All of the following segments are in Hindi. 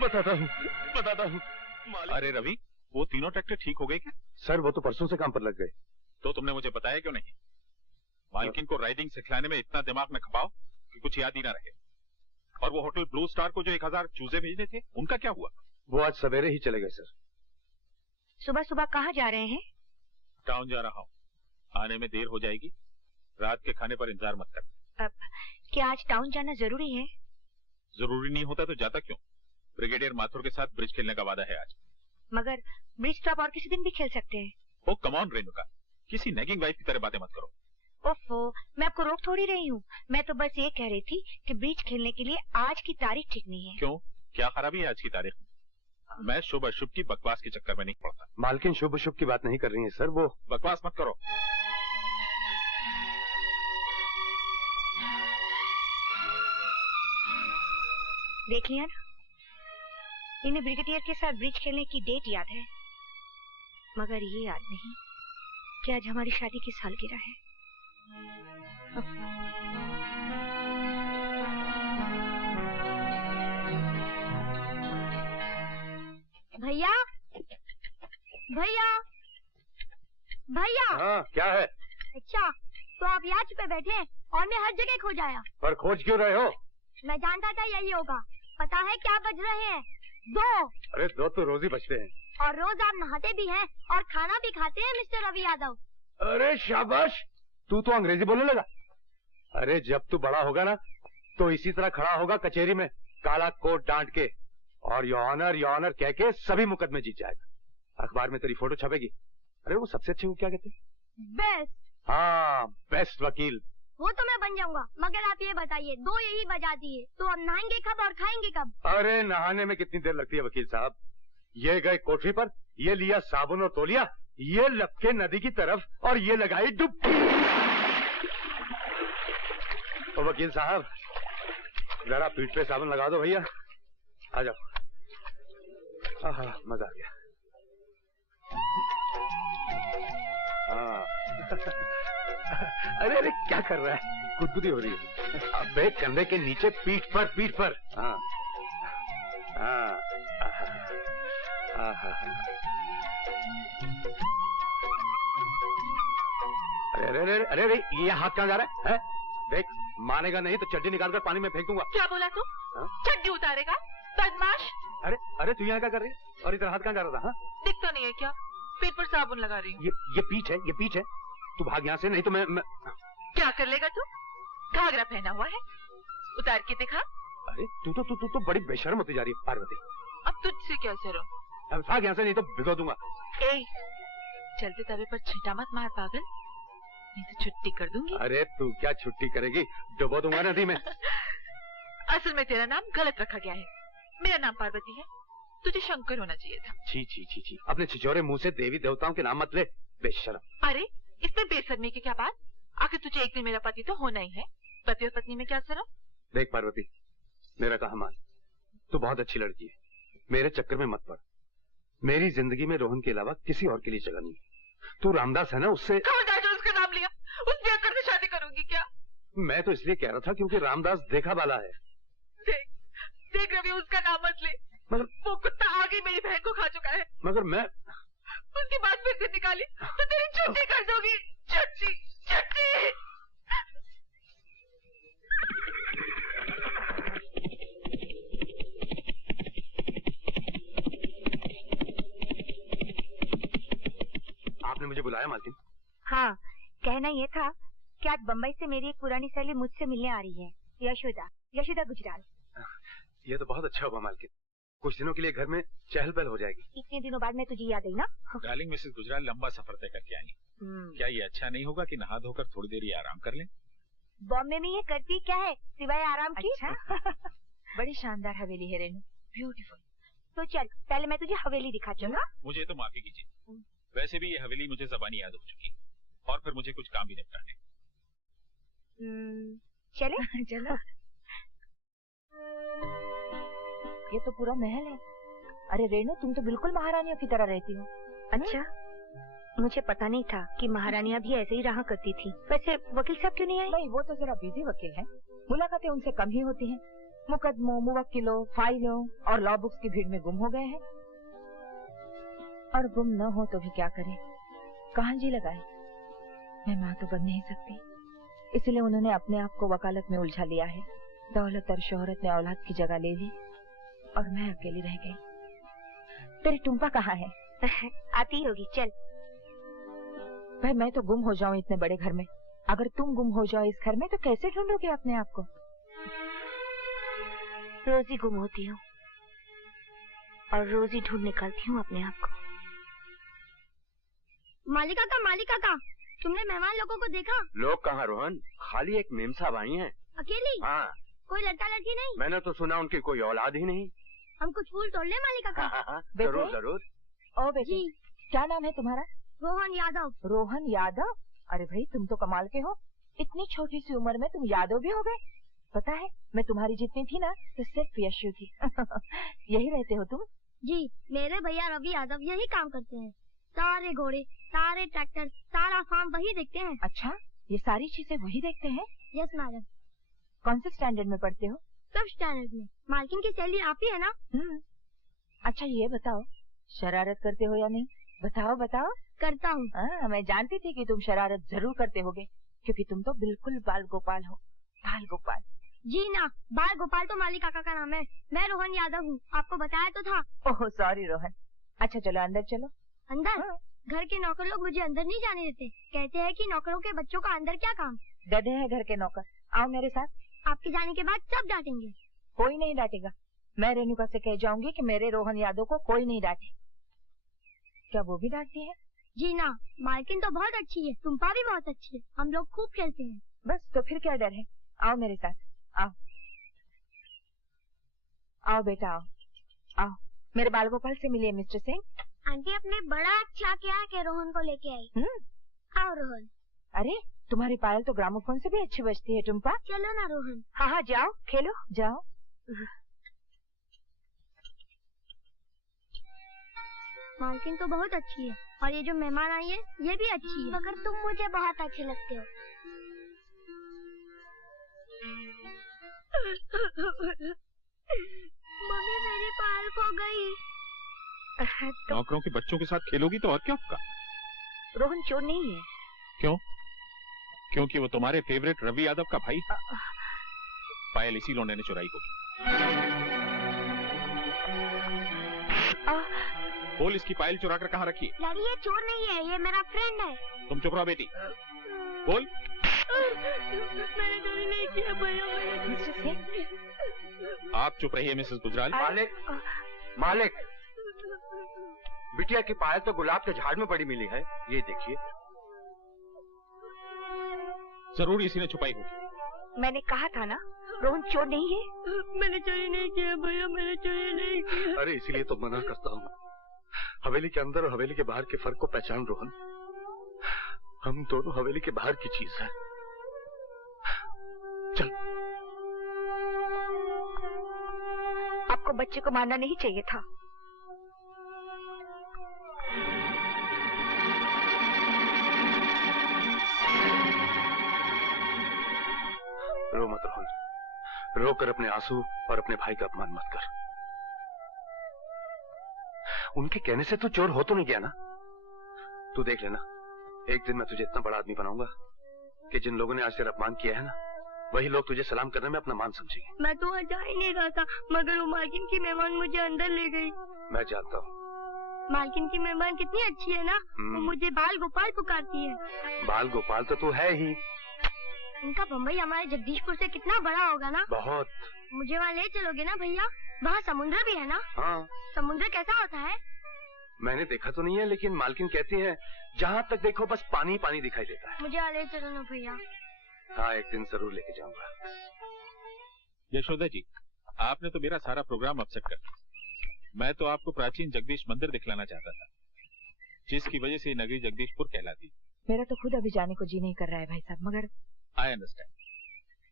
बताता हूँ। अरे रवि, वो तीनों ट्रैक्टर ठीक हो गए क्या? सर वो तो परसों से काम पर लग गए। तो तुमने मुझे बताया क्यों नहीं? मालकिन को राइडिंग सिखलाने में इतना दिमाग में खपाओ कि कुछ याद ही ना रहे। और वो होटल ब्लू स्टार को जो 1000 चूजे भेजने थे, उनका क्या हुआ? वो आज सवेरे ही चले गए सर। सुबह सुबह कहाँ जा रहे हैं? टाउन जा रहा हूँ, आने में देर हो जाएगी। रात के खाने पर इंतजार मत कर। अब क्या आज टाउन जाना जरूरी है? जरूरी नहीं होता तो जाता क्यों? ब्रिगेडियर माथुर के साथ ब्रिज खेलने का वादा है आज। मगर ब्रिज तो आप और किसी दिन भी खेल सकते हैं। ओ कम ऑन रेणुका, किसी नेगिंग वाइफ की तरह बातें मत करो। ओफो, मैं आपको रोक थोड़ी रही हूँ। मैं तो बस ये कह रही थी कि ब्रिज खेलने के लिए आज की तारीख ठीक नहीं है। क्यों, क्या खराबी है आज की तारीख में? मैं शुभ अशुभ की बकवास के चक्कर में नहीं पड़ता। मालकिन शुभ अशुभ की बात नहीं कर रही है सर, वो बकवास मत करो। देख लिया ना, इन्हें ब्रिगेडियर के साथ ब्रिज खेलने की डेट याद है, मगर ये याद नहीं कि आज हमारी शादी की सालगिरह है। भैया, भैया, भैया। हाँ क्या है? अच्छा, तो आप यहाँ छुपे बैठे हैं और मैं हर जगह खोज आया। पर खोज क्यों रहे हो? मैं जानता था यही होगा। पता है क्या बज रहे हैं? 2। अरे 2 तो रोज ही बजते हैं। और रोज आप नहाते भी हैं और खाना भी खाते हैं मिस्टर रवि यादव। अरे शाबाश, तू तो अंग्रेजी बोलने लगा। अरे जब तू बड़ा होगा ना तो इसी तरह खड़ा होगा कचहरी में, काला कोट डांट के, और योर ऑनर कह के सभी मुकदमे जीत जाएगा। अखबार में तेरी फोटो छपेगी। अरे वो सबसे अच्छे को क्या कहते हैं? बेस्ट। हाँ, बेस्ट वकील। वो तो मैं बन जाऊंगा, मगर आप ये बताइए, 2 यही बजा दिए तो अब नहाएंगे कब और खाएंगे कब? अरे नहाने में कितनी देर लगती है वकील साहब? ये गए कोठरी पर, ये लिया साबुन और तौलिया, ये लपके नदी की तरफ और ये लगाई डुबकी। तो वकील साहब जरा पीठ पे साबुन लगा दो भैया। आ जाओ। आहा, मजा आ गया। हाँ। अरे अरे क्या कर रहा है? गुदगुदी हो रही है। अबे कंधे के नीचे, पीठ पर। हाँ हाँ। अरे अरे ये हाथ कहाँ जा रहा है? देख, मानेगा नहीं तो चड्डी निकालकर पानी में फेंक दूंगा। क्या बोला तू? चड्डी उतारेगा बदमाश? अरे तू यहाँ क्या कर रही? और इधर हाथ कहाँ जा रहा था? दिख तो नहीं है क्या? पेट पर साबुन लगा रही हूँ। ये पीठ है। तू भाग यहाँ से, नहीं तो मैं क्या कर लेगा तू? घाघरा पहना हुआ है, उतार के दिखा। अरे तू तो बड़ी बेशर्म होती जा रही है पार्वती। अब तुझसे क्या शर्म? अब भाग यहाँ से, नहीं तो भिगो दूंगा। चलते तवे पर छींटा मत मार पागल, नहीं तो छुट्टी कर दूंगी। अरे तू क्या छुट्टी करेगी? डुबो दूंगा नदी में। असल में तेरा नाम गलत रखा गया है। मेरा नाम पार्वती है, तुझे शंकर होना चाहिए था। छी, अपने छिछोरे मुंह से देवी देवताओं के नाम मत ले, बेशर्म। अरे इसमें बेशर्मी की क्या बात? आखिर तुझे एक दिन मेरा पति तो होना ही है। पति और पत्नी में क्या शर्म? देख पार्वती, मेरा कहा मान, तू बहुत अच्छी लड़की है, मेरे चक्कर में मत पड़। मेरी जिंदगी में रोहन के अलावा किसी और के लिए जगह नहीं है। तू रामदास है ना, उससे उसका नाम लिया, उस बेअक्ल से शादी करूंगी क्या? मैं तो इसलिए कह रहा था क्योंकि रामदास देखा वाला है। देख रवि, उसका नाम मत ले। मगर वो कुत्ता आगे मेरी बहन को खा चुका है। मगर मैं उसकी बात फिर से निकाली तो तेरी छुट्टी कर दूंगी। छुट्टी। आपने मुझे बुलाया मालकिन? हाँ, कहना ये था कि आज बम्बई से मेरी एक पुरानी सहेली मुझसे मिलने आ रही है, यशोदा गुजराल। ये तो बहुत अच्छा हुआ मालकिन, कुछ दिनों के लिए घर में चहल पहल हो जाएगी। इतने दिनों बाद मैं तुझे याद आई ना। डार्लिंग मिसेस गुजराल लंबा सफर तय करके आई। क्या ये अच्छा नहीं होगा कि नहा धोकर थोड़ी देर ये आराम कर लें? बॉम्बे में ये करती क्या है सिवाय आराम की? अच्छा? बड़ी शानदार हवेली है रेनू, ब्यूटीफुल। तो चल, पहले मैं तुझे हवेली दिखाती हूँ। मुझे तो माफी कीजिए, वैसे भी ये हवेली मुझे ज़बानी याद हो चुकी, और फिर मुझे कुछ काम भी निपटाने। चले? चलो। ये तो पूरा महल है। अरे रेनू, तुम तो बिल्कुल महारानियों की तरह रहती हो। अच्छा, मुझे पता नहीं था कि महारानियां भी ऐसे ही रहा करती थी। वैसे वकील साहब क्यों नहीं आए? नहीं, वो तो जरा बिजी वकील हैं, मुलाकातें उनसे कम ही होती हैं। मुकदमों, मुवक्किलों, फाइलों और लॉ बुक्स की भीड़ में गुम हो गए हैं। और गुम न हो तो भी क्या करें, कहाँ जी लगाए। मैं माँ तो बन नहीं सकती, इसलिए उन्होंने अपने आप को वकालत में उलझा लिया है। दौलत और शोहरत ने औलाद की जगह ले ली और मैं अकेली रह गई। तेरी टुम्पा कहाँ है? आती होगी, चल। भाई मैं तो गुम हो जाऊं इतने बड़े घर में, अगर तुम गुम हो जाओ इस घर में तो कैसे ढूंढोगे अपने आप को? रोज ही गुम होती हूँ और रोज ही ढूंढ निकालती हूँ अपने आप को। मालिका का तुमने मेहमान लोगों को देखा? लोग कहाँ रोहन, खाली एक मेम साहब आई हैं। अकेली? हाँ। कोई लड़का लड़की नहीं? मैंने तो सुना उनकी कोई औलाद ही नहीं। हम कुछ फूल तोड़ ले मालिका का? जरूर जरूर। ओ बेटी, क्या नाम है तुम्हारा? रोहन यादव। रोहन यादव? अरे भाई तुम तो कमाल के हो, इतनी छोटी सी उम्र में तुम यादव भी हो गए। पता है मैं तुम्हारी जितनी थी ना तो सिर्फ यशु थी। यही रहते हो तुम? जी, मेरे भैया रवि यादव यही काम करते हैं। सारे घोड़े, सारे ट्रैक्टर, सारा फार्म वही देखते हैं। अच्छा, ये सारी चीजें वही देखते हैं? Yes madam. कौन से स्टैंडर्ड में पढ़ते हो? सब स्टैंडर्ड में। मालकिन की सैलरी आप ही है ना? अच्छा ये बताओ, शरारत करते हो या नहीं? बताओ बताओ। करता हूँ। मैं जानती थी कि तुम शरारत जरूर करते होगे, क्योंकि तुम तो बिल्कुल बाल गोपाल हो। बाल गोपाल? जी ना, बाल गोपाल तो माली काका का नाम है। मैं रोहन यादव हूँ, आपको बताया तो था। Oh sorry Rohan. अच्छा चलो अंदर चलो। अंदर? घर के नौकर लोग मुझे अंदर नहीं जाने देते, कहते हैं कि नौकरों के बच्चों का अंदर क्या काम। गधे हैं घर के नौकर। आओ मेरे साथ। आपके जाने के बाद सब डांटेंगे। कोई नहीं डांटेगा, मैं रेणुका से कह जाऊंगी कि मेरे रोहन यादव को कोई नहीं डांटे। क्या वो भी डांटती है? जी ना, मालकिन तो बहुत अच्छी है, टुम्पा भी बहुत अच्छी है, हम लोग खूब खेलते हैं। बस तो फिर क्या डर है, आओ मेरे साथ। आओ आओ बेटा आओ आओ। मेरे बाल गोपाल से मिलिए मिस्टर सिंह। आंटी अपने बड़ा अच्छा किया कि रोहन को लेके आई। आओ रोहन। अरे तुम्हारी पायल तो ग्रामोफोन से भी अच्छी बजती है टुम्पा। चलो ना रोहन। हाँ हाँ जाओ खेलो जाओ। मालकिन तो बहुत अच्छी है और ये जो मेहमान आई है ये भी अच्छी है, मगर तुम मुझे बहुत अच्छे लगते हो। मम्मी मेरी पायल खो गई। नौकरों के बच्चों के साथ खेलोगी तो और क्या होगा? रोहन चोर नहीं है। क्यों? क्योंकि वो तुम्हारे फेवरेट रवि यादव का भाई। पायल इसी लौंडे ने चुराई होगी। बोल इसकी पायल चुरा कर कहाँ रखी है? डैडी ये चोर नहीं है, ये मेरा फ्रेंड है। तुम चुप रहो बेटी। बोल। मैंने चोरी नहीं किया भैया। आप चुप रहिए मिसेस गुजराल। मालिक बिटिया की पायल तो गुलाब के झाड़ में पड़ी मिली है, ये देखिए। जरूर इसी ने छुपाई होगी। मैंने कहा था ना रोहन चोर नहीं है। मैंने चोरी नहीं किया भैया, मैंने चोरी नहीं किया। अरे इसीलिए तो मना करता हूँ, हवेली के अंदर और हवेली के बाहर के फर्क को पहचान रोहन। हम दोनों हवेली के बाहर की चीज है। चल। आपको बच्चे को मारना नहीं चाहिए था। रो मत रोहन, रो कर अपने आंसू और अपने भाई का अपमान मत कर। उनके कहने से तू चोर हो तो नहीं गया ना। तू देख लेना, एक दिन मैं तुझे इतना बड़ा आदमी बनाऊंगा कि जिन लोगों ने आज तेरा अपमान किया है ना, वही लोग तुझे सलाम करने में अपना मान समझेंगे। मैं तो वहाँ जा ही नहीं रहा था, मगर वो मालकिन की मेहमान मुझे अंदर ले गई। मैं जानता हूँ। मालकिन की मेहमान कितनी अच्छी है ना, वो मुझे बाल गोपाल पुकारती है। बाल गोपाल तो तू है ही। इनका बम्बई हमारे जगदीशपुर से कितना बड़ा होगा ना। बहुत। मुझे वहाँ ले चलोगे ना भैया? वहाँ समुद्र भी है ना? हाँ। समुद्र कैसा होता है? मैंने देखा तो नहीं है, लेकिन मालकिन कहती है जहाँ तक देखो बस पानी पानी दिखाई देता है। मुझे वहाँ ले चलो ना भैया। हाँ एक दिन जरूर लेके जाऊंगा। यशोदा जी, आपने तो मेरा सारा प्रोग्राम अपसेट कर दिया। मैं तो आपको प्राचीन जगदीश मंदिर दिखलाना चाहता था, जिसकी वजह से नगरी जगदीशपुर कहलाती। मेरा तो खुद अभी जाने को जी नहीं कर रहा है भाई साहब, मगर आई अंडरस्टैंड।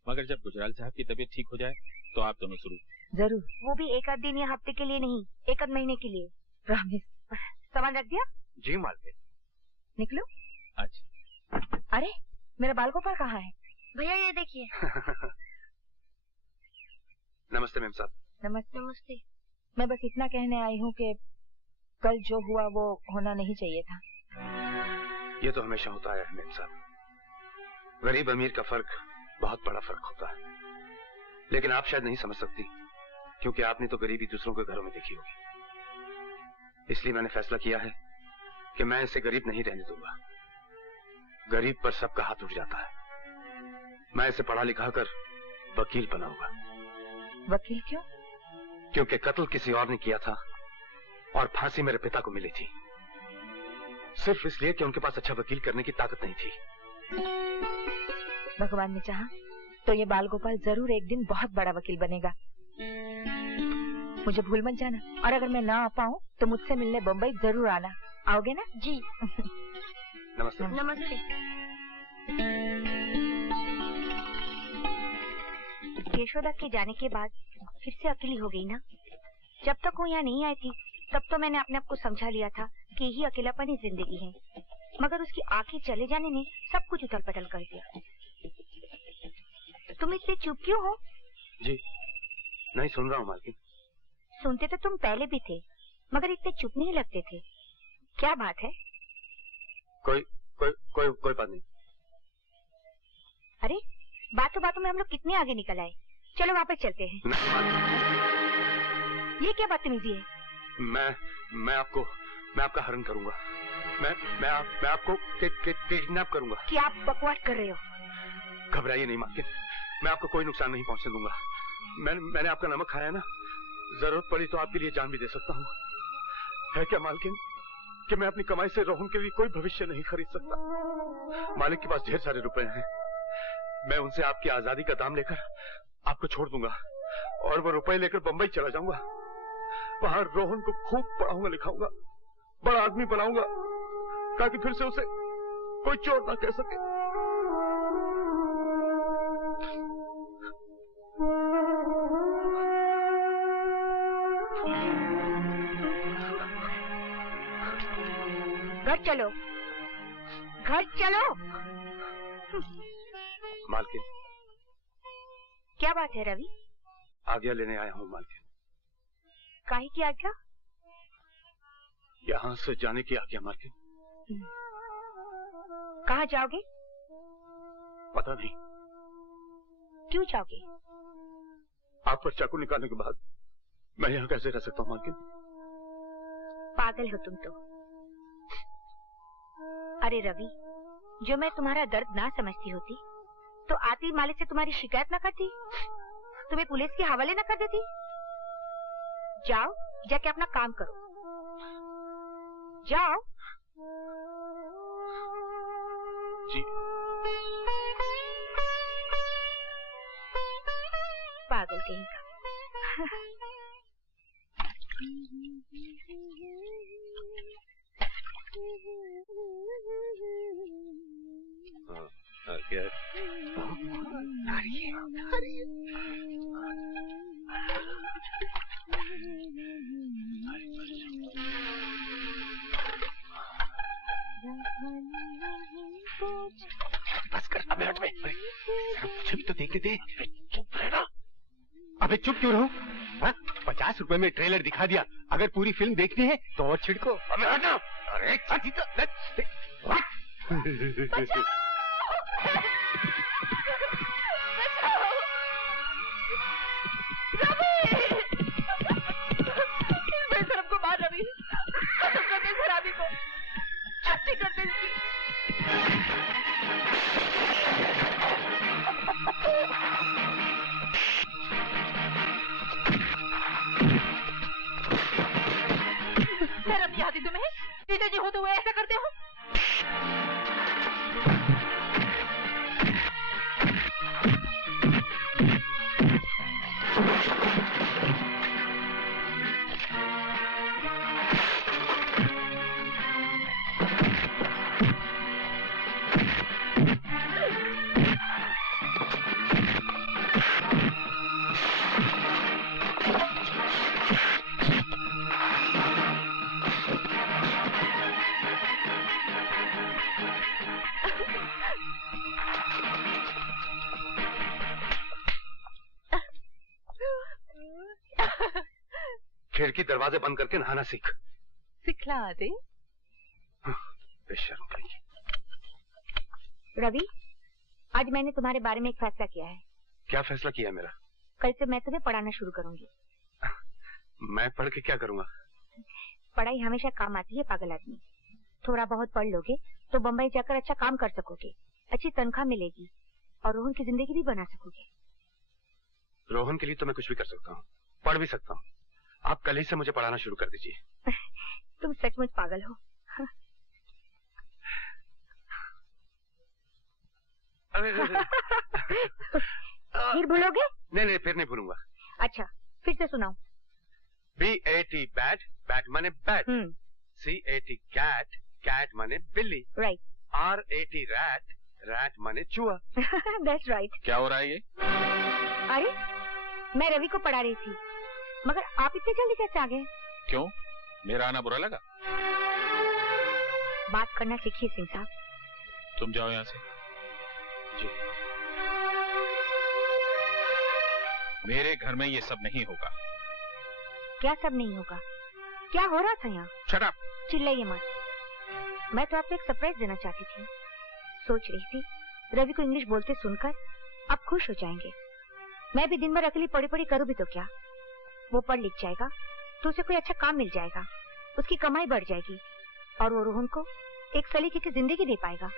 मगर जब गुजराल साहब की तबीयत ठीक हो जाए तो आप दोनों शुरू। जरूर, वो भी एक आध दिन या हफ्ते के लिए नहीं, एक आध महीने के लिए। प्रॉमिस। सामान रख दिया? जी मालकिन। निकलो। अच्छा। अरे मेरा बाल गोपाल कहाँ है? भैया ये देखिए। नमस्ते मेम साहब। नमस्ते। नमस्ते। मैं बस इतना कहने आई हूँ कि कल जो हुआ वो होना नहीं चाहिए था। ये तो हमेशा होता है मेम साहब। गरीब अमीर का फर्क बहुत बड़ा फर्क होता है, लेकिन आप शायद नहीं समझ सकती, क्योंकि आपने तो गरीबी दूसरों के घरों में देखी होगी। इसलिए मैंने फैसला किया है कि मैं इसे गरीब नहीं रहने दूंगा। गरीब पर सबका हाथ उठ जाता है। मैं इसे पढ़ा लिखा कर वकील बनाऊंगा। वकील क्यों? क्योंकि कत्ल किसी और ने किया था और फांसी मेरे पिता को मिली थी, सिर्फ इसलिए कि उनके पास अच्छा वकील करने की ताकत नहीं थी। भगवान ने चाहा तो ये बाल गोपाल जरूर एक दिन बहुत बड़ा वकील बनेगा। मुझे भूल मत जाना, और अगर मैं ना आ पाऊँ तो मुझसे मिलने बम्बई जरूर आना। आओगे ना? जी। नमस्ते। नमस्ते। यशोदा के जाने के बाद फिर से अकेली हो गई ना। जब तक वो यहाँ नहीं आई थी तब तो मैंने अपने आप को समझा लिया था कि यही अकेलापन ही जिंदगी है, मगर उसकी आंखें चले जाने ने सब कुछ उथल पटल कर दिया। तुम इतने चुप क्यों हो? जी नहीं सुन रहा हूँ मालकिन। सुनते तो तुम पहले भी थे, मगर इतने चुप नहीं लगते थे। क्या बात है? कोई बात नहीं। अरे बातों बातों में हम लोग कितने आगे निकल आए। चलो वापस चलते हैं। ये क्या बदतमीजी है? मैं आपका हरण करूंगा। मैं आपको किडनैप करूंगा। क्या आप बकवास कर रहे हो? घबराइए नहीं मालकिन, मैं आपको कोई नुकसान नहीं पहुंचने दूंगा। मैंने आपका नमक खाया ना, जरूरत पड़ी तो आपके लिए जान भी दे सकता हूँ। है क्या मालकिन कि मैं अपनी कमाई से रोहन के लिए कोई भविष्य नहीं खरीद सकता। मालिक के पास ढेर सारे रुपए हैं। मैं उनसे आपकी आजादी का दाम लेकर आपको छोड़ दूंगा और वो रुपए लेकर बंबई चला जाऊंगा। वहां रोहन को खूब पढ़ाऊंगा लिखाऊंगा, बड़ा आदमी बनाऊंगा, ताकि फिर से उसे कोई चोर ना कह सके। घर चलो, घर चलो। मालकिन क्या बात है रवि? आज्ञा लेने आया हूँ मालकिन। काहे की आज्ञा? यहाँ से जाने की आज्ञा मालकिन। कहाँ जाओगे? पता नहीं। क्यों जाओगे? आप पर चाकू निकालने के बाद मैं यहाँ कैसे रह सकता हूँ मालकिन? पागल हो तुम तो। अरे रवि, जो मैं तुम्हारा दर्द ना समझती होती तो आती मालिक से तुम्हारी शिकायत ना करती, तुम्हें पुलिस के हवाले ना कर देती। जाओ, जाके अपना काम करो। जाओ। जी। पागल कहीं का। क्या? बस कर, अबे हट बे। मुझे भी तो देखने दे। चुप रहना। अबे चुप क्यों रहूं? 50 रुपए में ट्रेलर दिखा दिया, अगर पूरी फिल्म देखनी है तो और छिड़को। अबे हटना। अरे बचाओ! को मार रवि, खत्म कर दे शराबी को, छुट्टी कर दे इसकी। शर्म नहीं आती तुम्हें? जीजा जी हो तो वो ऐसा करते हो? खिड़की दरवाजे बंद करके नहाना सीख। सिखला दे। बेशर्म कहीं। रवि, आज मैंने तुम्हारे बारे में एक फैसला किया है। क्या फैसला किया मेरा? कल से मैं तुम्हें पढ़ाना शुरू करूंगी। मैं पढ़ के क्या करूंगा? पढ़ाई हमेशा काम आती है पागल आदमी। थोड़ा बहुत पढ़ लोगे तो बम्बई जाकर अच्छा काम कर सकोगे, अच्छी तनख्वाह मिलेगी और रोहन की जिंदगी भी बना सकोगे। रोहन के लिए तो मैं कुछ भी कर सकता हूँ, पढ़ भी सकता हूँ। आप कल ही से मुझे पढ़ाना शुरू कर दीजिए। तुम सचमुच पागल हो। फिर भूलोगे? नहीं, फिर नहीं भूलूंगा। अच्छा, फिर से सुनाओ। BAT बैट, बैट माने बैट। CAT कैट, कैट माने बिल्ली। राइट। RAT रैट, रैट माने चूहा। That's right. क्या हो रहा है ये? अरे, मैं रवि को पढ़ा रही थी, मगर आप इतनी जल्दी कैसे आ गए? क्यों, मेरा आना बुरा लगा? बात करना सीखिए सिंह साहब। तुम जाओ यहाँ से। जी। मेरे घर में ये सब नहीं होगा। क्या सब नहीं होगा? क्या हो रहा था यहाँ? Shut up! चिल्लाइए मत। मैं तो आपको एक सरप्राइज देना चाहती थी। सोच रही थी रवि को इंग्लिश बोलते सुनकर आप खुश हो जाएंगे। मैं भी दिन भर अकेली पढ़ी पढ़ी करूँ भी तो क्या? वो पढ़ लिख जाएगा तो उसे कोई अच्छा काम मिल जाएगा, उसकी कमाई बढ़ जाएगी और वो रोहन को एक सलीके की जिंदगी दे पाएगा।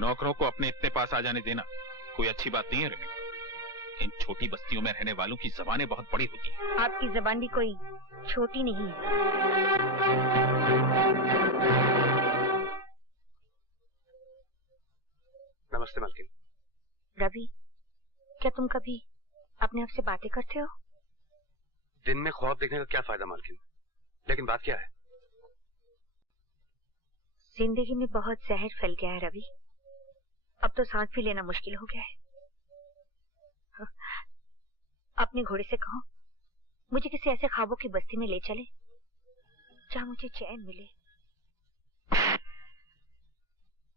नौकरों को अपने इतने पास आ जाने देना कोई अच्छी बात नहीं है रेणु। इन छोटी बस्तियों में रहने वालों की जबानें बहुत बड़ी होती हैं। आपकी जबान भी कोई छोटी नहीं है। नमस्ते मालकिन। रवि, क्या तुम कभी अपने आप से बातें करते हो? दिन में ख्वाब देखने का क्या फायदा मालकिन? लेकिन बात क्या है? जिंदगी में बहुत जहर फैल गया है रवि। अब तो सांस भी लेना मुश्किल हो गया है। अपने घोड़े से कहो मुझे किसी ऐसे ख्वाबों की बस्ती में ले चले जहाँ मुझे चैन मिले।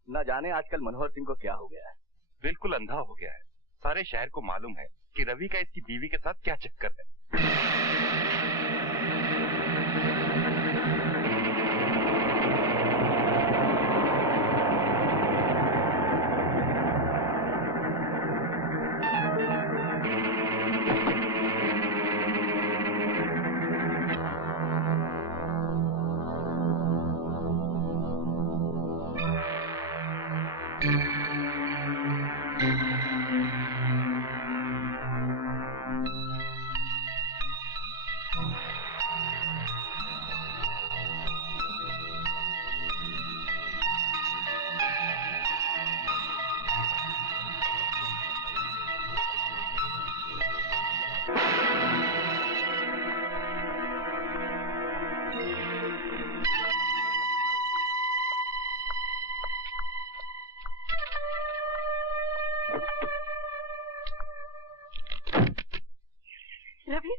न जाने आजकल मनोहर सिंह को क्या हो गया है। बिल्कुल अंधा हो गया है। सारे शहर को मालूम है कि रवि का इसकी बीवी के साथ क्या चक्कर है। रवि,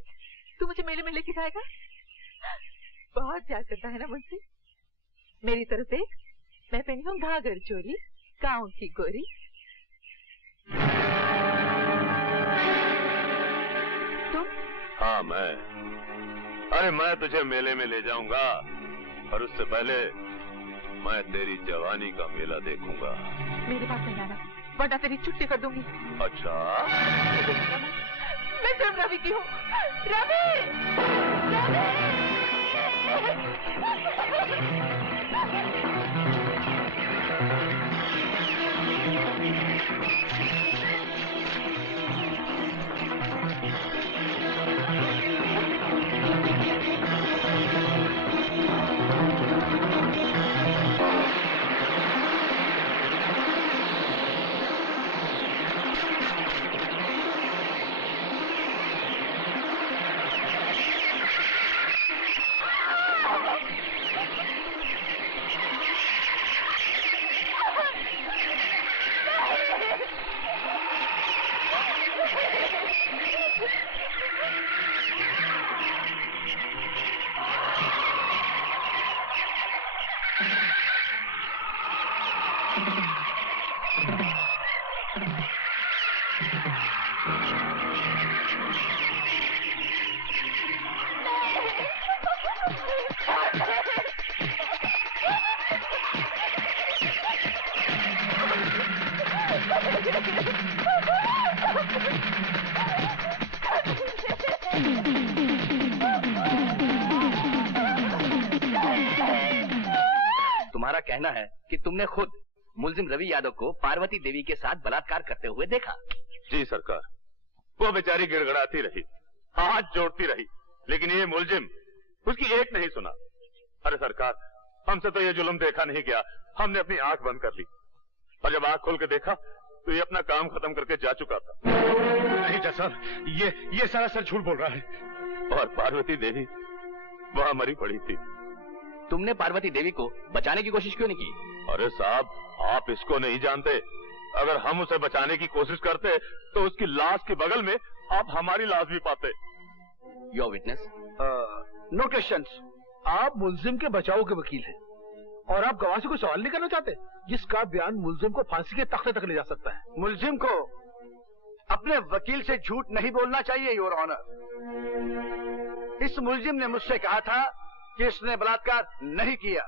तू मुझे मेले में लेके जाएगा? बहुत प्यार करता है ना मुझसे? मेरी तरफ से मैं पहनी हूँ घाघर चोली, गाँव की गोरी। तुम? हाँ मैं। अरे मैं तुझे मेले में ले जाऊंगा और उससे पहले मैं तेरी जवानी का मेला देखूंगा। मेरे पास नहीं आना, वरना तेरी छुट्टी कर दूंगी। अच्छा? मैं सिर्फ रवि की हूँ। रवि! रवि! कहना है कि तुमने खुद मुलजिम रवि यादव को पार्वती देवी के साथ बलात्कार करते हुए देखा। जी सरकार, वो बेचारी गिड़गड़ाती रही, हाथ जोड़ती रही, लेकिन ये मुलजिम उसकी एक नहीं सुना। अरे सरकार, हमसे तो ये जुल्म देखा नहीं गया, हमने अपनी आंख बंद कर ली और जब आंख खोल के देखा तो ये अपना काम खत्म करके जा चुका था। नहीं जज साहब, ये सारा सर झूठ बोल रहा है। और पार्वती देवी वहां मरी पड़ी थी। तुमने पार्वती देवी को बचाने की कोशिश क्यों नहीं की? अरे साहब, आप इसको नहीं जानते। अगर हम उसे बचाने की कोशिश करते तो उसकी लाश के बगल में आप हमारी लाश भी पाते। Your witness. No questions. आप मुलजिम के बचाव के वकील हैं और आप गवाह से कोई सवाल नहीं करना चाहते जिसका बयान मुलजिम को फांसी के तख्ते तक ले जा सकता है। मुलजिम को अपने वकील से झूठ नहीं बोलना चाहिए योर ऑनर। इस मुलजिम ने मुझसे कहा था कि इसने बलात्कार नहीं किया,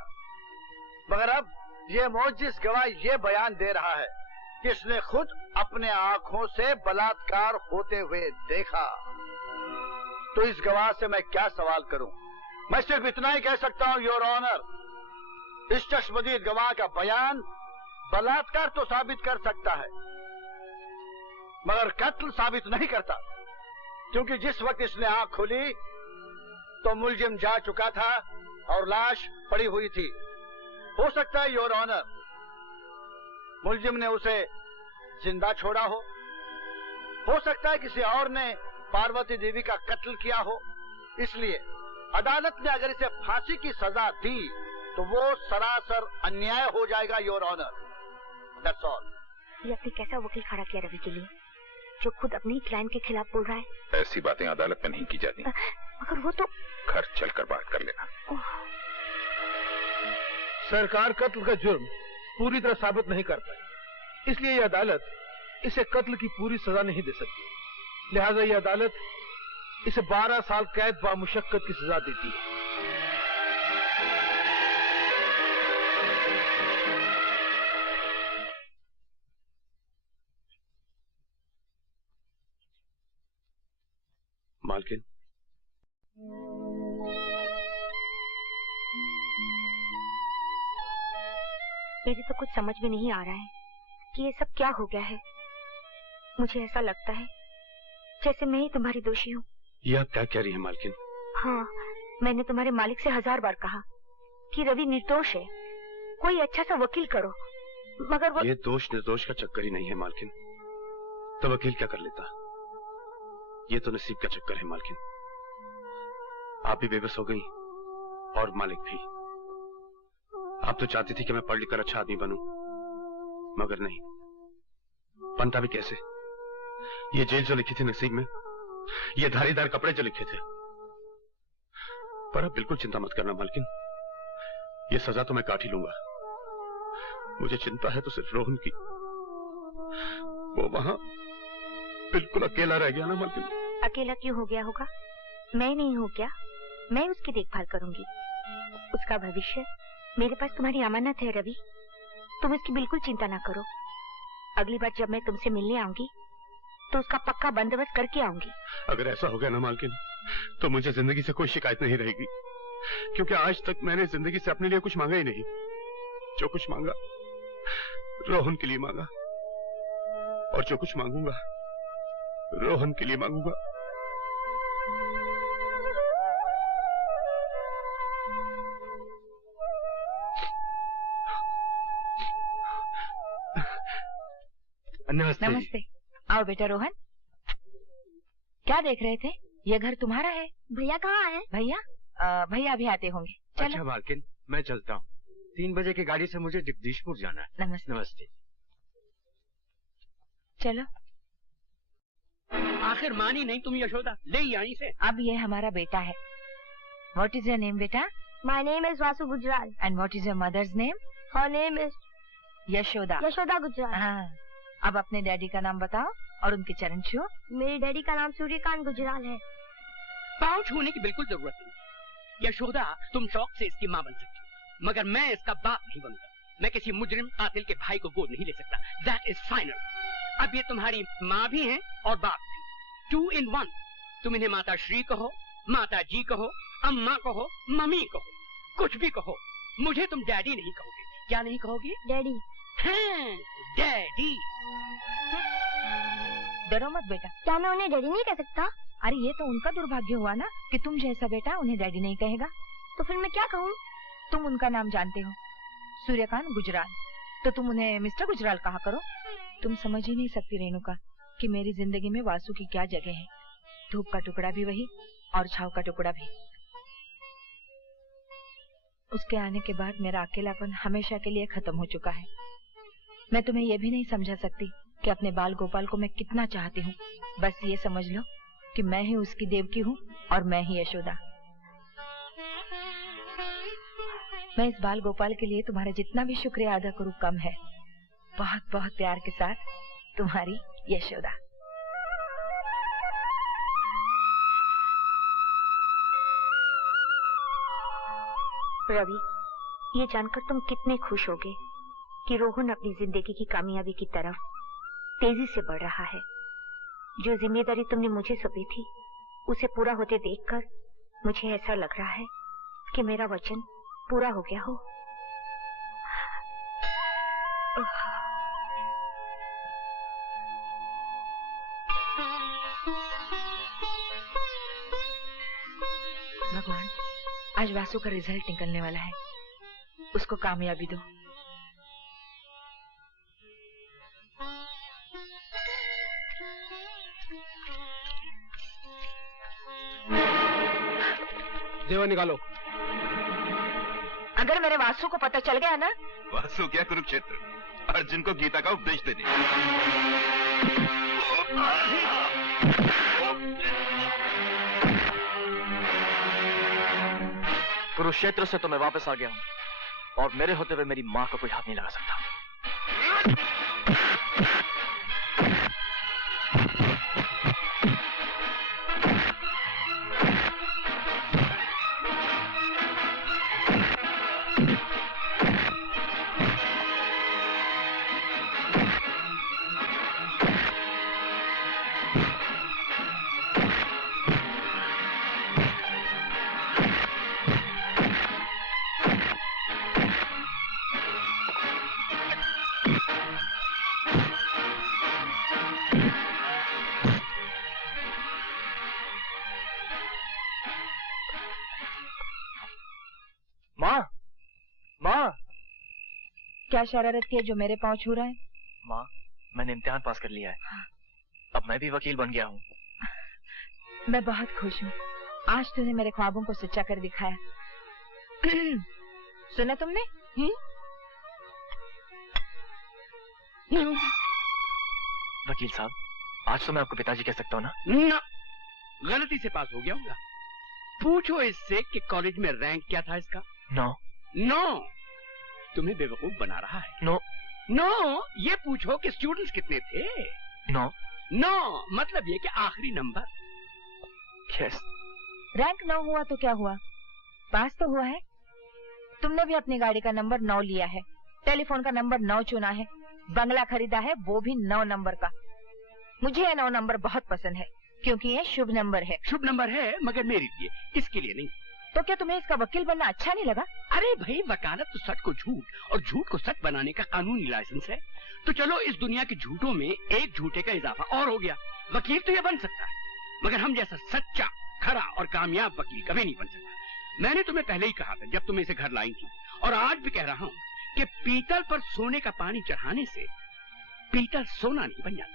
मगर अब ये मोजिज़ गवाह ये बयान दे रहा है कि इसने खुद अपने आंखों से बलात्कार होते हुए देखा। तो इस गवाह से मैं क्या सवाल करूं? मैं सिर्फ इतना ही कह सकता हूं योर ऑनर, इस चश्मदीद गवाह का बयान बलात्कार तो साबित कर सकता है मगर कत्ल साबित नहीं करता, क्योंकि जिस वक्त इसने आंख खोली तो मुलजिम जा चुका था और लाश पड़ी हुई थी। हो सकता है योर ऑनर मुलजिम ने उसे जिंदा छोड़ा हो सकता है किसी और ने पार्वती देवी का कत्ल किया हो। इसलिए अदालत ने अगर इसे फांसी की सजा दी तो वो सरासर अन्याय हो जाएगा योर ऑनर। That's all. ये आपने कैसा वकील खड़ा किया रवि के लिए, जो खुद अपनी क्लाइंट के खिलाफ बोल रहा है? ऐसी बातें अदालत में नहीं की जाती। मगर वो तो घर चलकर बात कर लेना। सरकार कत्ल का जुर्म पूरी तरह साबित नहीं कर पाई, इसलिए ये अदालत इसे कत्ल की पूरी सजा नहीं दे सकती। लिहाजा ये अदालत इसे 12 साल कैद बामुशक्कत की सजा देती है। मालकिन, मेरे तो कुछ समझ में नहीं आ रहा है कि ये सब क्या हो गया है। मुझे ऐसा लगता है जैसे मैं ही तुम्हारी दोषी हूँ। ये आप क्या कह रही हैं मालकिन? हाँ, मैंने तुम्हारे मालिक से 1000 बार कहा कि रवि निर्दोष है, कोई अच्छा सा वकील करो, मगर वो... ये दोष निर्दोष का चक्कर ही नहीं है मालकिन, तो वकील क्या कर लेता? ये तो नसीब का चक्कर है मालकिन। आप भी बेबस हो गई और मालिक भी। आप तो चाहती थी कि मैं पढ़ लिख कर अच्छा आदमी बनूं, मगर नहीं। बनता भी कैसे? ये जेल जो लिखी थी नसीब में, ये धारीदार कपड़े जो लिखे थे। पर आप बिल्कुल चिंता मत करना मालकिन, ये सजा तो मैं काट ही लूंगा। मुझे चिंता है तो सिर्फ रोहन की। वो वहां बिल्कुल अकेला रह गया ना मालकिन। अकेला क्यों हो गया होगा? मैं नहीं हूँ क्या? मैं उसकी देखभाल करूंगी। उसका भविष्य मेरे पास तुम्हारी अमानत है रवि, तुम इसकी बिल्कुल चिंता ना करो। अगली बार जब मैं तुमसे मिलने आऊंगी तो उसका पक्का बंदोबस्त करके आऊंगी। अगर ऐसा हो गया ना मालकिन, तो मुझे जिंदगी से कोई शिकायत नहीं रहेगी, क्योंकि आज तक मैंने जिंदगी से अपने लिए कुछ मांगा ही नहीं। जो कुछ मांगा रोहन के लिए मांगा, और जो कुछ मांगूंगा रोहन के लिए मांगूंगा। नमस्ते। नमस्ते। आओ बेटा रोहन, क्या देख रहे थे? ये घर तुम्हारा है। भैया कहाँ है? भैया अभी आते होंगे। चलो। अच्छा मालकिन, मैं चलता हूँ। 3 बजे की गाड़ी से मुझे जगदीशपुर जाना है। नमस्ते। नमस्ते। चलो। आखिर मानी नहीं तुम यशोदा, ले यहीं से। अब ये हमारा बेटा है। व्हाट इज योर नेम बेटा? My name is Vasu Gujral. And what is your mother's name? Her name is Yashoda. Yashoda Gujral. हाँ। अब अपने डैडी का नाम बताओ और उनके चरण छुओ। मेरे डैडी का नाम सूर्यकांत गुजराल है। पाँव छूने की बिल्कुल जरूरत नहीं। यशोदा, तुम शौक से इसकी माँ बन सकती हो, मगर मैं इसका बाप नहीं बनूंगा। मैं किसी मुजरिम कातिल के भाई को गोद नहीं ले सकता। That is final. अब ये तुम्हारी माँ भी है और बाप भी, 2 in 1। तुम इन्हें माता श्री कहो, माता जी कहो, अम्मा कहो, मम्मी कहो, कुछ भी कहो, मुझे तुम डैडी नहीं कहोगे, क्या नहीं कहोगे? डैडी। हाँ, डैडी। डरो मत बेटा। क्या मैं उन्हें डैडी नहीं कह सकता? अरे ये तो उनका दुर्भाग्य हुआ ना कि तुम जैसा बेटा उन्हें डैडी नहीं कहेगा। तो फिर मैं क्या कहूँ? तुम उनका नाम जानते हो, सूर्यकांत गुजराल, तो तुम उन्हें मिस्टर गुजराल कहा करो। तुम समझ ही नहीं सकती रेणुका कि मेरी जिंदगी में वासु की क्या जगह है। धूप का टुकड़ा भी वही और छाव का टुकड़ा भी। उसके आने के बाद मेरा अकेलापन हमेशा के लिए खत्म हो चुका है। मैं तुम्हें यह भी नहीं समझा सकती कि अपने बाल गोपाल को मैं कितना चाहती हूँ। बस ये समझ लो कि मैं ही उसकी देवकी हूँ और मैं ही यशोदा। मैं इस बाल गोपाल के लिए तुम्हारा जितना भी शुक्रिया अदा करूँ कम है। बहुत बहुत प्यार के साथ तुम्हारी यशोदा। रवि, ये जानकर तुम कितने खुश होगे कि रोहन अपनी जिंदगी की कामयाबी की तरफ तेजी से बढ़ रहा है। जो जिम्मेदारी तुमने मुझे सौंपी थी उसे पूरा होते देखकर मुझे ऐसा लग रहा है कि मेरा वचन पूरा हो गया हो। भगवान, आज वासु का रिजल्ट निकलने वाला है, उसको कामयाबी दो। देवा निकालो। अगर मेरे वासु को पता चल गया ना। वासु क्या कुरुक्षेत्र, अर्जुन को गीता का उपदेश देने। कुरुक्षेत्र से तो मैं वापस आ गया हूँ और मेरे होते हुए मेरी माँ को कोई हाथ नहीं लगा सकता। क्या शरारत की है जो मेरे पांव छू रहा है? माँ, मैंने इम्तिहान पास कर लिया है। अब मैं भी वकील बन गया हूँ। मैं बहुत खुश हूँ। आज तूने मेरे ख्वाबों को सच्चा कर दिखाया। सुना तुमने? वकील साहब, आज तो मैं आपको पिताजी कह सकता हूँ ना? ना, गलती से पास हो गया होगा। पूछो इससे कि कॉलेज में रैंक क्या था इसका। नो। नो, तुम्हें बेवकूफ बना रहा है। नो। नो, ये पूछो कि स्टूडेंट्स कितने थे। नो। नो मतलब ये कि आखिरी नंबर। यस। रैंक 9 हुआ तो क्या हुआ, पास तो हुआ है। तुमने भी अपनी गाड़ी का नंबर 9 लिया है, टेलीफोन का नंबर 9 चुना है, बंगला खरीदा है वो भी 9 नंबर का। मुझे ये 9 नंबर बहुत पसंद है क्योंकि ये शुभ नंबर है। शुभ नंबर है मगर मेरे लिए, इसके लिए नहीं। तो क्या तुम्हें इसका वकील बनना अच्छा नहीं लगा? अरे भाई, वकालत तो सच को झूठ और झूठ को सच बनाने का कानूनी लाइसेंस है। तो चलो इस दुनिया के झूठों में एक झूठे का इजाफा और हो गया। वकील तो ये बन सकता है मगर हम जैसा सच्चा, खरा और कामयाब वकील कभी नहीं बन सकता। मैंने तुम्हें पहले ही कहा था जब तुम इसे घर लाई थी, और आज भी कह रहा हूँ कि पीतल पर सोने का पानी चढ़ाने से पीतल सोना नहीं बन जाता।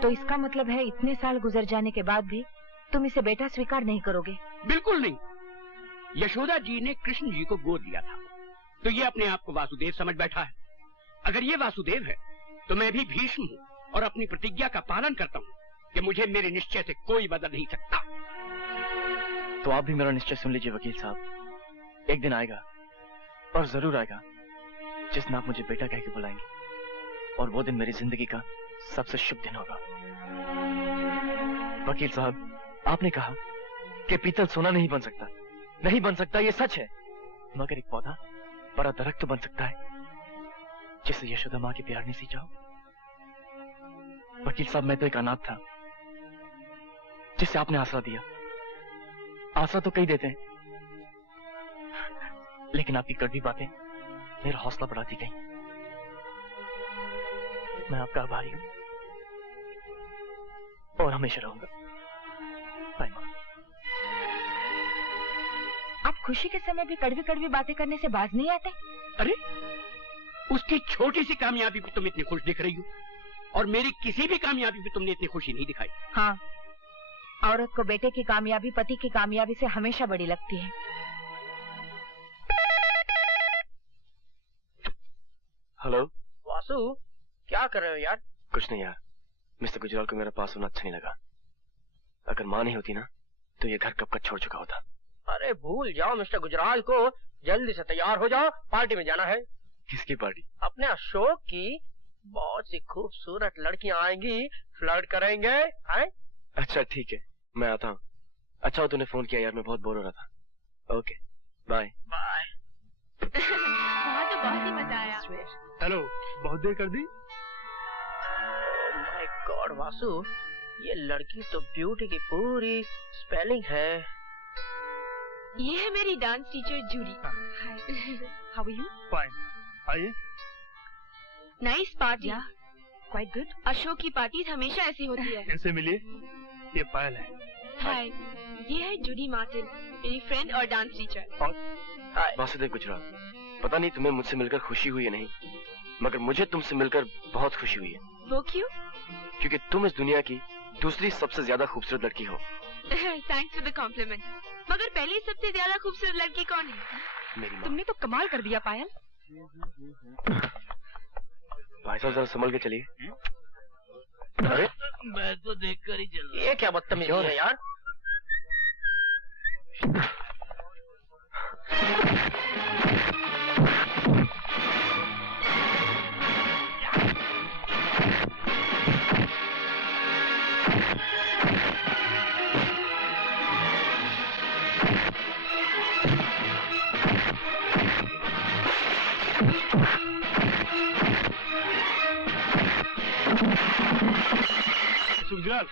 तो इसका मतलब है इतने साल गुजर जाने के बाद भी तुम इसे बेटा स्वीकार नहीं करोगे? बिल्कुल नहीं। यशोदा जी ने कृष्ण जी को गोद लिया था तो ये अपने आप को वासुदेव समझ बैठा है। अगर ये वासुदेव है तो मैं भी भीष्म हूँ और अपनी प्रतिज्ञा का पालन करता हूँ कि मुझे मेरे निश्चय से कोई बदल नहीं सकता। तो आप भी मेरा निश्चय सुन लीजिए वकील साहब। एक दिन आएगा और जरूर आएगा जिसमें आप मुझे बेटा कह के बुलाएंगे, और वो दिन मेरी जिंदगी का सबसे शुभ दिन होगा। वकील साहब, आपने कहा कि पीतल सोना नहीं बन सकता। नहीं बन सकता, ये सच है, मगर एक पौधा बड़ा दरख्त तो बन सकता है जिसे यशोदा माँ की प्यार नहीं सींचा हो। वकील साहब, मैं तो एक अनाथ था जिसे आपने आसरा दिया। आसरा तो कई देते हैं, लेकिन आपकी कड़वी बातें मेरा हौसला बढ़ाती गई। मैं आपका आभारी हूं और हमेशा रहूंगा। बाय मां। आप खुशी के समय भी कड़वी कड़वी बातें करने से बाज नहीं आते? अरे, उसकी छोटी सी कामयाबी पे तुम इतनी खुश दिख रही हो और मेरी किसी भी कामयाबी पे तुमने इतनी खुशी नहीं दिखाई। हाँ, औरत को बेटे की कामयाबी पति की कामयाबी से हमेशा बड़ी लगती है। हेलो वासु, क्या कर रहे हो यार? कुछ नहीं यार, मिस्टर गुजराल को मेरा पास होना अच्छा नहीं लगा। अगर माँ नहीं होती ना तो ये घर कब का छोड़ चुका होता। अरे भूल जाओ मिस्टर गुजराल को, जल्दी से तैयार हो जाओ, पार्टी में जाना है। किसकी पार्टी? अपने अशोक की। बहुत सी खूबसूरत लड़कियां आएंगी, फ्लर्ट करेंगे। हैं? अच्छा ठीक है, मैं आता हूँ। अच्छा हो तूने फोन किया यार, मैं बहुत बोर हो रहा था। Okay bye. बाय। वहाँ तो बहुत ही मजा आया। हेलो, बहुत देर कर दी। माय गॉड वासु, ये लड़की तो ब्यूटी की पूरी स्पेलिंग है। ये है मेरी dance teacher Judy. Hi, how are you? Fine, आइए। Nice party. Quite good. Ashok की पार्टी हमेशा ऐसी होती है। इनसे मिलिए, ये पायल है। हाय, ये है जूडी मार्टिन, मेरी फ्रेंड और डांस टीचर। हाय वासुदेव गुजराल, पता नहीं तुम्हें मुझसे मिलकर खुशी हुई है नहीं, मगर मुझे तुमसे मिलकर बहुत खुशी हुई है। वो क्यों? क्योंकि तुम इस दुनिया की दूसरी सबसे ज्यादा खूबसूरत लड़की हो। Thanks for the compliment. मगर पहली सबसे ज्यादा खूबसूरत लड़की कौन है? मेरी माँ। तुमने तो कमाल कर दिया पायल। भाई साहब जरा संभल के चलिए। अरे मैं तो देखकर ही चल रहा। ये क्या बदतमीजी है यार? गुजराल,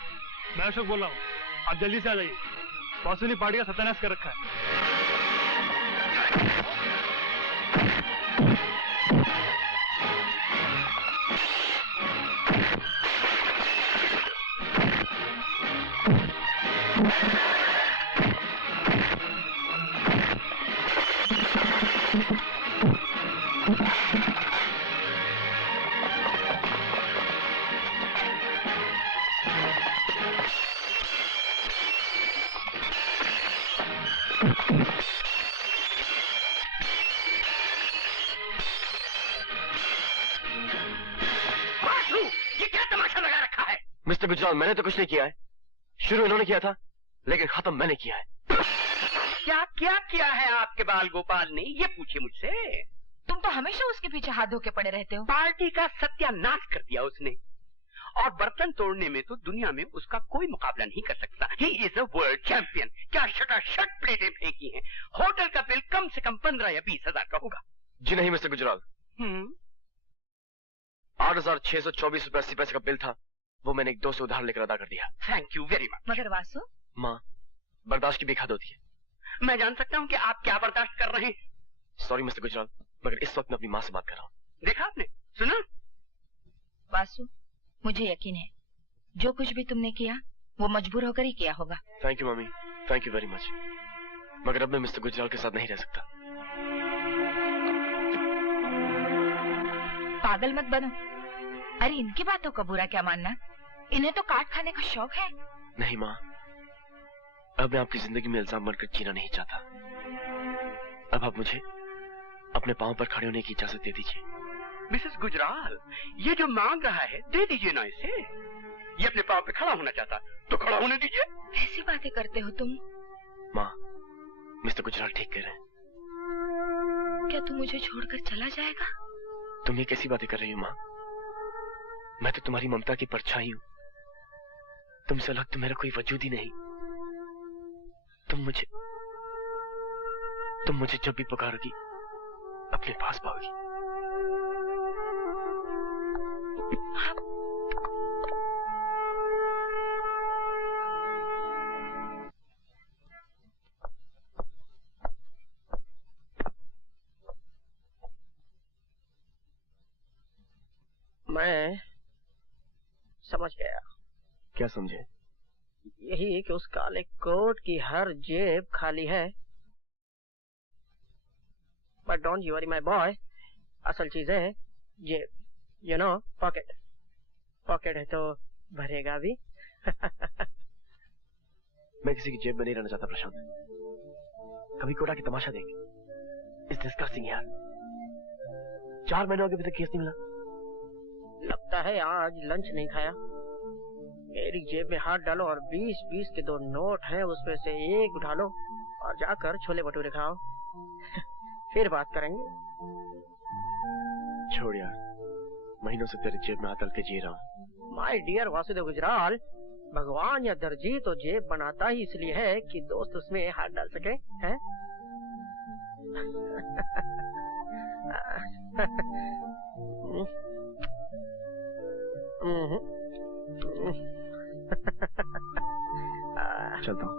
मैं अशोक बोल रहा हूँ, आप जल्दी से आ जाइए। वासु ने पार्टी का सत्यानाश कर रखा है। मिस्टर गुजराल, मैंने तो कुछ नहीं किया है। शुरू इन्होंने किया था, लेकिन खत्म मैंने किया है। क्या क्या किया है आपके बाल गोपाल ने, ये पूछिए मुझसे। तुम तो हमेशा उसके पीछे हाथ धो के पड़े रहते हो। पार्टी का सत्यानाश कर दिया उसने, और बर्तन तोड़ने में तो दुनिया में उसका कोई मुकाबला नहीं कर सकता। ही इज अ वर्ल्ड चैंपियन। क्या शटाशट प्लेटें फेंकी हैं। होटल का बिल कम से कम 15 या 20 हजार का होगा। जी नहीं मिस्टर गुजराल, 8,624 रुपए 80 पैसे का बिल था, वो मैंने एक दोस्त से उधार लेकर अदा कर दिया। Thank you very much. मगर वासु, माँ, बर्दाश्त की भी हद होती है। मैं जान सकता हूँ कि आप क्या बर्दाश्त कर रहे हैं? सॉरी मिस्टर गुजराल, मगर इस वक्त मैं अपनी माँ से बात कर रहा हूँ। देखा आपने, सुना? वासु, मुझे यकीन है जो कुछ भी तुमने किया वो मजबूर होकर ही किया होगा। Thank you mummy, thank you very much. मगर अब मैं मिस्टर गुजराल के साथ नहीं रह सकता। पागल मत बनो। अरे इनकी बातों का बुरा क्या मानना, इन्हें तो काट खाने का शौक है। नहीं माँ, अब मैं आपकी जिंदगी में इल्जाम बनकर जीना नहीं चाहता। अब आप मुझे अपने पांव पर खड़े होने की इजाजत दे दीजिए। मिसेस गुजराल, ये जो मांग रहा है दे दीजिए ना इसे। ये अपने पांव पे खड़ा होना चाहता तो खड़ा होने दीजिए। ऐसी बातें करते हो तुम? माँ, मिस्टर गुजराल ठीक कह रहे हैं। क्या तू मुझे छोड़कर चला जाएगा? तुम ये कैसी बातें कर रही हो माँ? मैं तो तुम्हारी ममता की परछाई हूँ। तुमसे अलग तो मेरा कोई वजूद ही नहीं। तुम मुझे जब भी पुकारोगी अपने पास पाओगी। समझ गया। क्या समझे? यही कि उस काले कोट की हर जेब खाली है। But don't you worry my boy, असल चीज है जेब, यू नो, पॉकेट। पॉकेट है तो भरेगा भी। मैं किसी की जेब में नहीं रहना चाहता प्रशांत। कभी कोटा की तमाशा देख। इस डिस्कस्टिंग यार। 4 महीनों के अभी तक केस नहीं मिला। लगता है आज लंच नहीं खाया। मेरी जेब में हाथ डालो और 20-20 के 2 नोट हैं, उसमें से एक उठा लो और जाकर छोले भटूरे खाओ। फिर बात करेंगे। छोड़ यार, महीनों से तेरी जेब में हाथ डाल के जी रहा हूँ। माय डियर वासुदेव गुजराल, भगवान या दर्जी तो जेब बनाता ही इसलिए है कि दोस्त उसमें हाथ डाल सके, हैं? चलता हूँ।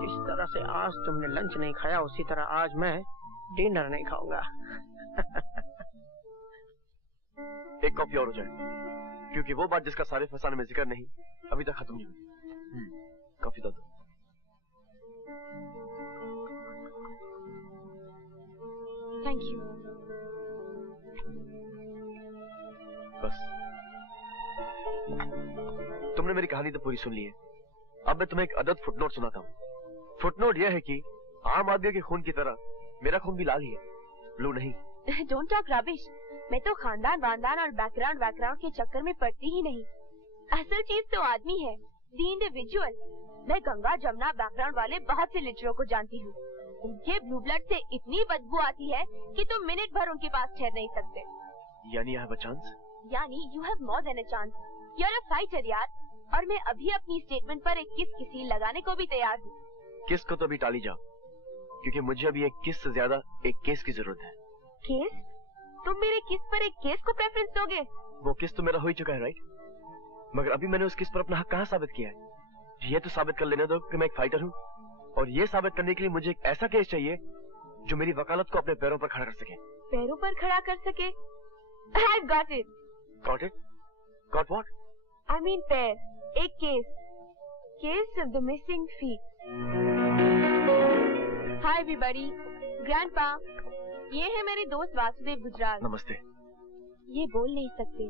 जिस तरह से आज तुमने लंच नहीं खाया, उसी तरह आज मैं डिनर नहीं खाऊंगा। एक कॉफी और हो जाए, क्योंकि वो बात जिसका सारे फसाने में जिक्र नहीं अभी तक खत्म नहीं हुई। कॉफी दो। Thank you. बस तुमने मेरी कहानी तो पूरी सुन ली है। अब मैं तुम्हें एक अदद फुटनोट सुनाता हूँ। फुटनोट यह है कि आम आदमी के खून की तरह मेरा खून भी लाल ही है, ब्लू नहीं। Don't talk rubbish. मैं तो खानदान वानदान और बैकग्राउंड के चक्कर में पड़ती ही नहीं। असल चीज तो आदमी है, द इंडिविजुअल। मैं गंगा जमुना बैकग्राउंड वाले बहुत से लिटरों को जानती हूँ। उनके ब्लू ब्लड से इतनी बदबू आती है कि तुम मिनट भर उनके पास ठहर नहीं सकते। यानी आई हैव अ चांस? यानी you have more than a chance. You are a fighter यार। और मैं अभी अपनी स्टेटमेंट पर एक किस किसी लगाने को भी तैयार हूँ। किस को तो अभी टाली जाओ, क्योंकि मुझे अभी एक किस से ज्यादा एक केस की जरूरत है। केस? तुम मेरे किस पर एक केस को प्रेफरेंस दोगे? वो किस तो मेरा हो ही चुका है, राइट? मगर अभी मैंने उस किस पर अपना हक कहाँ साबित किया है? ये तो साबित कर लेने दो कि मैं एक फाइटर हूँ, और ये साबित करने के लिए मुझे एक ऐसा केस चाहिए जो मेरी वकालत को अपने पैरों पर खड़ा कर सके। पैरों पर खड़ा कर सके? I got it. Got it? Got what? I mean पैर। एक case. Case of the missing feet. Hi everybody. Grandpa. ये है मेरे दोस्त वासुदेव गुजराल। नमस्ते। ये बोल नहीं सकते,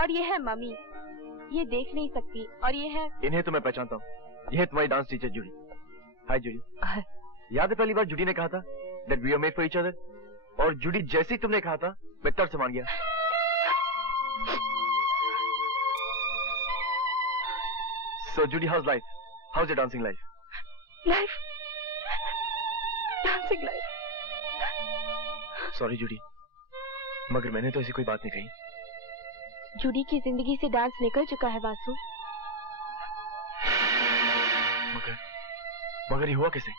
और ये है मम्मी। ये देख नहीं सकती, और ये है। इन्हें तो मैं पहचानता हूँ। ये है तुम्हारी डांस टीचर जूडी। हाय जूडी। याद है पहली बार जूडी ने कहा था that we are made for each other? और जूडी जैसे ही तुमने कहा था मैं तड़ से मान गया। So Judy, how's life? How's your dancing life? Life? Dancing life? Sorry Judy, मगर मैंने तो ऐसी कोई बात नहीं कही। जूडी की जिंदगी से डांस निकल चुका है वासु। मगर ये हुआ कैसे?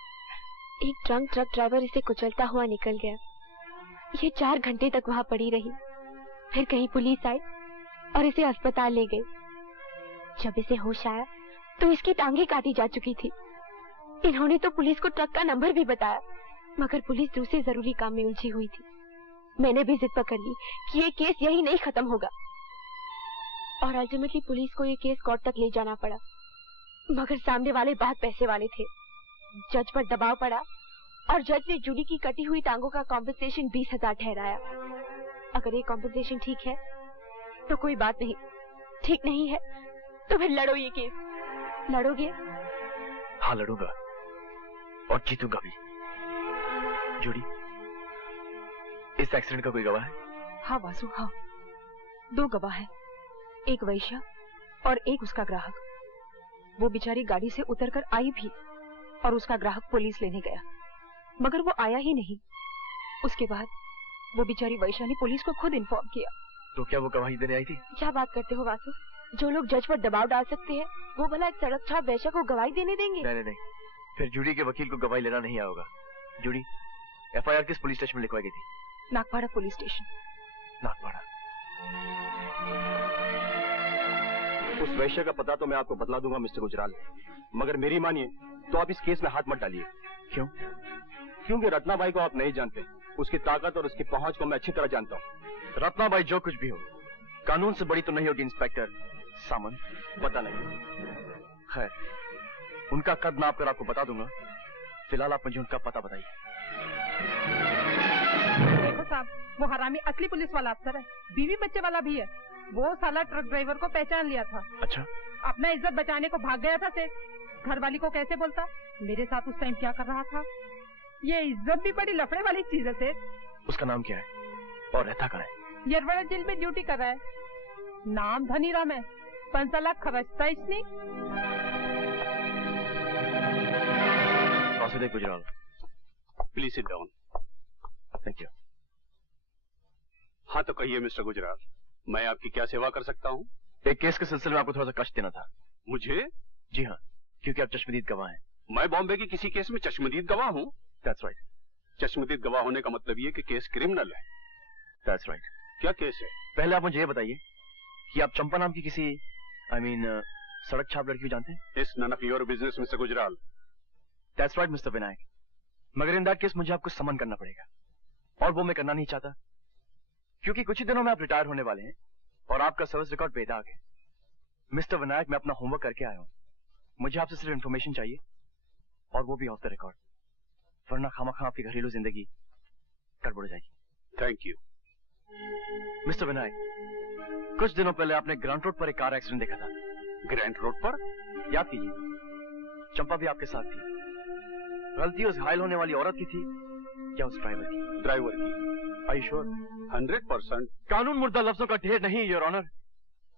एक ड्रंक ट्रक ड्राइवर इसे कुचलता हुआ निकल गया। ये 4 घंटे तक वहाँ पड़ी रही। फिर कहीं पुलिस आई और इसे अस्पताल ले गई। जब इसे होश आया तो इसकी टांगे काटी जा चुकी थी। इन्होंने तो पुलिस को ट्रक का नंबर भी बताया, मगर पुलिस दूसरे जरूरी काम में उलझी हुई थी। मैंने भी जिद पकड़ ली कि ये केस यही नहीं खत्म होगा, और अल्टीमेटली पुलिस को ये केस कोर्ट तक ले जाना पड़ा। मगर सामने वाले बहुत पैसे वाले थे। जज पर दबाव पड़ा और जज ने जूडी की कटी हुई टांगों का कॉम्पेंसेशन 20,000 ठहराया। अगर ये कॉम्पेंसेशन ठीक है तो कोई बात नहीं, ठीक नहीं है तो फिर लड़ो ये केस। लड़ोगे? हाँ लड़ूंगा, और जीतूंगा भी। जूडी, इस एक्सीडेंट का कोई गवाह है? हाँ वासु, हाँ। 2 गवाह हैं, एक वैश्या और एक उसका ग्राहक। वो बेचारी गाड़ी से उतरकर आई भी, और उसका ग्राहक पुलिस लेने गया, मगर वो आया ही नहीं। उसके बाद वो बेचारी वैश्या ने पुलिस को खुद इन्फॉर्म किया। तो क्या वो गवाही देने आई थी? क्या बात करते हो वासु? जो लोग जज पर दबाव डाल सकते हैं, वो भला एक सड़क छाप वैश्या को गवाही देने देंगे? नहीं नहीं नहीं, फिर जूडी के वकील को गवाही लेना नहीं आएगा। जूडी, FIR किस पुलिस स्टेशन में लिखवाई गई थी? Nagpada police station. नागपाड़ा। उस वैश्य का पता तो मैं आपको बतला दूंगा मिस्टर गुजराल, मगर मेरी मानिए तो आप इस केस में हाथ मत डालिए। क्यों? क्योंकि रत्नाबाई को आप नहीं जानते। उसकी ताकत और उसकी पहुंच को मैं अच्छी तरह जानता हूँ। रत्नाबाई जो कुछ भी हो, कानून से बड़ी तो नहीं होगी इंस्पेक्टर सामंत, पता नहीं। खैर, उनका कद नाप कर आपको बता दूंगा। फिलहाल आप मुझे उनका पता बताइए। देखो साहब, वो हरामी असली पुलिस वाला अफसर है, बीवी बच्चे वाला भी है। वो साला ट्रक ड्राइवर को पहचान लिया था। अच्छा। अपना इज्जत बचाने को भाग गया था सेठ। घरवाली को कैसे बोलता? मेरे साथ उस टाइम क्या कर रहा था? ये इज्जत भी बड़ी लफड़े वाली चीज है सेठ। उसका नाम क्या है और रहता कहाँ है? यरवड़ा जेल में ड्यूटी कर रहा है। नाम धनीराम है। 5 लाख खर्चता इसने। Vasudev Gujral, please sit down. Thank you. हाँ तो कहिए मिस्टर गुजराल, मैं आपकी क्या सेवा कर सकता हूँ? एक केस के सिलसिले में आपको थोड़ा सा कष्ट देना था। मुझे? जी हाँ, क्योंकि आप चश्मदीद गवाह हैं। मैं बॉम्बे के किसी केस में चश्मदीद गवाह हूँ? That's right. चश्मदीद गवाह होने का मतलब ये कि केस क्रिमिनल है। That's right. क्या केस है? पहले आप मुझे ये बताइए कि आप चंपा नाम की किसी सड़क छाप लड़की को जानते हैं? It's none of your business, mister Gujral. That's right, mister Vinayak. मगर इन दैट केस मुझे आपको समन करना पड़ेगा, और वो मैं करना नहीं चाहता, क्योंकि कुछ ही दिनों में आप रिटायर होने वाले हैं और आपका सर्विस रिकॉर्ड बेदाग है। मिस्टर विनायक, मैं अपना होमवर्क करके आया हूँ। मुझे आपसे सिर्फ इन्फॉर्मेशन चाहिए, और वो भी ऑफ द रिकॉर्ड, वरना खामखा आपकी घरेलू जिंदगी गड़बड़ जाएगी। Thank you. मिस्टर विनायक, कुछ दिनों पहले आपने ग्रांट रोड पर एक कार एक्सीडेंट देखा था। ग्रांट रोड पर? याद कीजिए, चंपा भी आपके साथ थी। गलती उस घायल होने वाली औरत की थी या उस ड्राइवर की? ड्राइवर की। Are you sure? 100%। कानून मुर्दा लफ्जों का ढेर नहीं, योर ऑनर।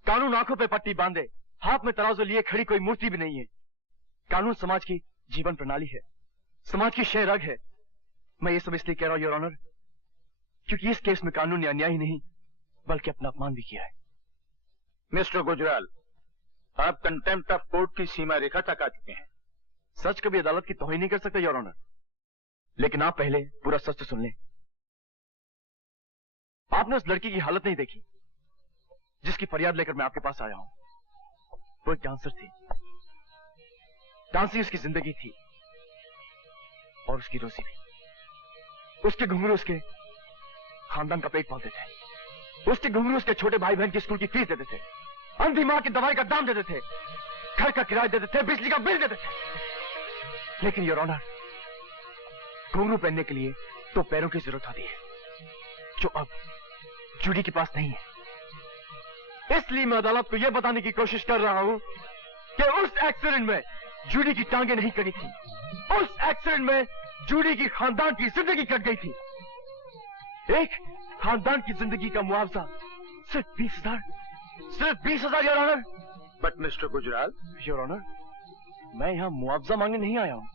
कानून आंखों पे पट्टी बांधे, हाथ में तराजू लिए खड़ी कोई मूर्ति भी नहीं है। कानून समाज की जीवन प्रणाली है, समाज की शह रग है। मैं ये सब इसलिए कह रहा हूं, योर ऑनर, क्योंकि इस केस में कानून ने अन्याय ही नहीं बल्कि अपना अपमान भी किया है। मिस्टर गुजराल, आप कंटेम्प्ट ऑफ कोर्ट की सीमा रेखा तक आ चुके हैं। सच कभी अदालत की तौहीन नहीं कर सकते, योर ऑनर, लेकिन आप पहले पूरा सच तो सुन लें। आपने उस लड़की की हालत नहीं देखी जिसकी फरियाद लेकर मैं आपके पास आया हूं। वो एक डांसर थी, डांसिंग उसकी जिंदगी थी और उसकी रोजी भी। उसके घुंघरू उसके खानदान का पेट पालते थे। उसके घुंघरू उसके छोटे भाई बहन की स्कूल की फीस देते थे, अंधी मां की दवाई का दाम देते थे, घर का किराया देते थे, बिजली का बिल देते थे। लेकिन योर ऑनर, घुंघरू पहनने के लिए तो पैरों की जरूरत होती है, जो अब जूडी के पास नहीं है। इसलिए मैं अदालत को यह बताने की कोशिश कर रहा हूं कि उस एक्सीडेंट में जूडी की टांगें नहीं कटी थी। उस एक्सीडेंट में जूडी की खानदान की जिंदगी कट गई थी। एक खानदान की जिंदगी का मुआवजा सिर्फ 20,000, सिर्फ 20,000, your honour. But mister Gujral. Your honour, मैं यहां मुआवजा मांगने नहीं आया हूं।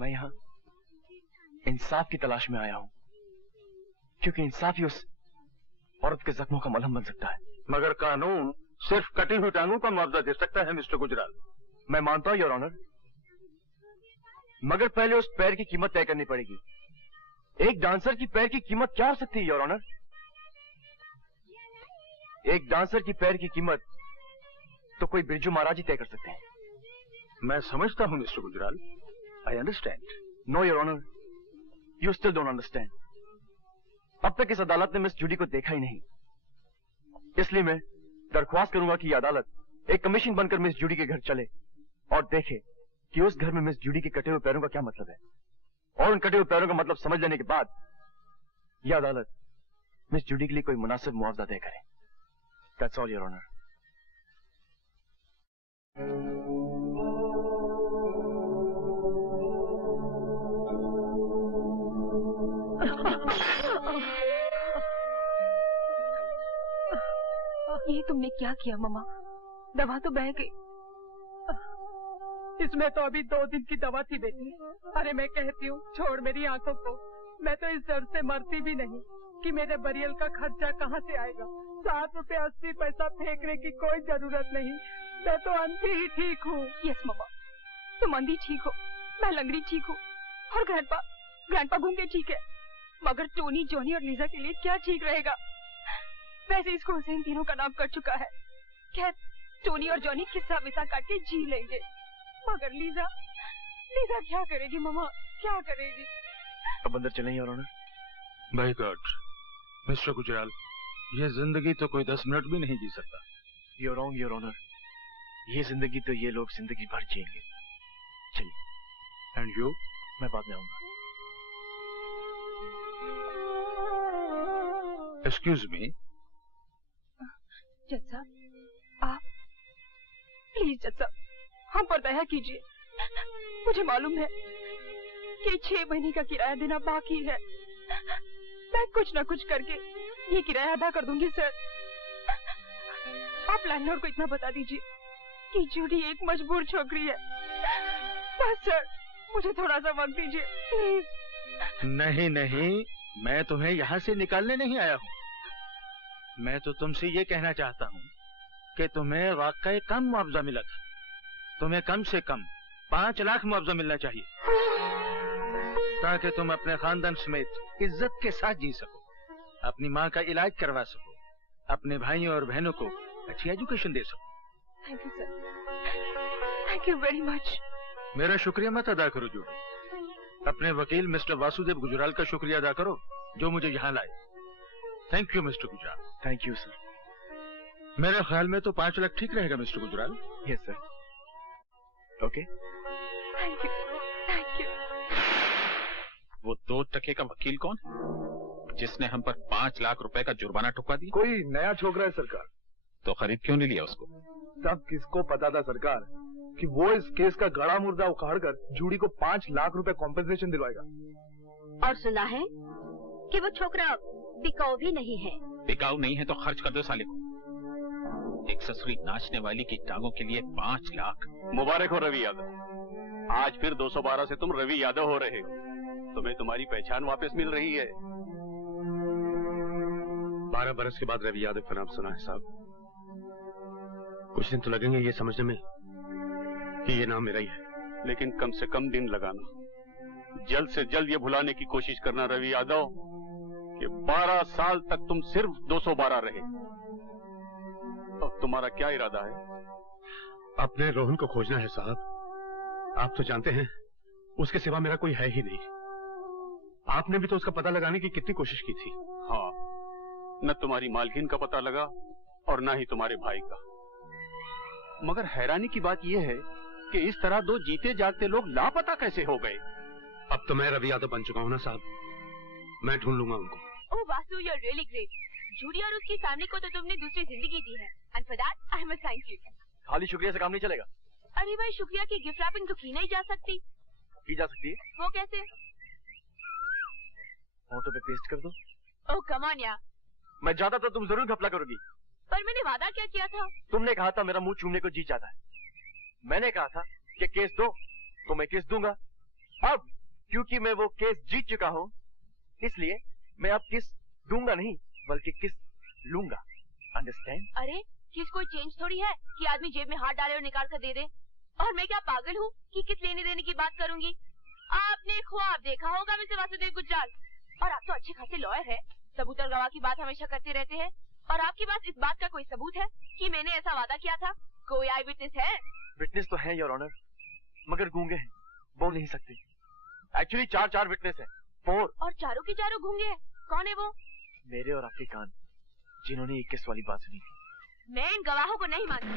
मैं यहां इंसाफ की तलाश में आया हूं, क्योंकि इंसाफ ही उस औरत के जख्मों का मलहम बन सकता है। मगर कानून सिर्फ कटी हुई टांगों का मुआवजा दे सकता है मिस्टर गुजराल। मैं मानता हूं योर ऑनर, मगर पहले उस पैर की कीमत तय करनी पड़ेगी। एक डांसर की पैर की कीमत क्या हो सकती है योर ऑनर? एक डांसर की पैर की कीमत तो कोई बिरजू महाराज ही तय कर सकते हैं। मैं समझता हूं mister Gujral, I understand. No your honour, you still don't understand. अब तक इस अदालत ने मिस जूडी को देखा ही नहीं, इसलिए मैं दरख्वास्त करूंगा कि यह अदालत एक कमीशन बनकर मिस जूडी के घर चले और देखे कि उस घर में मिस जूडी के कटे हुए पैरों का क्या मतलब है, और उन कटे हुए पैरों का मतलब समझ लेने के बाद यह अदालत मिस जूडी के लिए कोई मुनासिब मुआवजा तय करे। That's all your honour. ये तुमने क्या किया मम्मा? दवा तो बह गई। इसमें तो अभी 2 दिन की दवा थी बेटी। अरे मैं कहती हूँ छोड़ मेरी आंखों को, मैं तो इस डर से मरती भी नहीं कि मेरे बरियल का खर्चा कहाँ से आएगा। 7 रुपए 80 पैसा फेंकने की कोई जरूरत नहीं, मैं तो अंधी ही ठीक हूँ। यस मम्मा, तुम अंधी ठीक हो, मैं लंगड़ी ठीक हूँ, और ग्रैंडपा गूंगे ठीक है, मगर टोनी, जॉनी और लीजा के लिए क्या ठीक रहेगा? वैसे इस स्कूल से इन तीनों का नाम कट चुका है। खैर, टोनी और जॉनी किस्सा विसा काट के जी लेंगे, मगर लीजा क्या करेगी मम्मा, क्या करेगी? अब अंदर चलें your honour. By God, mister Gujral, ये जिंदगी तो कोई 10 मिनट भी नहीं जी सकता। You're wrong, Your Honor. ये जिंदगी तो ये लोग जिंदगी भर जिएंगे। चलिए। And you? मैं बाद में आऊंगा। Excuse me. जज साहब, आप प्लीज जज साहब, हम पर दया कीजिए। मुझे मालूम है कि 6 महीने का किराया देना बाकी है। मैं कुछ न कुछ करके ये किराया अदा कर दूंगी सर। आप लैंडलॉर्ड को इतना बता दीजिए कि जूडी एक मजबूर छोकरी है। बस सर, मुझे थोड़ा सा वक्त दीजिए प्लीज। नहीं नहीं, मैं तुम्हें यहाँ से निकालने नहीं आया हूँ। मैं तो तुमसे ये कहना चाहता हूँ कि तुम्हें वाकई कम मुआवजा मिला था। तुम्हें कम से कम 5 लाख मुआवजा मिलना चाहिए, ताकि तुम अपने खानदान समेत इज्जत के साथ जी सको, अपनी माँ का इलाज करवा सको, अपने भाइयों और बहनों को अच्छी एजुकेशन दे सको। Thank you sir, thank you very much. मेरा शुक्रिया मत अदा करो जूडी, अपने वकील मिस्टर वासुदेव गुजराल का शुक्रिया अदा करो जो मुझे यहाँ लाए। Thank you mister Gujral. Thank you sir. मेरे ख्याल में तो 5 लाख ठीक रहेगा mister Gujral. Yes sir. Okay. Thank you, thank you. वो 2 टके का वकील कौन, जिसने हम पर 5 लाख रुपए का जुर्माना ठुकवा दिया? कोई नया छोकरा है सरकार। तो खरीद क्यों नहीं लिया उसको? तब किसको पता था सरकार कि वो इस केस का गड़ा मुर्दा उखाड़कर जूडी को 5 लाख रुपए कॉम्पेंसेशन दिलवाएगा। और सुना है कि वो छोकरा बिकाऊ भी नहीं है। बिकाऊ नहीं है तो खर्च कर दो साले को। एक ससुरी नाचने वाली की टांगों के लिए 5 लाख। मुबारक हो रवि यादव, आज फिर 212 से तुम रवि यादव हो रहे हो। तुम्हें तुम्हारी पहचान वापस मिल रही है। 12 बरस के बाद रवि यादव का नाम सुना है साहब। कुछ दिन तो लगेंगे ये समझने में कि ये नाम मेरा ही है, लेकिन कम से कम दिन लगाना। जल्द से जल्द ये भुलाने की कोशिश करना रवि यादव कि 12 साल तक तुम सिर्फ 212 रहे। अब तुम्हारा क्या इरादा है? अपने रोहन को खोजना है साहब। आप तो जानते हैं उसके सिवा मेरा कोई है ही नहीं। आपने भी तो उसका पता लगाने की कितनी कोशिश की थी। हाँ, न तुम्हारी मालकिन का पता लगा और न ही तुम्हारे भाई का। मगर हैरानी की बात यह है कि इस तरह 2 जीते जागते लोग लापता कैसे हो गए? अब तो मैं रवि यादव बन चुका हूँ ना साहब, मैं ढूंढ लूंगा उनको। Oh Vasu, you are really great. Judy और उसकी फैमिली को तो तुमने दूसरी जिंदगी दी है, and for that I must thank you. खाली शुक्रिया से काम नहीं चलेगा। अरे भाई, शुक्रिया की गिफ्ट रैपिंग तो की नहीं जा सकती। की जा सकती है। वो कैसे? फोटो पे पेस्ट कर दो। ओह कम ऑन यार। मैं जाता तो तुम जरूर घपला करोगी। पर मैंने वादा क्या किया था? तुमने कहा था मेरा मुंह चूमने को जी चाहता है। मैंने कहा था कि केस दो तो मैं केस दूंगा। अब क्योंकि मैं वो केस जीत चुका हूँ, इसलिए मैं अब किस दूंगा नहीं बल्कि किस लूंगा। अंडरस्टैंड? अरे किस कोई चेंज थोड़ी है कि आदमी जेब में हाथ डाले और निकाल कर दे दे। और मैं क्या पागल हूँ कि किस लेने देने की बात करूंगी? आपने ख्वाब देखा होगा मिस्टर वासुदेव गुजराल, और आप तो अच्छे खासे लॉयर है, सबूत और गवाह की बात हमेशा करते रहते हैं। और आपके पास इस बात का कोई सबूत है कि मैंने ऐसा वादा किया था? कोई आई विटनेस है? विटनेस तो है योर ऑनर, मगर गूंगे हैं, बोल नहीं सकते। एक्चुअली 4 विटनेस है, 4। और चारों के चारों गूंगे हैं। कौन है वो? मेरे और आपके कान, जिन्होंने 21 वाली बात सुनी थी। मैं इन गवाहों को नहीं मानती।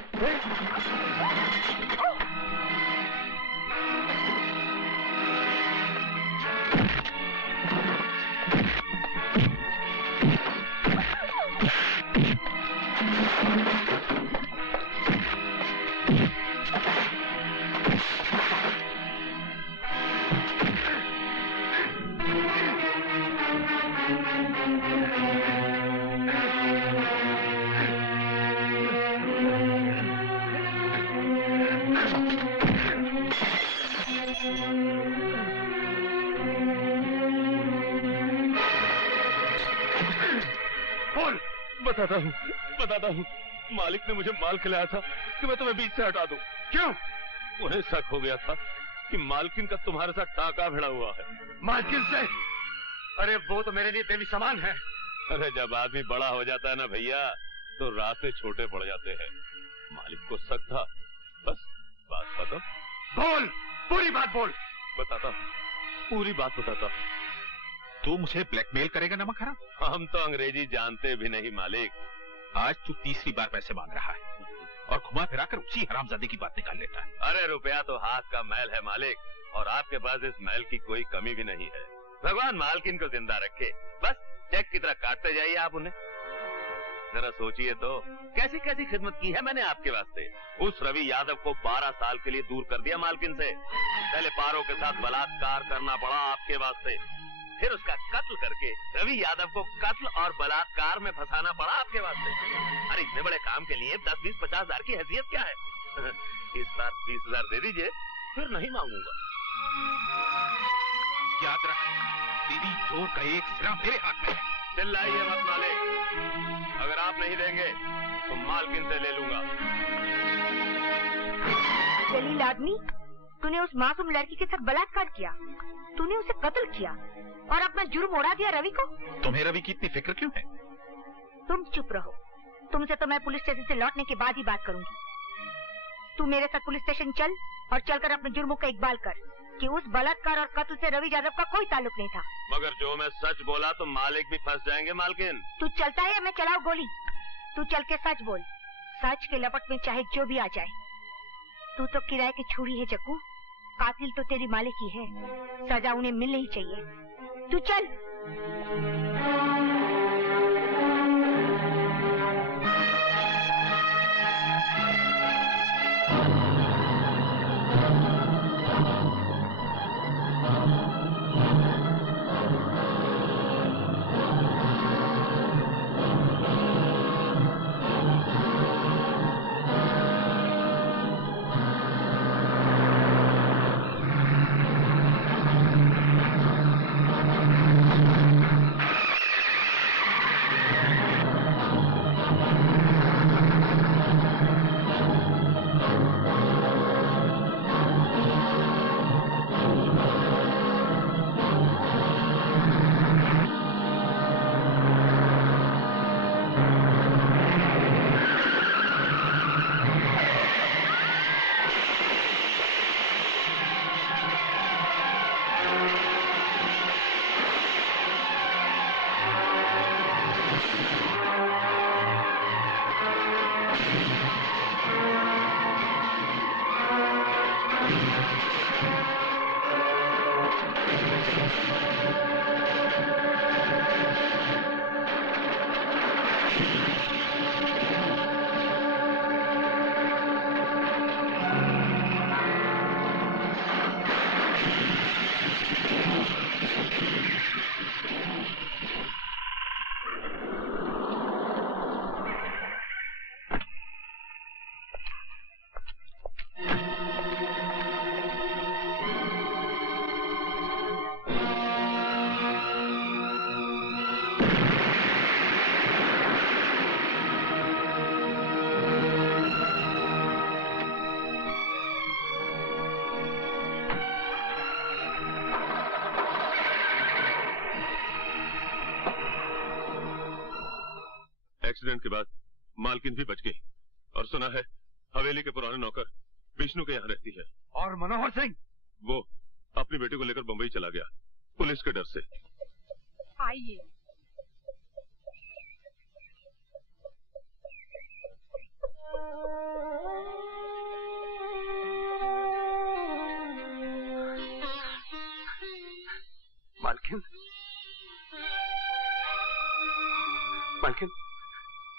बताता हूँ, मालिक ने मुझे माल खिलाया था कि मैं तुम्हें बीच से हटा दूं। क्यों? उन्हें शक हो गया था कि मालकिन का तुम्हारे साथ टाका भिड़ा हुआ है। मालकिन से? अरे वो तो मेरे लिए देवी समान है। अरे जब आदमी बड़ा हो जाता है ना भैया, तो रास्ते छोटे पड़ जाते हैं। मालिक को शक था, बस बात खत्म। बोल, पूरी बात बोल। बताता, पूरी बात बताता। तू मुझे ब्लैकमेल करेगा नमक हराम? हम तो अंग्रेजी जानते भी नहीं मालिक। आज तू तीसरी बार पैसे मांग रहा है और घुमा फिरा कर उसी हरामजादे की बात निकाल लेता है। अरे रुपया तो हाथ का मैल है मालिक, और आपके पास इस मैल की कोई कमी भी नहीं है। भगवान मालकिन को जिंदा रखे, बस चेक की तरह काटते जाइए आप उन्हें। जरा सोचिए तो कैसी कैसी खिदमत की है मैंने आपके वास्ते। उस रवि यादव को 12 साल के लिए दूर कर दिया मालकिन से। पहले पारो के साथ बलात्कार करना पड़ा आपके वास्ते, फिर उसका कत्ल करके रवि यादव को कत्ल और बलात्कार में फंसाना पड़ा आपके वास्ते। अरे इतने बड़े काम के लिए 10, 20, 50 हजार की हैसियत क्या है? इस बार 20,000 दे दीजिए, फिर नहीं मांगूंगा। याद रख, तेरी जोर का एक सिरा मेरे हाथ में है। चिल्लाइए मत मालिक, अगर आप नहीं देंगे तो मालकिन से ले लूंगा। जलील आदमी, तूने उस मासूम लड़की के साथ बलात्कार किया, तूने उसे कत्ल किया और अपना जुर्म उड़ा दिया रवि को। तुम्हें रवि की इतनी फिक्र क्यों है? तुम चुप रहो, तुमसे तो मैं पुलिस स्टेशन से लौटने के बाद ही बात करूंगी। तू मेरे साथ पुलिस स्टेशन चल और चलकर अपने जुर्मों का इकबाल कर कि उस बलात्कार और कत्ल से रवि यादव का कोई ताल्लुक नहीं था। मगर जो मैं सच बोला तो मालिक भी फंस जाएंगे मालकिन। तू चलता है या मैं चलाऊं गोली? तू चल के सच बोल, सच के लपट में चाहे जो भी आ जाए। तू तो किराए की छुरी है जग्गू, कातिल तो तेरी मालिक ही है, सजा उन्हें मिलनी ही चाहिए। तू चल। एक्सीडेंट के बाद मालकिन भी बच गई, और सुना है हवेली के पुराने नौकर विष्णु के यहाँ रहती है। और मनोहर सिंह? वो अपनी बेटी को लेकर बंबई चला गया पुलिस के डर से। आइए। मालकिन, मालकिन,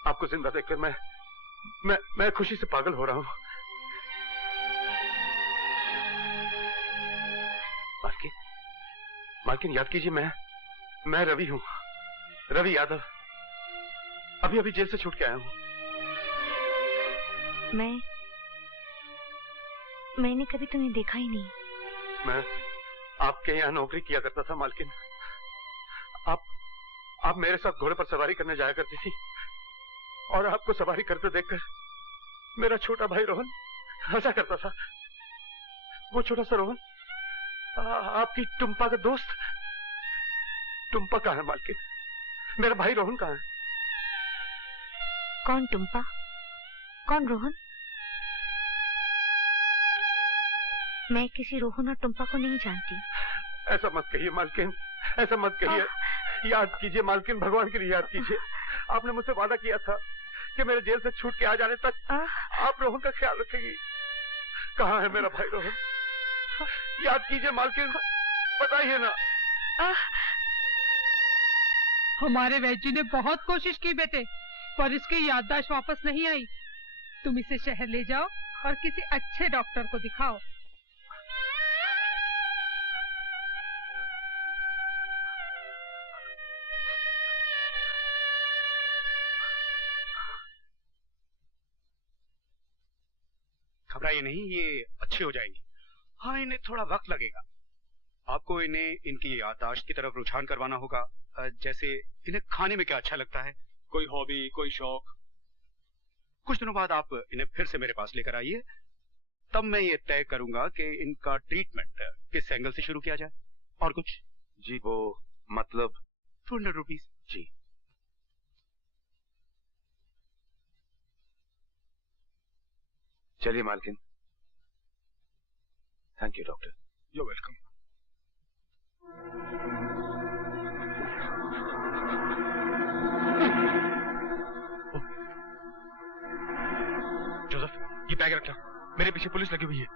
आपको जिंदा देखकर मैं खुशी से पागल हो रहा हूं। मालकिन, मालकिन याद कीजिए, मैं रवि हूं, रवि यादव। अभी जेल से छूट के आया हूं। मैंने कभी तुम्हें देखा ही नहीं। मैं आपके यहाँ नौकरी किया करता था मालकिन। आप मेरे साथ घोड़े पर सवारी करने जाया करती थी, और आपको सवारी करते देखकर मेरा छोटा भाई रोहन हंसा करता था। वो छोटा सा रोहन आपकी टुम्पा का दोस्त। टुम्पा कहाँ है मालकिन? मेरा भाई रोहन कहाँ है? कौन टुम्पा? कौन रोहन? मैं किसी रोहन और टुम्पा को नहीं जानती। ऐसा मत कहिए मालकिन, ऐसा मत कहिए। याद कीजिए मालकिन, भगवान के लिए याद कीजिए। आपने मुझसे वादा किया था कि मेरे जेल से छूट के आ जाने तक आप रोहन का ख्याल रखेंगी। कहाँ है मेरा भाई रोहन? याद कीजिए मालकिन, बताइए ना। हमारे वैद्य ने बहुत कोशिश की बेटे, पर इसकी याददाश्त वापस नहीं आई। तुम इसे शहर ले जाओ और किसी अच्छे डॉक्टर को दिखाओ। घबराइए नहीं, ये अच्छे हो जाएंगी। हाँ, इन्हें थोड़ा वक्त लगेगा। आपको इन्हें इनकी याददाश्त की तरफ रुझान करवाना होगा। जैसे इन्हें खाने में क्या अच्छा लगता है, कोई हॉबी, कोई शौक। कुछ दिनों बाद आप इन्हें फिर से मेरे पास लेकर आइए, तब मैं ये तय करूंगा कि इनका ट्रीटमेंट किस एंगल से शुरू किया जाए। और कुछ? जी वो मतलब 200 रुपीज। जी। चलिए मालकिन। Thank you doctor. You welcome. Joseph, ये बैग रखना, मेरे पीछे पुलिस लगी हुई है।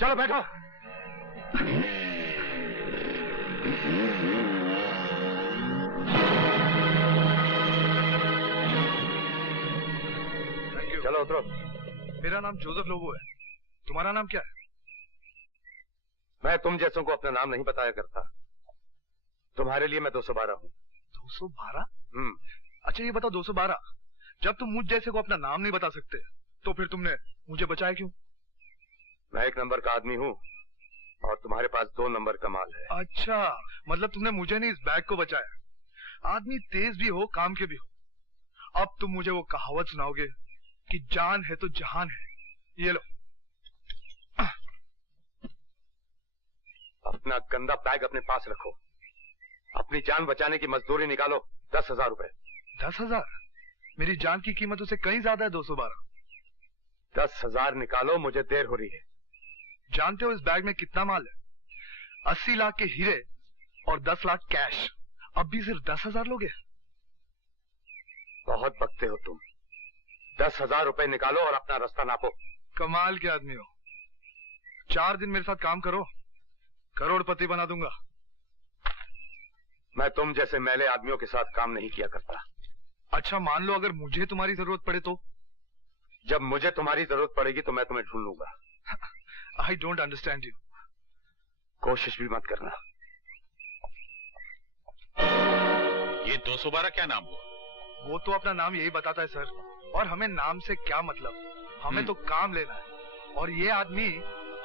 चलो बैठो। चलो उतरो। मेरा नाम जोसेफ लोबो है, तुम्हारा नाम क्या है? मैं तुम जैसों को अपना नाम नहीं बताया करता। तुम्हारे लिए मैं 212 हूँ। 212? अच्छा ये बताओ 212, जब तुम मुझ जैसे को अपना नाम नहीं बता सकते तो फिर तुमने मुझे बचाया क्यों? मैं 1 नंबर का आदमी हूँ और तुम्हारे पास 2 नंबर का माल है। अच्छा, मतलब तुमने मुझे नहीं इस बैग को बचाया। आदमी तेज भी हो, काम के भी हो। अब तुम मुझे वो कहावत सुनाओगे कि जान है तो जहान है। ये लो। अपना गंदा बैग अपने पास रखो। अपनी जान बचाने की मजदूरी निकालो। 10,000 रुपए। 10,000? मेरी जान की कीमत उसे कहीं ज्यादा है 212। 10,000 निकालो, मुझे देर हो रही है। जानते हो इस बैग में कितना माल है? 80 लाख के हीरे और 10 लाख कैश। अब भी सिर्फ 10,000 लोगे? बहुत बकते हो तुम। 10,000 रुपए निकालो और अपना रास्ता नापो। कमाल के आदमी हो। 4 दिन मेरे साथ काम करो, करोड़पति बना दूंगा। मैं तुम जैसे मैले आदमियों के साथ काम नहीं किया करता। अच्छा मान लो अगर मुझे तुम्हारी जरूरत पड़े तो? जब मुझे तुम्हारी जरूरत पड़ेगी तो मैं तुम्हें ढूंढ लूंगा। I don't understand you. कोशिश भी मत करना। ये 212 क्या नाम हुआ? वो तो अपना नाम यही बताता है सर, और हमें नाम से क्या मतलब, हमें तो काम लेना है, और ये आदमी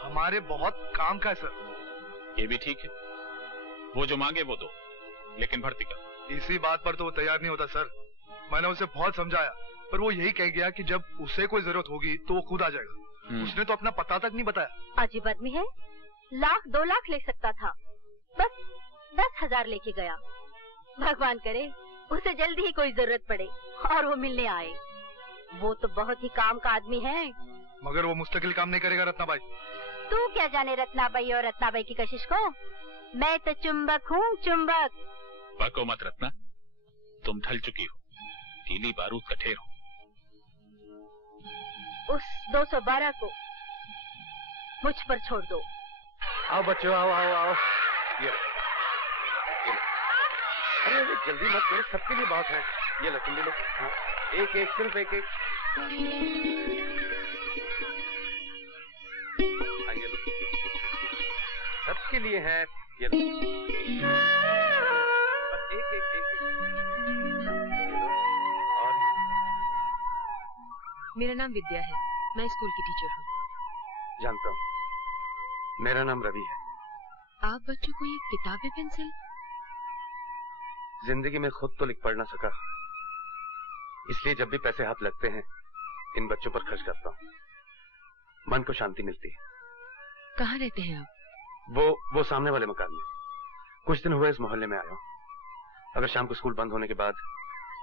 हमारे बहुत काम का है सर। ये भी ठीक है, वो जो मांगे वो दो, लेकिन भर्ती कर। इसी बात पर तो वो तैयार नहीं होता सर। मैंने उसे बहुत समझाया, पर वो यही कह गया कि जब उसे कोई जरूरत होगी तो वो खुद आ जाएगा। उसने तो अपना पता तक नहीं बताया। अजीब आदमी है, 1,00,000 2 लाख ले सकता था, बस 10,000 लेके गया। भगवान करे उसे जल्दी ही कोई जरूरत पड़े और वो मिलने आए। वो तो बहुत ही काम का आदमी है। मगर वो मुस्तकिल काम नहीं करेगा रत्ना भाई। तू क्या जाने रत्नाबाई और रत्नाबाई की कशिश को। मैं तो चुंबक हूँ, चुंबक। बको मत रत्ना, तुम ढल चुकी हो, कीली बारूद का ढेर हो। उस 212 को मुझ पर छोड़ दो। आओ बच्चों, आओ आओ आओ। ये अरे अरे जल्दी मत करो, सबके लिए बहुत है। ये लो, तुम भी लो। हाँ, एक एक, सिर्फ एक एक। हाँ, ये लो, सबके लिए है। ये लो, बस एक एक एक एक। और मेरा नाम विद्या है, मैं स्कूल की टीचर हूँ। जानता हूँ, मेरा नाम रवि है। आप बच्चों को ये किताबें पेंसिल? जिंदगी में खुद तो लिख पढ़ ना सका, इसलिए जब भी पैसे हाथ लगते हैं इन बच्चों पर खर्च करता हूँ। मन को शांति मिलती है। कहाँ रहते हैं आप? वो सामने वाले मकान में। कुछ दिन हुए इस मोहल्ले में आया हूँ। अगर शाम को स्कूल बंद होने के बाद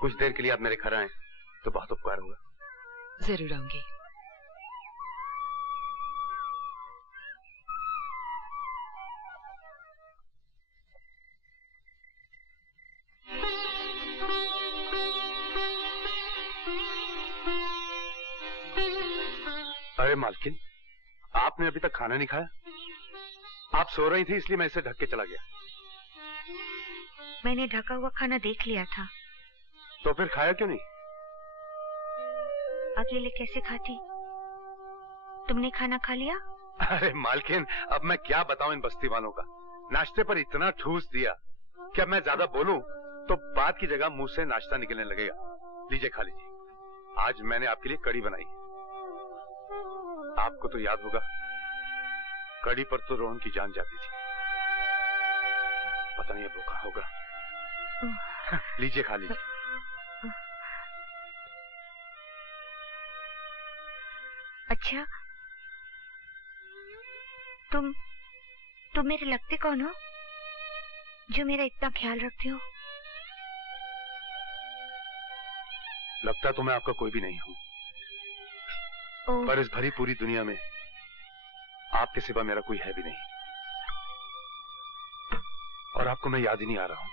कुछ देर के लिए आप मेरे घर आए तो बहुत उपकार होगा। जरूर आऊंगी। अरे मालकिन, आपने अभी तक खाना नहीं खाया? आप सो रही थी इसलिए मैं इसे ढक के चला गया। मैंने ढका हुआ खाना देख लिया था। तो फिर खाया क्यों नहीं? अकेले कैसे खाती? तुमने खाना खा लिया? अरे मालकिन, अब मैं क्या बताऊं इन बस्ती वालों का। नाश्ते पर इतना ठूस दिया कि अब मैं ज्यादा बोलूं तो बात की जगह मुंह से नाश्ता निकलने लगेगा। लीजिए, खा लीजिए। आज मैंने आपके लिए कड़ी बनाई है। आपको तो याद होगा, कड़ी पर तो रोहन की जान जाती थी। पता नहीं अब वो कहाँ होगा। लीजिए, खा लीजिए। अच्छा, तुम मेरे लगते कौन हो जो मेरा इतना ख्याल रखते हो? लगता तो मैं आपका कोई भी नहीं हूँ, पर इस भरी पूरी दुनिया में आपके सिवा मेरा कोई है भी नहीं। और आपको मैं याद ही नहीं आ रहा हूं।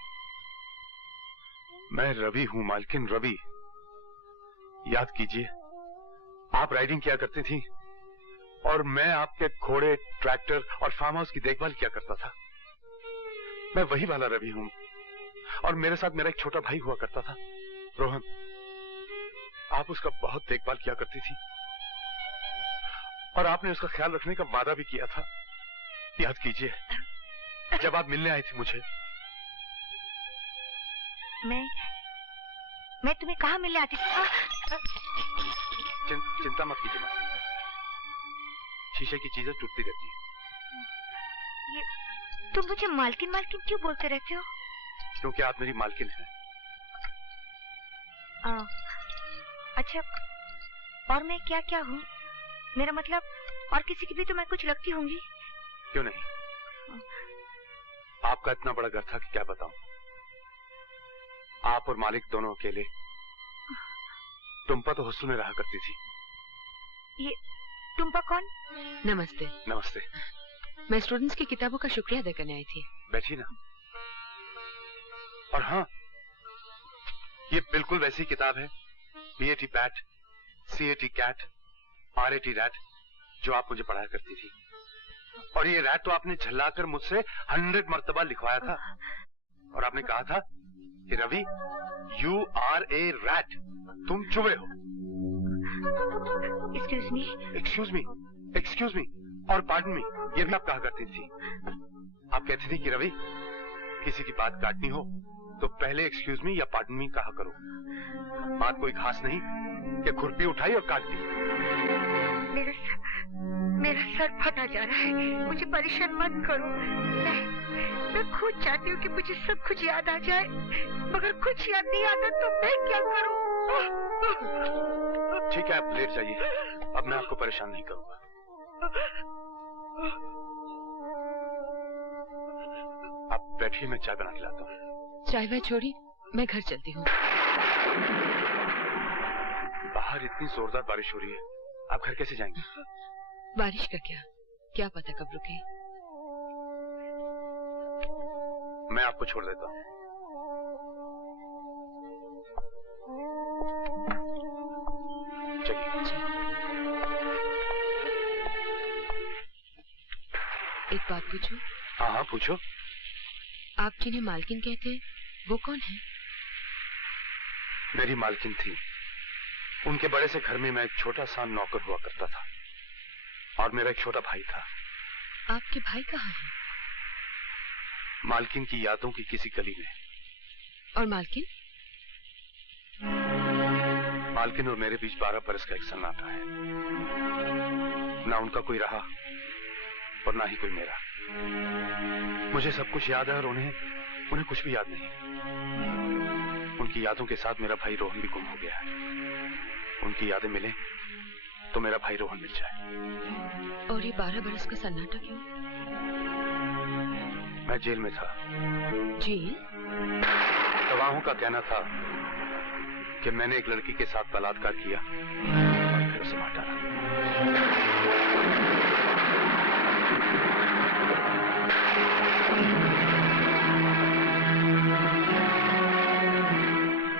मैं रवि हूं मालकिन, रवि। याद कीजिए, आप राइडिंग किया करती थी और मैं आपके घोड़े, ट्रैक्टर और फार्म हाउस की देखभाल किया करता था। मैं वही वाला रवि हूं। और मेरे साथ मेरा एक छोटा भाई हुआ करता था, रोहन। आप उसका बहुत देखभाल किया करती थी और आपने उसका ख्याल रखने का वादा भी किया था। याद कीजिए, जब आप मिलने आई थी मुझे। मैं तुम्हें कहाँ मिलने आती थी? चिंता मत कीजिए माँ, शीशे की चीजें टूटती रहती हैं। तुम मुझे मालकिन मालकिन क्यों बोलते रहते हो? क्योंकि आप मेरी मालकिन हैं। अच्छा, और मैं क्या क्या हूँ? मेरा मतलब, और किसी की भी तो मैं कुछ लगती होंगी। क्यों नहीं? आपका इतना बड़ा घर था कि क्या बताऊं। आप और मालिक दोनों अकेले। टुम्पा तो हॉस्टल में रहा करती थी। ये टुम्पा कौन? नमस्ते। नमस्ते। मैं स्टूडेंट्स की किताबों का शुक्रिया अदा करने आई थी। बैठी ना। और हाँ, ये बिल्कुल वैसी किताब है, BAT bat, CAT cat, RAT rat, जो आप मुझे पढ़ाया करती थी। और ये रैट तो आपने झल्लाकर मुझसे 100 मर्तबा लिखवाया था। और आपने कहा था कि Ravi, You are a rat, तुम चूहे हो। एक्सक्यूज मी और पार्डन मी, ये भी आप कहा करती थी। आप कहती थी कि रवि, किसी की बात काटनी हो तो पहले एक्सक्यूज मी या पार्डन मी कहा करो। बात कोई खास नहीं कि खुरपी उठाई और काट दी। मेरा सर फटा जा रहा है, मुझे परेशान मत करो। मैं खुद चाहती हूँ कि मुझे सब कुछ याद आ जाए, मगर कुछ याद नहीं आता तो मैं क्या करूँ? ठीक है, आप लेट जाइए, अब मैं आपको परेशान नहीं करूँगा। आप बैठिए, मैं चाय बना के लाता हूँ। चाय वाय छोड़ी, मैं घर चलती हूँ। बाहर इतनी जोरदार बारिश हो रही है, आप घर कैसे जाएंगे? बारिश का क्या क्या पता कब रुके। मैं आपको छोड़ देता हूँ। एक बात पूछूं? हाँ हाँ पूछो। आप जिन्हें मालकिन कहते हैं वो कौन है? मेरी मालकिन थी। उनके बड़े से घर में मैं एक छोटा सा नौकर हुआ करता था और मेरा एक छोटा भाई था। आपके भाई कहाँ है? मालकिन की यादों की किसी गली में। और मालकिन? मालकिन और मेरे बीच 12 बरस का एक सन्नाटा है। ना उनका कोई रहा और ना ही कोई मेरा। मुझे सब कुछ याद है और उन्हें कुछ भी याद नहीं। उनकी यादों के साथ मेरा भाई रोहन भी गुम हो गया है। उनकी यादें मिले तो मेरा भाई रोहन मिल जाए। और ये 12 बरस का सन्नाटा क्यों? मैं जेल में था। जेल? गवाहों का कहना था कि मैंने एक लड़की के साथ बलात्कार किया और फिर उसे मार डाला।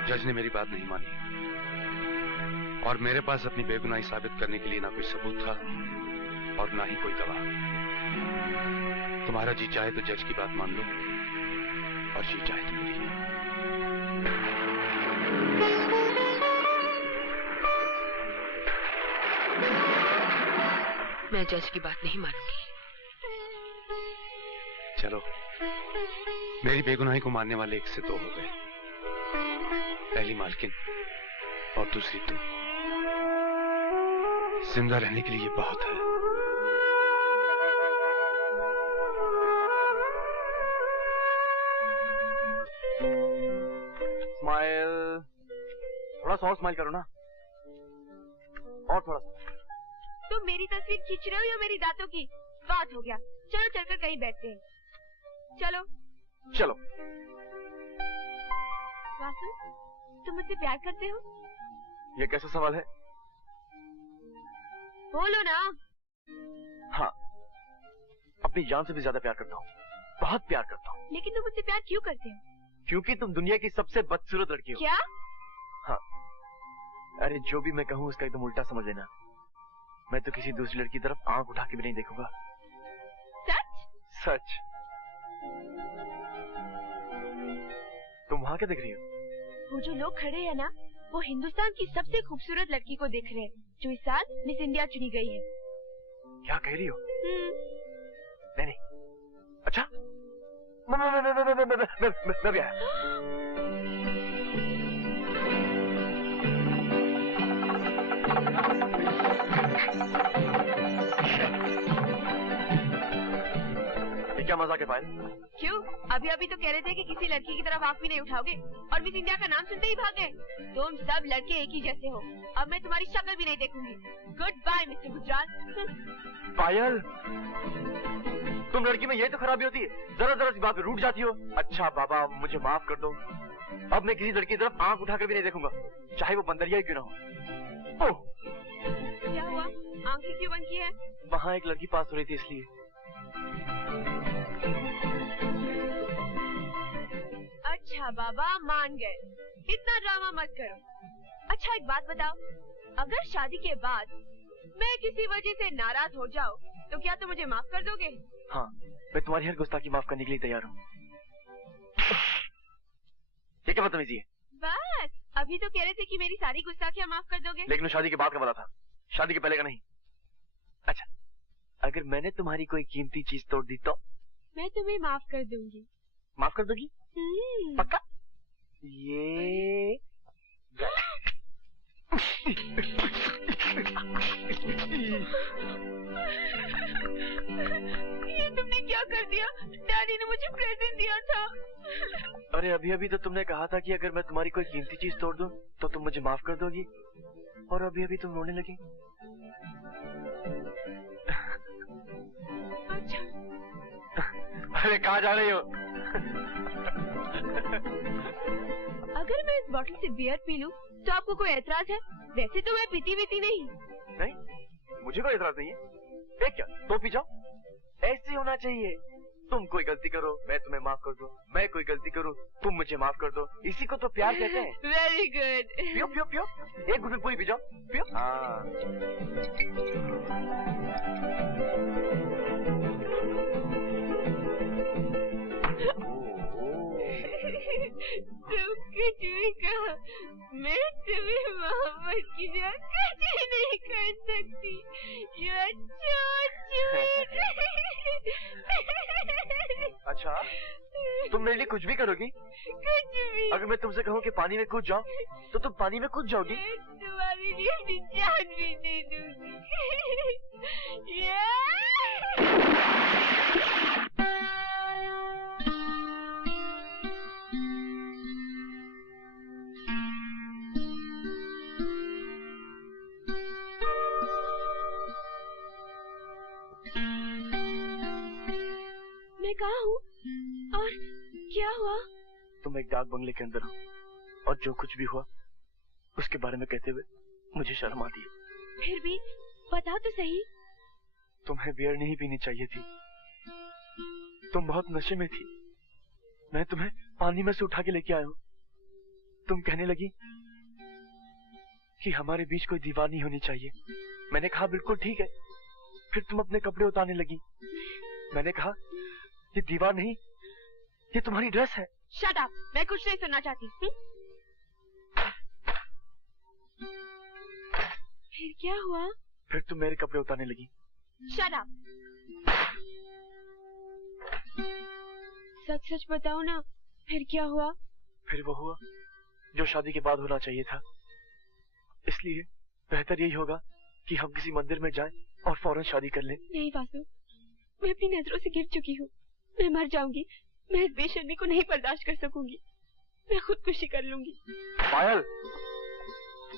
जज ने मेरी बात नहीं मानी और मेरे पास अपनी बेगुनाही साबित करने के लिए ना कोई सबूत था और ना ही कोई गवाह। तुम्हारा जी चाहे तो जज की बात मान लो और जी चाहे तो मेरी। मैं जज की बात नहीं मानूंगी। चलो, मेरी बेगुनाही को मानने वाले 1 से 2 हो गए। पहली मालकिन और दूसरी तुम। जिंदा रहने के लिए ये बहुत है। स्माइल, थोड़ा सा और स्माइल करो ना, और थोड़ा सा। तुम मेरी तस्वीर खींच रहे हो या मेरी दांतों की? बात हो गया, चलो चलकर कहीं बैठते हैं। चलो चलो। वासु, तुम मुझसे प्यार करते हो? ये कैसा सवाल है? बोलो ना। हाँ, अपनी जान से भी ज्यादा प्यार करता हूँ, बहुत प्यार करता हूँ। लेकिन तुम मुझसे प्यार क्यों करते हो? क्योंकि तुम दुनिया की सबसे बदसूरत लड़की हो। क्या? हाँ, अरे जो भी मैं कहूँ उसका एकदम उल्टा समझ लेना। मैं तो किसी दूसरी लड़की की तरफ आंख उठा के भी नहीं देखूंगा। सच? सच। तुम वहाँ क्या देख रही हो? वो जो लोग खड़े हैं ना, वो हिंदुस्तान की सबसे खूबसूरत लड़की को देख रहे हैं, जो इस साल मिस इंडिया चुनी गई है। क्या कह रही हो? नहीं। अच्छा, मैं भी आया। ये क्या मजाक है पायल? क्यों? अभी अभी तो कह रहे थे कि किसी लड़की की तरफ आंख भी नहीं उठाओगे और मिस इंडिया का नाम सुनते ही भाग गए। तुम सब लड़के एक ही जैसे हो। अब मैं तुम्हारी शक्ल भी नहीं देखूंगी। Good bye mister Gujral. Payal, तुम लड़की में यही तो खराबी होती है, जरा जरा सी बात पे रूठ जाती हो। अच्छा बाबा, मुझे माफ कर दो। अब मैं किसी लड़की की तरफ आंख उठाकर भी नहीं देखूंगा, चाहे वो बंदरिया ही क्यों ना हो। ओह, क्या हुआ? आंखें क्यों बंद की है? वहाँ एक लड़की पास हो रही थी इसलिए। अच्छा बाबा, मान गए। इतना ड्रामा मत करो। अच्छा एक बात बताओ, अगर शादी के बाद मैं किसी वजह से नाराज हो जाऊँ तो क्या तुम मुझे माफ कर दोगे? हाँ, मैं तुम्हारी हर गुस्ताखी माफ करने के लिए तैयार हूँ। ये क्या बदतमीजी है? बस, अभी तो कह रहे थे कि मेरी सारी गुस्ताखियाँ माफ कर दोगे। लेकिन शादी के बाद का वादा था, शादी के पहले का नहीं। अच्छा, अगर मैंने तुम्हारी कोई कीमती चीज तोड़ दी तो? मैं तुम्हें माफ कर दूंगी। माफ कर दोगी? पक्का? ये तुमने क्या कर दिया? डैडी ने मुझे प्रेजेंट दिया था। अरे अभी अभी तो तुमने कहा था कि अगर मैं तुम्हारी कोई कीमती चीज तोड़ दूं तो तुम मुझे माफ कर दोगी, और अभी अभी तुम रोने लगी। अच्छा। अरे कहाँ जा रही हो? अगर मैं इस बोतल से बियर पी लूं तो आपको कोई एतराज है? वैसे तो मैं पीती नहीं। नहीं, मुझे कोई एतराज नहीं है। एक क्या, तो पी जाओ। ऐसे होना चाहिए। तुम कोई गलती करो मैं तुम्हें माफ कर दूं, मैं कोई गलती करूं तुम मुझे माफ कर दो। इसी को तो प्यार कहते हैं। Very good. पियो पियो पियो, एक घुट में पूरी पी जाओ, पियो। हाँ। तुम कुछ भी कहो, मैं तुम्हें मोहब्बत की जगह कुछ नहीं कर सकती। अच्छा, तुम मेरे लिए कुछ भी करोगी? कुछ भी। अगर मैं तुमसे कहूँ कि पानी में कूद जाओ, तो तुम पानी में कूद जाओगी? तुम्हारे लिए अपनी जान भी दे दूंगी। मैं कहाँ हूँ और क्या हुआ? तुम एक डाक बंगले के अंदर हो और जो कुछ भी हुआ उसके बारे में कहते हुए मुझे शर्म आती है। फिर भी बताओ तो सही। तुम्हें बियर नहीं पीनी चाहिए थी, तुम बहुत नशे में थी। मैं तुम्हें पानी में से उठा के लेके आया हूँ। तुम कहने लगी कि हमारे बीच कोई दीवार नहीं होनी चाहिए। मैंने कहा बिल्कुल ठीक है। फिर तुम अपने कपड़े उतारने लगी। मैंने कहा ये दीवार नहीं, ये तुम्हारी ड्रेस है। शट अप, मैं कुछ नहीं सुनना चाहती। फिर क्या हुआ? फिर तुम मेरे कपड़े उतारने लगी। Shut up. सच सच बताओ ना, फिर क्या हुआ? फिर वो हुआ जो शादी के बाद होना चाहिए था। इसलिए बेहतर यही होगा कि हम किसी मंदिर में जाएं और फौरन शादी कर लें। नहीं वासु, मैं अपनी नजरों से गिर चुकी हूँ। मैं मर जाऊंगी। मैं इस बेशर्मी को नहीं बर्दाश्त कर सकूंगी। मैं खुदकुशी कर लूंगी। पायल,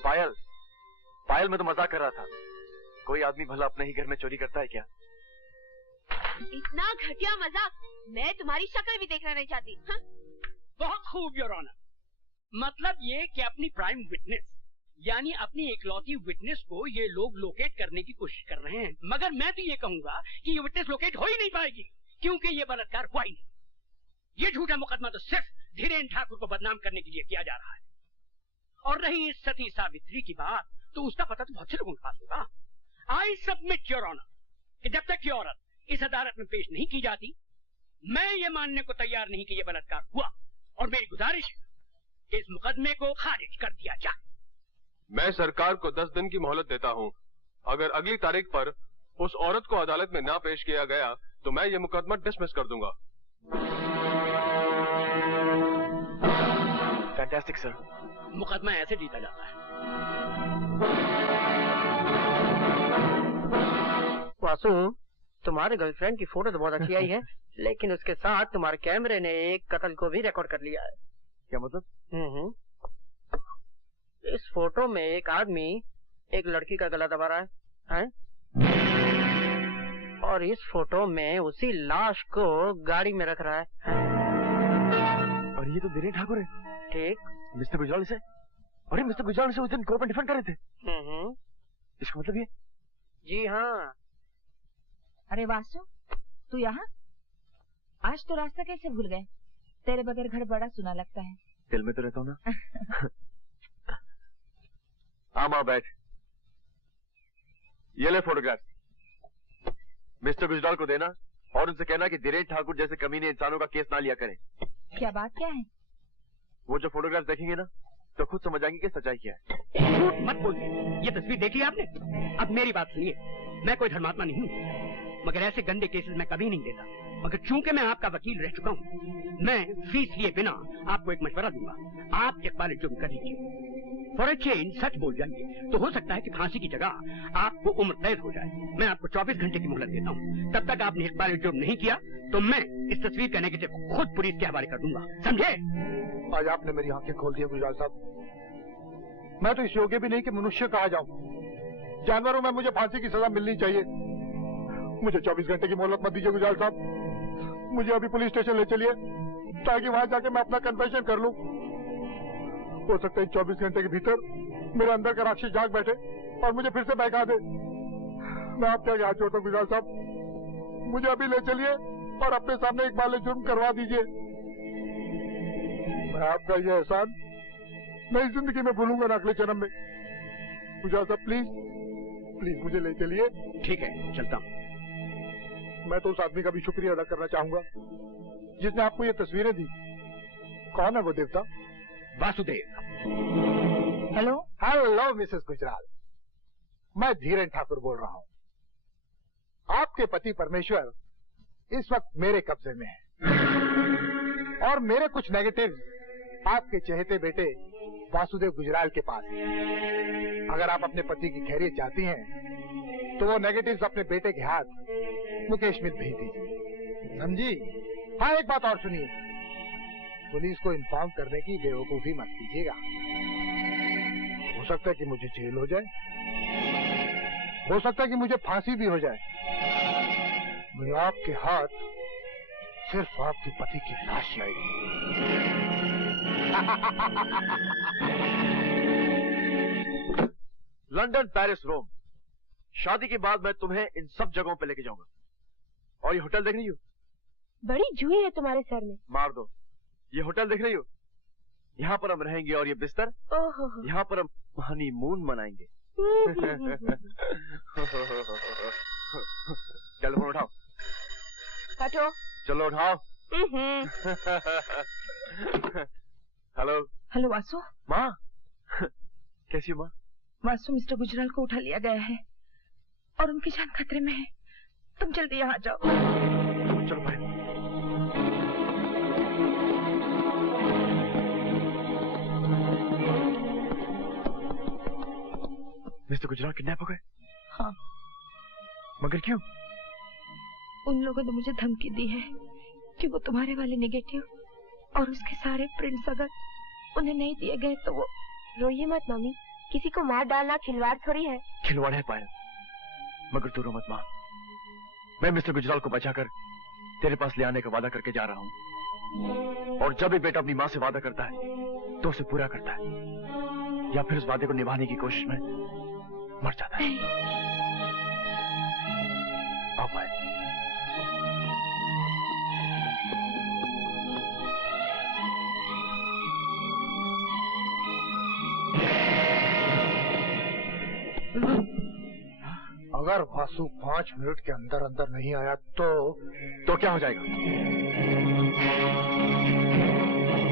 पायल, पायल, मैं तो मजाक कर रहा था। कोई आदमी भला अपने ही घर में चोरी करता है क्या? इतना घटिया मजाक मैं तुम्हारी शक्ल भी देखना नहीं चाहती। हाँ? बहुत खूब योर ऑनर। मतलब ये कि अपनी प्राइम विटनेस यानी अपनी एकलौती विटनेस को ये लोग लोकेट करने की कोशिश कर रहे हैं, मगर मैं तो ये कहूंगा कि ये विटनेस लोकेट हो ही नहीं पाएगी क्योंकि ये बलात्कार हुआ ही नहीं। ये झूठा मुकदमा तो सिर्फ धीरेन ठाकुर को बदनाम करने के लिए किया जा रहा है। और रही इस सती सावित्री की बात, तो उसका पता तो बहुत से लोगों के पास होगा। आई सबमिट योर ऑनर कि जब तक ये औरत इस अदालत में पेश नहीं की जाती, मैं ये मानने को तैयार नहीं कि ये बलात्कार हुआ। और मेरी गुजारिश है कि इस मुकदमे को खारिज कर दिया जाए। मैं सरकार को 10 दिन की मोहलत देता हूं। अगर अगली तारीख पर उस औरत को अदालत में ना पेश किया गया तो मैं ये मुकदमा डिसमिस कर दूंगा। Fantastic sir. मुकदमा ऐसे जीता जाता है। वासु, तुम्हारी गर्लफ्रेंड की फोटो तो बहुत अच्छी आई है, लेकिन उसके साथ तुम्हारे कैमरे ने एक कत्ल को भी रिकॉर्ड कर लिया है। क्या मतलब? इस फोटो में एक आदमी एक लड़की का गला दबा रहा है? और इस फोटो में उसी लाश को गाड़ी में रख रहा है। और ये तो धीरेन ठाकुर है। ठीक। मिस्टर गुजराल से, अरे मिस्टर गुजराल से उस दिन कोर्ट में डिफेंड कर रहे थे। इसका मतलब ये? जी हाँ। अरे वासु, तू यहाँ? आज तो रास्ता कैसे भूल गए? तेरे बगैर घर बड़ा सुना लगता है। दिल में तो रहता हूँ ना। हाँ माँ बैठ। ये ले फोटोग्राफ, मिस्टर गुजराल को देना और उनसे कहना कि धीरेन ठाकुर जैसे कमीने इंसानों का केस ना लिया करें। क्या बात क्या है? वो जो फोटोग्राफ देखेंगे ना तो खुद समझ आएंगे कि सच्चाई क्या है। झूठ मत बोलिए। ये तस्वीर देखी आपने? अब मेरी बात सुनिए, मैं कोई धर्मात्मा नहीं हूँ, मगर ऐसे गंदे केसेस मैं कभी नहीं देता। मगर चूंकि मैं आपका वकील रह चुका हूँ, मैं फीस लिए बिना आपको एक मशवरा दूंगा। आप इकबाल जुर्म कर लीजिए। फॉर ए चेंज सच बोल जाइए तो हो सकता है कि फांसी की जगह आपको उम्र कैद हो जाए। मैं आपको 24 घंटे की मोहलत देता हूँ। तब तक आपने इकबाल जुर्म नहीं किया तो मैं इस तस्वीर का नेगेटिव खुद पुलिस के हवाले कर दूंगा, समझे? आज आपने मेरी आंखें खोल दी गुजराल साहब। मैं तो इस योग्य भी नहीं कि मनुष्य कहा जाऊं। जानवरों में मुझे फांसी की सजा मिलनी चाहिए। मुझे 24 घंटे की मोहलत मत दीजिए गुजराल साहब। मुझे अभी पुलिस स्टेशन ले चलिए ताकि वहां जाके मैं अपना कन्फेशन कर लूं। हो सकता है 24 घंटे के भीतर मेरे अंदर का राक्षस जाग बैठे और मुझे फिर से बहका दे। मैं आपके आगे हाथ जोड़ता हूं गुजराल साहब, मुझे अभी ले चलिए और अपने सामने एक बार जुर्म करवा दीजिए। मैं आपका ये एहसान नई जिंदगी में भूलूंगा ना, अगले जन्म में। गुजराल साहब प्लीज प्लीज मुझे ले चलिए। ठीक है, चलता हूँ। मैं तो उस आदमी का भी शुक्रिया अदा करना चाहूंगा जिसने आपको ये तस्वीरें दी। कौन है वो देवता? Vasudev. Hello hello Mrs Gujral, मैं धीरेन ठाकुर बोल रहा हूँ। आपके पति परमेश्वर इस वक्त मेरे कब्जे में है और मेरे कुछ नेगेटिव आपके चहेते बेटे वासुदेव गुजराल के पास है। अगर आप अपने पति की खैरियत चाहती हैं तो वो नेगेटिव्स अपने बेटे के हाथ मुकेश मित भेज दीजिए, समझी? हाँ, एक बात और सुनिए, पुलिस को इन्फॉर्म करने की बेवकूफी मत कीजिएगा। हो सकता है कि मुझे जेल हो जाए, हो सकता है कि मुझे फांसी भी हो जाए। मुझे आपके हाथ सिर्फ आपके पति की लाश आएगी। लंदन, पेरिस, रोम, शादी के बाद मैं तुम्हें इन सब जगहों पे लेके जाऊंगा। और ये होटल देख रही हो? बड़ी जुई है तुम्हारे सर में। मार दो। ये होटल देख रही हो? यहाँ पर हम रहेंगे और ये बिस्तर, यहाँ पर हम हनीमून मनाएंगे। टेलीफोन उठाओ। हटो। चलो उठाओ। हेलो। हेलो वासु। माँ कैसी हो माँ? वासु, मिस्टर गुजराल को उठा लिया गया है और उनकी जान खतरे में है। तुम जल्दी यहाँ जाओ। चलो भाई। मिस्टर गुजराल किडनैप हो गए? हाँ। मगर क्यों? उन लोगों ने मुझे धमकी दी है कि वो तुम्हारे वाले नेगेटिव और उसके सारे प्रिंट्स अगर उन्हें नहीं दिए गए तो वो। रोइए मत मम्मी, किसी को मार डालना खिलवाड़ थोड़ी है। खिलवाड़ है पायल, मगर तू रो मत माँ। मैं मिस्टर गुजराल को बचाकर तेरे पास ले आने का वादा करके जा रहा हूँ। और जब भी बेटा अपनी माँ से वादा करता है तो उसे पूरा करता है, या फिर उस वादे को निभाने की कोशिश में मर जाता है। आओ पायल। अगर वासु 5 मिनट के अंदर अंदर नहीं आया तो क्या हो जाएगा?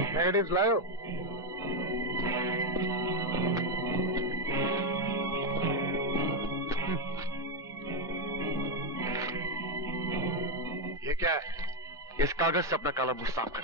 नेगेटिव्स लायो। ये क्या है? इस कागज से अपना काला मुंह साफ कर।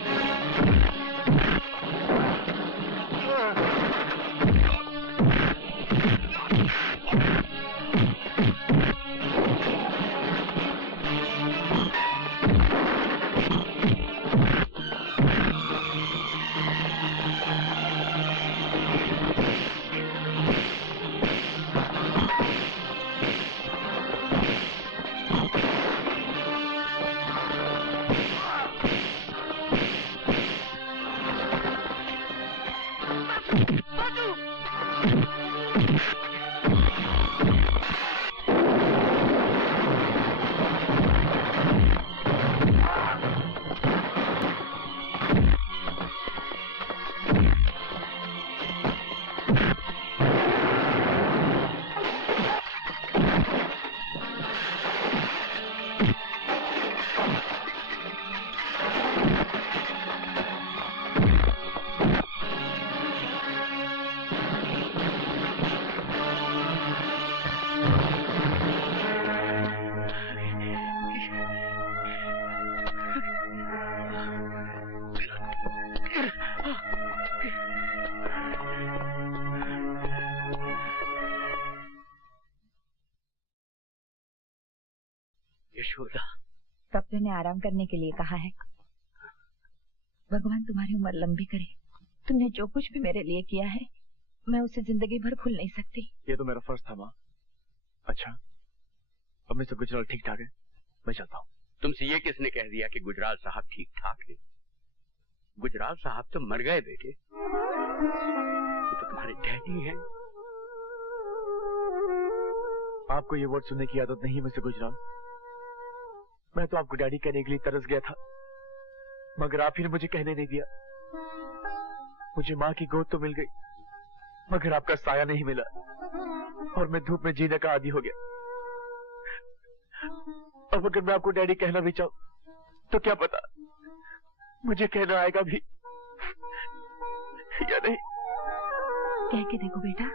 डॉक्टर ने आराम करने के लिए कहा है। भगवान तुम्हारी उम्र लंबी करे। तुमने जो कुछ भी मेरे लिए किया है मैं उसे जिंदगी भर भूल नहीं सकती। ये तो मेरा फर्ज था माँ। अच्छा, अब मिस्टर गुजराल ठीक ठाक है, मैं चलता हूँ। तुमसे ये किसने कह दिया कि गुजराल साहब ठीक ठाक है? गुजराल साहब तो मर गए बेटे। ये तो तुम्हारे डैडी हैं। आपको ये वर्ड सुनने की आदत नहीं मिस्टर गुजराल। मैं तो आपको डैडी कहने के लिए तरस गया था, मगर आप ही ने मुझे कहने नहीं दिया। मुझे माँ की गोद तो मिल गई, मगर आपका साया नहीं मिला और मैं धूप में जीने का आदी हो गया। अब अगर मैं आपको डैडी कहना भी चाहूं तो क्या पता मुझे कहना आएगा भी या नहीं। कह के देखो बेटा।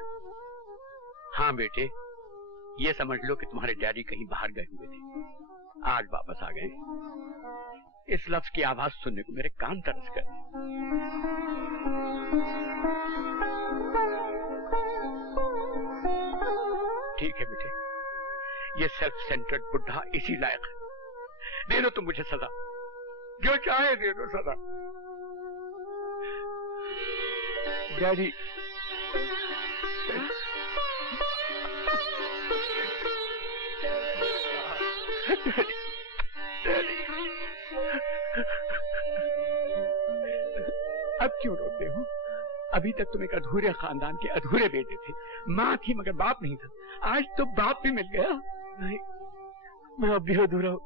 हाँ बेटे, ये समझ लो कि तुम्हारे डैडी कहीं बाहर गए हुए थे, आज वापस आ गए। इस लफ्ज की आवाज सुनने को मेरे कान तरस गए। ठीक है बेटे, ये सेल्फ सेंटर्ड बुढ़ा इसी लायक है। दे दो तुम मुझे सजा, जो चाहे दे दो सजा। डैडी, अब क्यों रोते हो? अभी तक तुम एक अधूरे खानदान के अधूरे बेटे थे। माँ थी मगर बाप नहीं था, आज तो बाप भी मिल गया। नहीं, मैं अब भी अधूरा हूँ।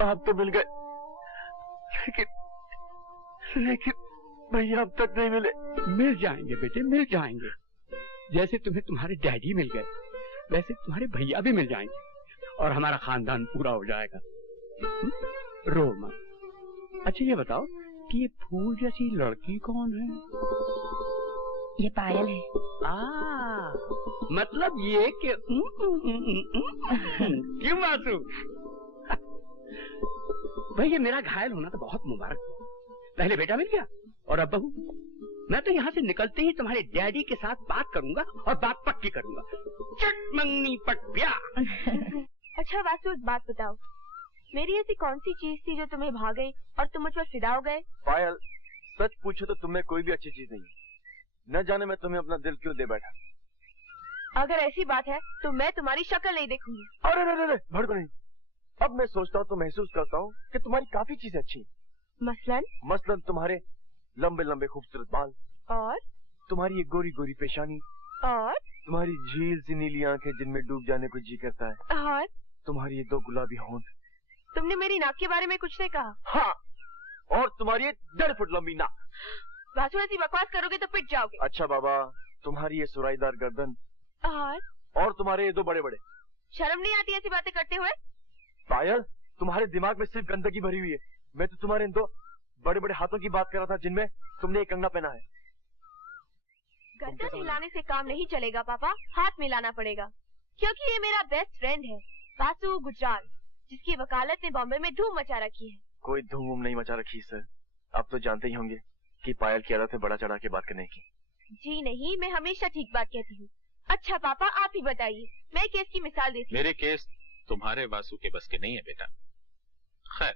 आप तो मिल गए, लेकिन भैया अब तक नहीं मिले। मिल जाएंगे बेटे, मिल जाएंगे। जैसे तुम्हें तुम्हारे डैडी मिल गए, वैसे तुम्हारे भैया भी मिल जाएंगे और हमारा खानदान पूरा हो जाएगा। रो मत। अच्छा ये बताओ कि ये फूल जैसी लड़की कौन है? ये पायल है। मतलब ये कि क्यों मासू? भाई ये मेरा घायल होना तो बहुत मुबारक हुआ। पहले बेटा मिल गया और अब बहू। मैं तो यहाँ से निकलते ही तुम्हारे डैडी के साथ बात करूंगा और बात पक्की करूंगा। चट मंगनी पट ब्याह। अच्छा वासु, एक बात बताओ, मेरी ऐसी कौन सी चीज थी जो तुम्हें भा गई और तुम मुझ पर फिदा हो गए? पायल, सच पूछो तो तुम्हें कोई भी अच्छी चीज नहीं है। न जाने मैं तुम्हें अपना दिल क्यों दे बैठा। अगर ऐसी बात है तो मैं तुम्हारी शक्ल नहीं देखूंगी। अरे भड़को नहीं। अब मैं सोचता हूँ तो महसूस करता हूँ कि तुम्हारी काफी चीजें अच्छी हैं। मसलन तुम्हारे लंबे लंबे खूबसूरत बाल, और तुम्हारी ये गोरी गोरी पेशानी, और तुम्हारी झील सी नीली आंखें जिनमें डूब जाने को जी करता है, और तुम्हारी ये दो गुलाबी होंठ। तुमने मेरी नाक के बारे में कुछ नहीं कहा? हाँ, और तुम्हारी ये 1.5 फुट लंबी नाक। वासु, ऐसी बकवास करोगे तो पिट जाओगे। अच्छा बाबा, तुम्हारी ये सुराईदार गर्दन, और तुम्हारे ये दो बड़े बड़े। शर्म नहीं आती ऐसी बातें करते हुए? पायल, तुम्हारे दिमाग में सिर्फ गंदगी भरी हुई है। मैं तो तुम्हारे इन दो बड़े बड़े हाथों की बात कर रहा था जिनमें तुमने एक कंगना पहना है। गर्दन हिलाने से काम नहीं चलेगा पापा, हाथ मिलाना पड़ेगा, क्योंकि ये मेरा बेस्ट फ्रेंड है वासु गुजराल, जिसकी वकालत ने बॉम्बे में धूम मचा रखी है। कोई धूम नहीं मचा रखी सर। आप तो जानते ही होंगे कि पायल की आदत है बड़ा चढ़ा के बात करने की। जी नहीं, मैं हमेशा ठीक बात कहती हूँ। अच्छा पापा, आप ही बताइए, मैं केस की मिसाल देती हूँ। मेरे केस तुम्हारे वासु के बस के नहीं है बेटा। खैर,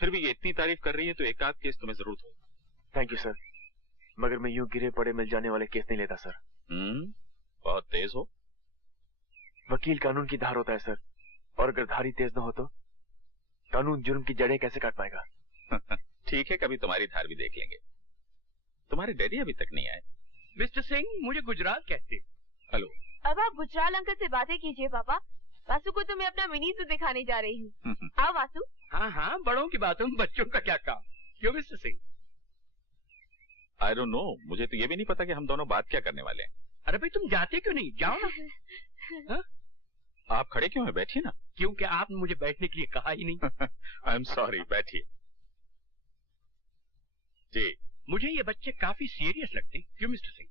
फिर भी ये इतनी तारीफ कर रही है तो एक आध केस तुम्हें जरूर हो। थैंक यू सर, मगर मैं यूं गिरे पड़े मिल जाने वाले केस नहीं लेता सर। बहुत तेज हो। वकील कानून की धार होता है सर, और अगर धारी तेज न हो तो कानून जुर्म की जड़ें कैसे काट पाएगा। ठीक है, कभी तुम्हारी धार भी देख लेंगे। तुम्हारे डैडी अभी तक नहीं आए। मिस्टर सिंह, मुझे गुजराल कहते। हेलो। अब आप गुजराल अंकल से बातें कीजिए पापा। वासु को तो मैं अपना मिनी सूट दिखाने जा रही हूँ। आओ वासु। हाँ हाँ, बड़ों की बातों में बच्चों का क्या काम। क्यों mister Singh? I don't know, मुझे तो ये भी नहीं पता कि हम दोनों बात क्या करने वाले हैं। अरे भाई तुम जाते क्यों नहीं, जाओ ना। हा? आप खड़े क्यों हैं? बैठिए ना। क्योंकि आपने मुझे बैठने के लिए कहा ही नहीं। आई एम सॉरी, बैठिए। जी, मुझे ये बच्चे काफी सीरियस लगते। क्यों मिस्टर सिंह?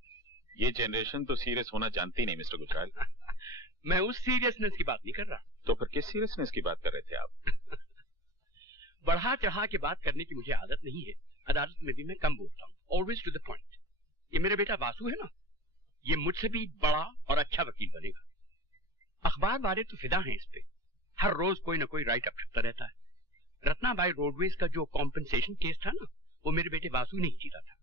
ये जनरेशन तो सीरियस होना जानती नहीं मिस्टर गुजराल। मैं उस सीरियसनेस की बात नहीं कर रहा। तो फिर किस सीरियसनेस की बात कर रहे थे आप? बढ़ा चढ़ा के बात करने की मुझे आदत नहीं है। अदालत में भी मैं कम बोलता हूँ, ऑलवेज टू द पॉइंट। ये मेरा बेटा वासु है ना, ये मुझसे भी बड़ा और अच्छा वकील बनेगा। अखबार वाले तो फिदा हैं इस पे, हर रोज कोई ना कोई राइट अप छपता रहता है। रत्नाबाई रोडवेज का जो कॉम्पेंसेशन केस था ना, वो मेरे बेटे वासु ने ही जीता था।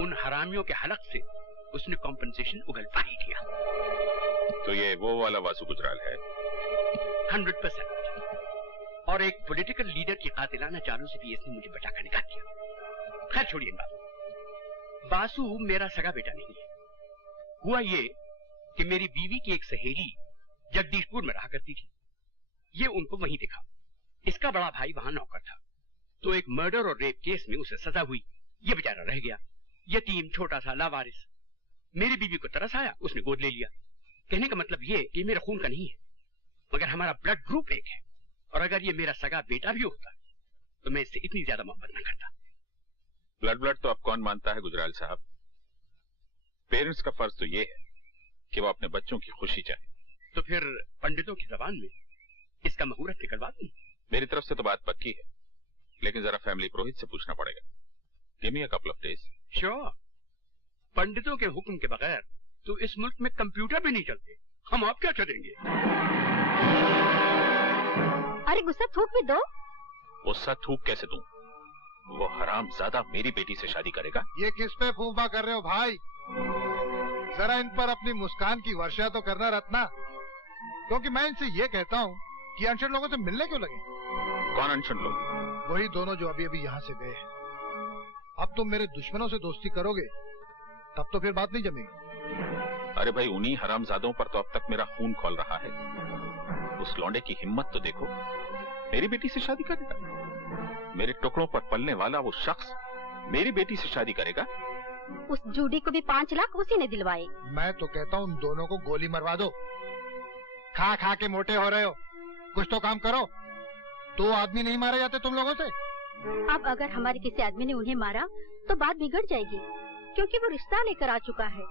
उन हरामियों के हलक से उसने कॉम्पेंसेशन उगलवा ही दिया। तो ये वो वाला वासु गुजराल है? 100%। और एक पॉलिटिकल लीडर की कातिलाना चालों से भी इसने मुझे बचाकर निकाल दिया। खैर छोड़िए बात। वासु मेरा सगा बेटा नहीं है। हुआ ये कि मेरी बीवी की एक सहेली जगदीशपुर में रहा करती थी। ये उनको वहीं दिखा। इसका बड़ा भाई वहां नौकर था, तो एक मर्डर और रेप केस में उसे सजा हुई, ये बेचारा रह गया यतीम, छोटा सा लावारिस। मेरी बीवी को तरस आया, उसने गोद ले लिया। कहने का मतलब ये कि मेरा खून का नहीं है, मगर हमारा ब्लड ग्रुप एक है, और अगर ये मेरा सगा बेटा भी होता तो मैं इससे इतनी ज्यादा मोहब्बत न करता। ब्लड तो अब कौन मानता है गुजराल साहब? पेरेंट्स का फर्ज तो ये है कि वो अपने बच्चों की खुशी चाहे। तो फिर पंडितों की जबान में इसका मुहूर्त निकलवा दूं? मेरी तरफ से तो बात पक्की है, लेकिन जरा फैमिली पुरोहित से पूछना पड़ेगा। Give me a couple of days. Sure. पंडितों के हुक्म के बगैर तो इस मुल्क में कंप्यूटर भी नहीं चलते, हम आप क्या चलेंगे? अरे गुस्सा थूक भी दो। गुस्सा थूक कैसे दूं? वो हरामजादा मेरी बेटी से शादी करेगा। ये किस पे फूफा कर रहे हो भाई? जरा इन पर अपनी मुस्कान की वर्षा तो करना रत्ना, क्योंकि मैं इनसे ये कहता हूँ कि अनशन लोगों से मिलने क्यों लगे? कौन अनशन लोग? वही दोनों जो अभी अभी यहाँ से गए हैं। अब तुम मेरे दुश्मनों से दोस्ती करोगे तब तो फिर बात नहीं जमेगी। अरे भाई, उन्हीं हरामजादों पर तो अब तक मेरा खून खौल रहा है। उस लौंडे की हिम्मत तो देखो, मेरी बेटी से शादी करेगा। मेरे टुकड़ों पर पलने वाला वो शख्स मेरी बेटी से शादी करेगा। उस जूडी को भी 5 लाख उसी ने दिलवाए। मैं तो कहता हूँ उन दोनों को गोली मरवा दो। खा खा के मोटे हो रहे हो, कुछ तो काम करो। 2 आदमी नहीं मारे जाते तुम लोगों से। अब अगर हमारे किसी आदमी ने उन्हें मारा तो बात बिगड़ जाएगी, क्योंकि वो रिश्ता लेकर आ चुका है।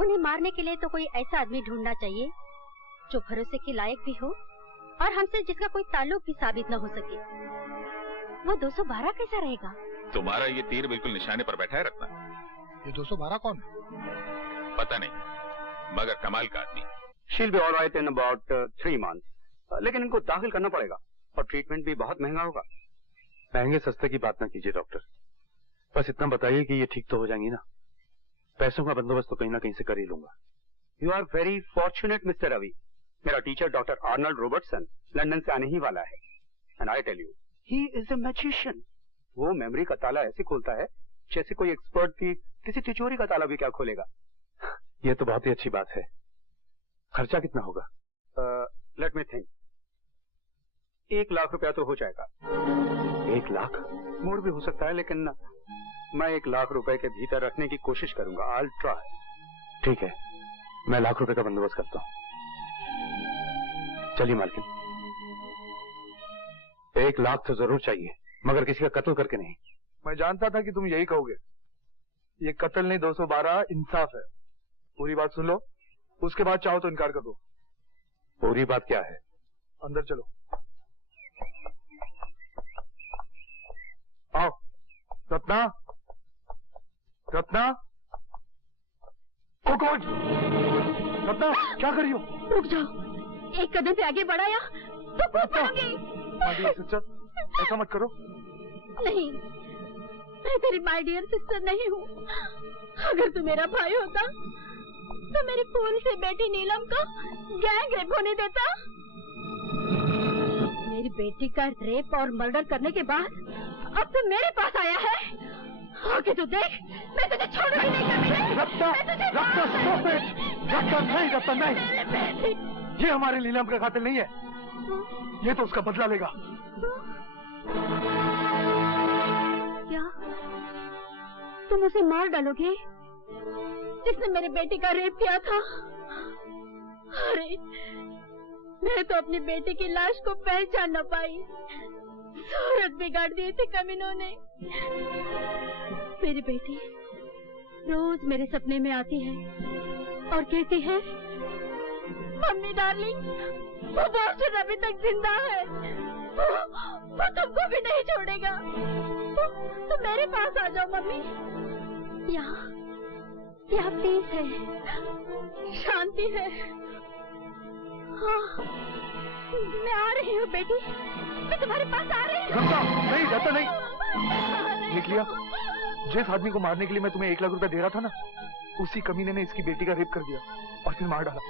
उन्हें मारने के लिए तो कोई ऐसा आदमी ढूंढना चाहिए जो भरोसे के लायक भी हो और हमसे जिसका कोई ताल्लुक भी साबित न हो सके। वो 212 कैसा रहेगा? तुम्हारा ये तीर बिल्कुल निशाने पर बैठा है रत्ना। ये 212 कौन है? पता नहीं, मगर कमाल का आदमी। She'll be all right in about 3 months. लेकिन इनको दाखिल करना पड़ेगा और ट्रीटमेंट भी बहुत महंगा होगा। महंगे सस्ते की बात ना कीजिए डॉक्टर, बस इतना बताइए कि ये ठीक तो हो जाएंगी ना। पैसों का बंदोबस्त तो कहीं ना कहीं से कर ही लूंगा। You are very fortunate mister Ravi. मेरा teacher doctor Arnold Robertson London से आने ही वाला है, and I tell you he is a magician. वो मेमोरी का ताला ऐसे खोलता है जैसे कोई एक्सपर्ट भी किसी तिजोरी का ताला भी क्या खोलेगा। ये तो बहुत ही अच्छी बात है। खर्चा कितना होगा? Let me think. 1 लाख रुपया तो हो जाएगा। 1 लाख? मोड़ भी हो सकता है, लेकिन मैं 1 लाख रुपए के भीतर रखने की कोशिश करूंगा। I'll try। ठीक है, मैं 1 लाख रुपए का बंदोबस्त करता हूँ। चलिए मालकिन, 1 लाख तो जरूर चाहिए, मगर किसी का कत्ल करके नहीं। मैं जानता था कि तुम यही कहोगे। ये कत्ल नहीं, 212 इंसाफ है। पूरी बात सुन लो, उसके बाद चाहो तो इनकार कर दो। पूरी बात क्या है? अंदर चलो। आओ। रत्ना, रत्ना, ओ कौन? रत्ना, क्या कर रही हो? रुक जाओ, एक कदम पे आगे बढ़ाया तो कूद पड़ोगे। सिस्टर, ऐसा मत करो। नहीं, मैं तेरी माय डियर सिस्टर नहीं हूँ। अगर तू मेरा भाई होता तो मेरे फूल से बेटी नीलम को गैंग रेप होने देता। मेरी बेटी का रेप और मर्डर करने के बाद अब तू मेरे पास आया है। आगे तो देख, मैं तुझे छोड़ूंगी नहीं कभी। Ratna, Ratna, stop it! रत्ना नहीं, रत्ना नहीं। ये हमारे नीलम का कातिल नहीं है। ये तो उसका बदला लेगा। क्या तुम उसे मार डालोगे जिसने मेरे बेटे का रेप किया था? अरे, मैं तो अपनी बेटे की लाश को पहचान न पाई। सूरत बिगाड़ दिए थे कमीनों ने। मेरी बेटी रोज मेरे सपने में आती है और कहती है, मम्मी डार्लिंग, वो बॉस्टन अभी तक जिंदा है, वो तुमको भी नहीं छोड़ेगा। तो मेरे पास आ जाओ मम्मी। यहाँ पीस है, शांति है। हाँ, मैं आ रही हूँ बेटी, मैं तुम्हारे पास आ रही हूँ। नहीं, जाता नहीं। देख लिया, जिस आदमी को मारने के लिए मैं तुम्हें 1 लाख रुपया दे रहा था ना, उसी कमीने ने इसकी बेटी का रेप कर दिया और फिर मार डाला।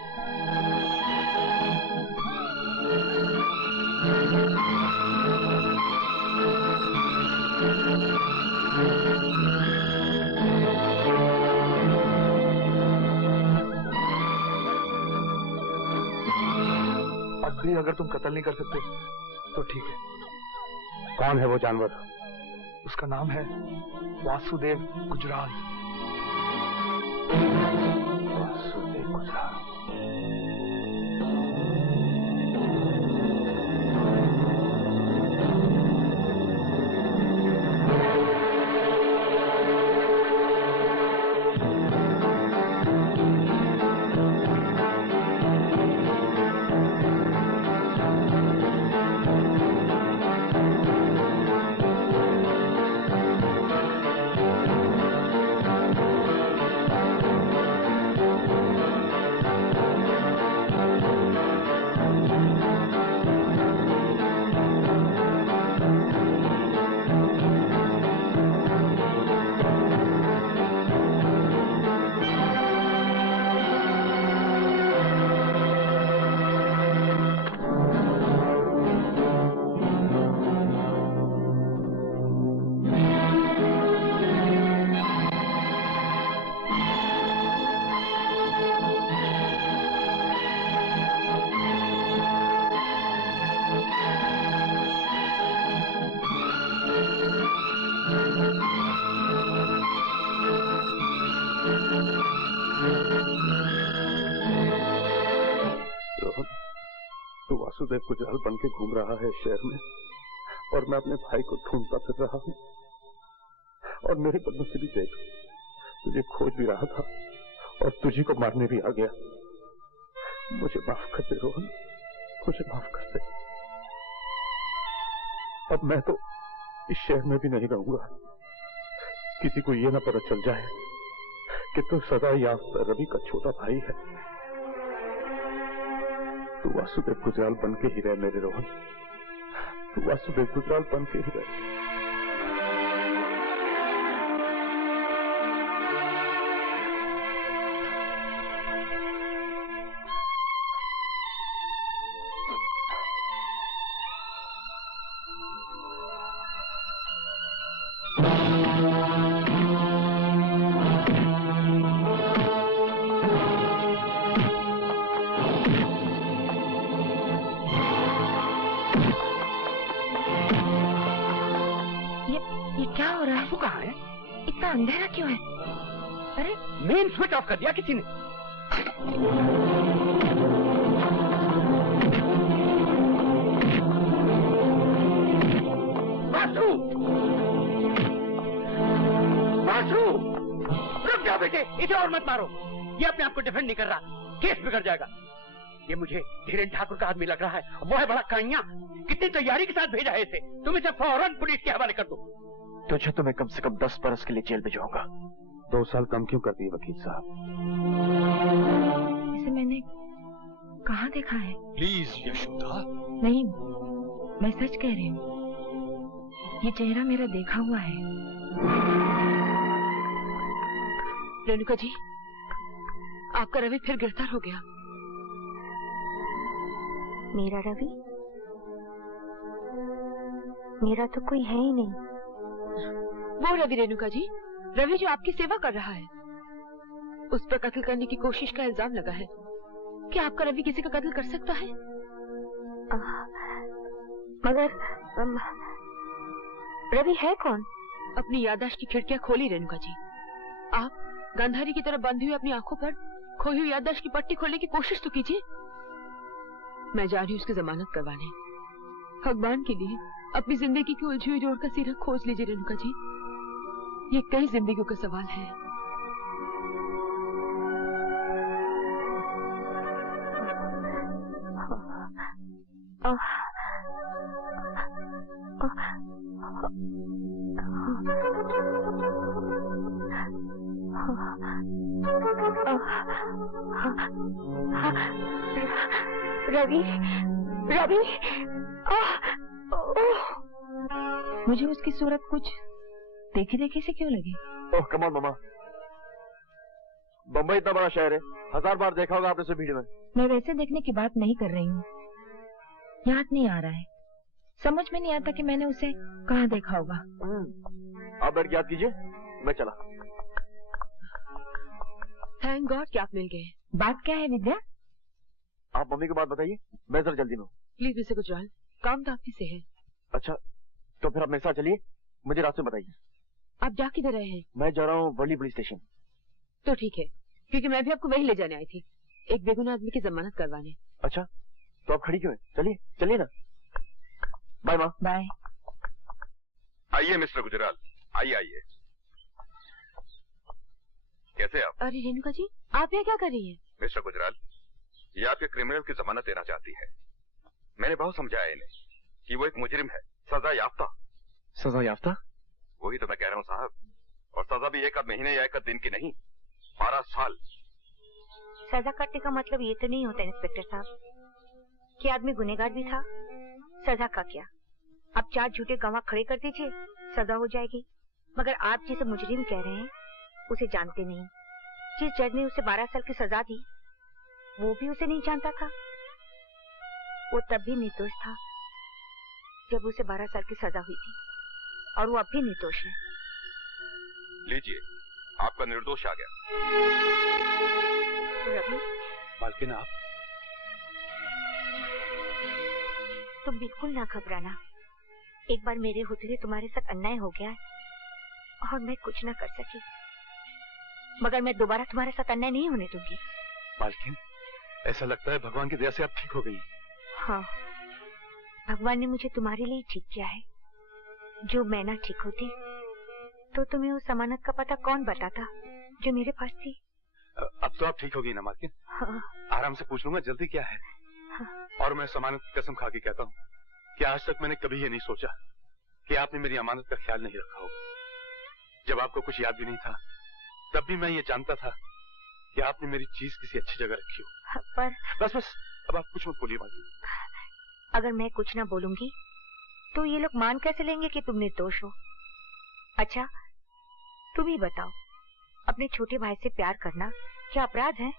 भी अगर तुम कत्ल नहीं कर सकते तो ठीक है। कौन है वो जानवर? उसका नाम है वासुदेव गुजराल। वासुदेव गुजराल। वासुदेव गुजराल बन के घूम रहा है शहर में और मैं अपने भाई को ढूंढता फिर रहा हूँ। और मेरी बदनसीबी देख, तुझे खोज भी रहा था और तुझी को मारने भी आ गया। मुझे माफ कर दे रोहन, मुझे माफ कर दे। अब मैं तो इस शहर में भी नहीं रहूंगा। किसी को ये ना पता चल जाए कि तू सदा याफ्ता रवि का छोटा भाई है। तू वासुदेव गुजराल बन के ही रह मेरे रोहन, तू वासुदेव गुजराल बन के ही रह। अंधेरा क्यों है? अरे मेन स्विच ऑफ कर दिया किसी ने। वासु! वासु! रुक जाओ बेटे, इसे और मत मारो। ये अपने आप को डिफेंड नहीं कर रहा, केस बिगड़ जाएगा। ये मुझे धीरेन ठाकुर का आदमी लग रहा है। वो है बड़ा काइया, कितनी तैयारी के साथ भेजा है इसे। तुम इसे फौरन पुलिस के हवाले कर दो। तुझे तो मैं कम से कम 10 बरस के लिए जेल भिजवाऊंगा। 2 साल कम क्यों कर दिए वकील साहब? इसे मैंने कहाँ देखा है? प्लीज यशोदा। नहीं, मैं सच कह रही हूँ। ये चेहरा मेरा देखा हुआ है। रेणुका जी, आपका रवि फिर गिरफ्तार हो गया। मेरा रवि? मेरा तो कोई है ही नहीं। वो रवि रेणुका जी, रवि जो आपकी सेवा कर रहा है। उस पर कत्ल करने की कोशिश का इल्जाम लगा है। क्या आपका रवि किसी का कत्ल कर सकता है? मगर रवि है कौन? अपनी याददाश्त की खिड़कियां खोली रेणुका जी। आप गांधारी की तरह बंधी हुई अपनी आंखों पर खोई हुई याददाश्त की पट्टी खोलने की कोशिश तो कीजिए। मैं जा रही हूँ उसकी जमानत करवाने। भगवान के लिए अपनी जिंदगी की उलझी हुई डोर का सिरा खोज लीजिए रेणुका जी। ये कई जिंदगियों का सवाल है। रवि, रवि, मुझे उसकी सूरत कुछ देखी देखी से क्यों लगी? ओह कम ऑन मामा, बम्बई इतना बड़ा शहर है, 1000 बार देखा होगा आपने उसे भीड़ में। मैं वैसे देखने की बात नहीं कर रही हूँ। याद नहीं आ रहा है, समझ में नहीं आता कि मैंने उसे कहाँ देखा होगा। आप बैठ के याद कीजिए, मैं चला। थैंक गॉड कि आप मिल गए। बात क्या है विद्या? आप मम्मी को बात बताइए, मैं जरा जल्दी में हूँ। प्लीज मिस्टर गुजराल, काम तो आपकी से है। अच्छा, तो फिर आप मेरे साथ चलिए, मुझे रास्ते में बताइए। आप जा किधर रहे हैं? मैं जा रहा हूँ वर्ली पुलिस स्टेशन। तो ठीक है, क्योंकि मैं भी आपको वहीं ले जाने आई थी, एक बेगुनाह आदमी की जमानत करवाने। अच्छा, तो आप खड़ी क्यों हैं? चलिए चलिए ना। बाय माँ। बाय। आइए मिस्टर गुजराल, आइए आइए। कैसे आप? अरे रेणुका जी, आप यहाँ क्या कर रही हैं? मिस्टर गुजराल, ये आपके क्रिमिनल की जमानत देना चाहती है। मैंने बहुत समझाया इन्हें कि वो एक मुजरिम है, सजा याफ्ता। सजा याफ्ता? वही तो मैं कह रहा हूँ साहब, और सजा भी एक आध महीने या एक आध दिन की नहीं, 12 साल। सजा काटने का मतलब ये तो नहीं होता इंस्पेक्टर साहब कि आदमी गुनहगार भी था। सजा का क्या, आप 4 झूठे गवाह खड़े कर दीजिए, सजा हो जाएगी। मगर आप जिसे मुजरिम कह रहे हैं उसे जानते नहीं। जिस जज ने उसे 12 साल की सजा दी वो भी उसे नहीं जानता था। वो तब भी निर्दोष था जब उसे 12 साल की सजा हुई थी, और वो अब भी निर्दोष है। लीजिए, आपका निर्दोष आ गया। रवि, मालकिन आप? तुम बिल्कुल ना घबराना। एक बार मेरे होते हुए तुम्हारे साथ अन्याय हो गया है और मैं कुछ ना कर सकी, मगर मैं दोबारा तुम्हारे साथ अन्याय नहीं होने दूंगी। मालकिन, ऐसा लगता है भगवान की दया से आप ठीक हो गई। हाँ, भगवान ने मुझे तुम्हारे लिए ठीक किया है। जो मैं ना ठीक होती तो तुम्हें उस अमानत का पता कौन बताता जो मेरे पास थी। अब तो आप ठीक हो गई ना मालकिन? हाँ। आराम से पूछ लूंगा, जल्दी क्या है? हाँ। और मैं इस अमानत की कसम खा के कहता हूँ कि आज तक मैंने कभी ये नहीं सोचा कि आपने मेरी अमानत का ख्याल नहीं रखा होगा। जब आपको कुछ याद भी नहीं था तब भी मैं ये जानता था कि आपने मेरी चीज किसी अच्छी जगह रखी हो। पर बस बस, अब आप कुछ मत बोलिए मालकिन। अगर मैं कुछ ना बोलूंगी तो ये लोग मान कैसे लेंगे कि तुम निर्दोष हो? अच्छा, तुम ही बताओ, अपने छोटे भाई से प्यार करना क्या अपराध है?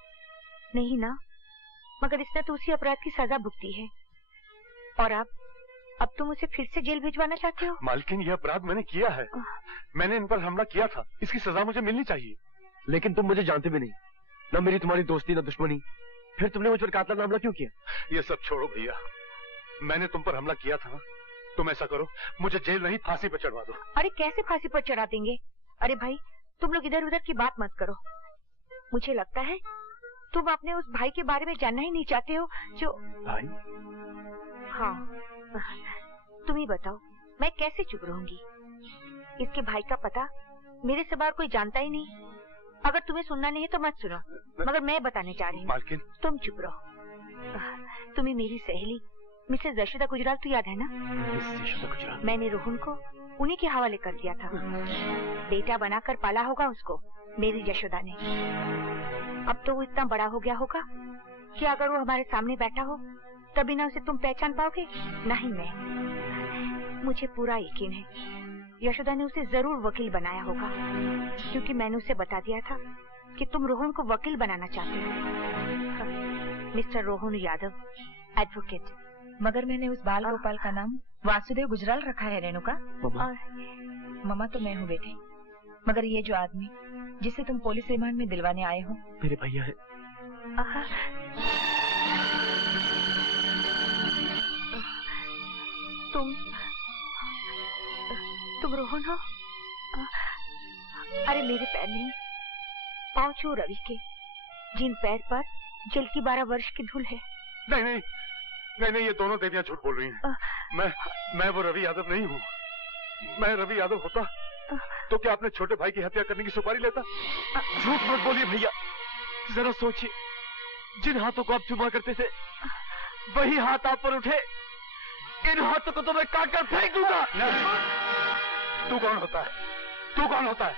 नहीं ना, मगर इसने तो उसी अपराध की सजा भुगती है, और अब तुम उसे फिर से जेल भिजवाना चाहते हो? मालकिन, यह अपराध मैंने किया है। मैंने इन पर हमला किया था, इसकी सजा मुझे मिलनी चाहिए। लेकिन तुम मुझे जानते भी नहीं, न मेरी तुम्हारी दोस्ती न दुश्मनी, फिर तुमने मुझ पर कातलाना हमला क्यों किया? ये सब छोड़ो भैया, मैंने तुम पर हमला किया था ना, तुम ऐसा करो, मुझे जेल नहीं फांसी पर चढ़वा दो। अरे कैसे फांसी पर चढ़ा देंगे? अरे भाई, तुम लोग इधर उधर की बात मत करो। मुझे लगता है तुम अपने उस भाई के बारे में जानना ही नहीं चाहते हो जो... भाई? हाँ, तुम ही बताओ, मैं कैसे चुप रहूंगी? इसके भाई का पता मेरे सिवा कोई जानता ही नहीं। अगर तुम्हें सुनना नहीं है तो मत सुनो, मगर मैं बताने जा रही हूँ। मालकिन, तुम चुप रहो। तुम्हें मेरी सहेली मिसेस यशोदा गुजराल तो याद है ना? मिसेस यशोदा गुजराल? मैंने रोहन को उन्हीं के हवाले कर दिया था। बेटा बनाकर पाला होगा उसको मेरी यशोदा ने। अब तो वो इतना बड़ा हो गया होगा कि अगर वो हमारे सामने बैठा हो तभी ना उसे तुम पहचान पाओगे, नहीं मैं। मुझे पूरा यकीन है यशोदा ने उसे जरूर वकील बनाया होगा, क्योंकि मैंने उसे बता दिया था कि तुम रोहन को वकील बनाना चाहते हो। Mister Rohan Yadav, advocate. मगर मैंने उस बाल गोपाल का नाम वासुदेव गुजराल रखा है रेणुका। ममा तो मैं हूँ बेटे, मगर ये जो आदमी जिसे तुम पुलिस रिमांड में दिलवाने आए हो मेरे भैया है। तुम रोहन हो? अरे मेरे पैर नहीं, पाँव छू रवि के, जिन पैर पर जेल की 12 वर्ष की धूल है। नहीं नहीं नहीं नहीं, ये दोनों देवियां झूठ बोल रही हैं। मैं वो रवि यादव नहीं हूँ। मैं रवि यादव होता तो क्या अपने छोटे भाई की हत्या करने की सुपारी लेता? झूठ मत बोलिए भैया, जरा सोचिए, जिन हाथों को आप चुमा करते थे वही हाथ आप पर उठे। इन हाथों को तो मैं काट कर फेंक दूंगा। तू कौन होता है? तू कौन होता है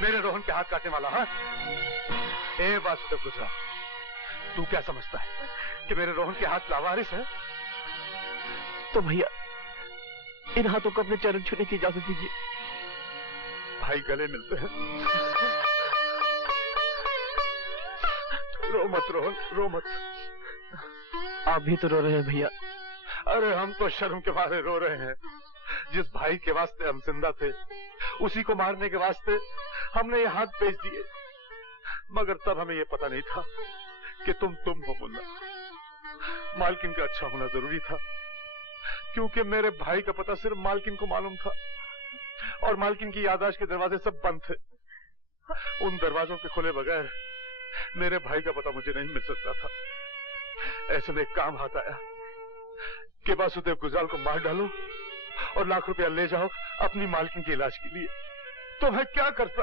मेरे रोहन के हाथ काटने वाला? हाँ, ए वासुदेव गुजराल, तू क्या समझता है कि मेरे रोहन के हाथ लावारिस है? तो भैया इन हाथों को अपने चरण छूने की इजाजत दीजिए। भाई गले मिलते हैं। रो मत रोहन, रो मत। आप भी तो रो रहे हैं भैया। अरे हम तो शर्म के मारे रो रहे हैं। जिस भाई के वास्ते हम जिंदा थे उसी को मारने के वास्ते हमने ये हाथ बेच दिए, मगर तब हमें ये पता नहीं था कि तुम हो मुन्ना। मालकिन का अच्छा होना जरूरी था, क्योंकि मेरे भाई का पता सिर्फ मालकिन को मालूम था और मालकिन की याददाश्त के दरवाजे सब बंद थे। उन दरवाजों के खुले बगैर मेरे भाई का पता मुझे नहीं मिल सकता था। ऐसे में एक काम हाथ आया कि वासुदेव गुजराल को मार डालो और लाख रुपया ले जाओ अपनी मालकिन के इलाज के लिए। तो मैं क्या करता?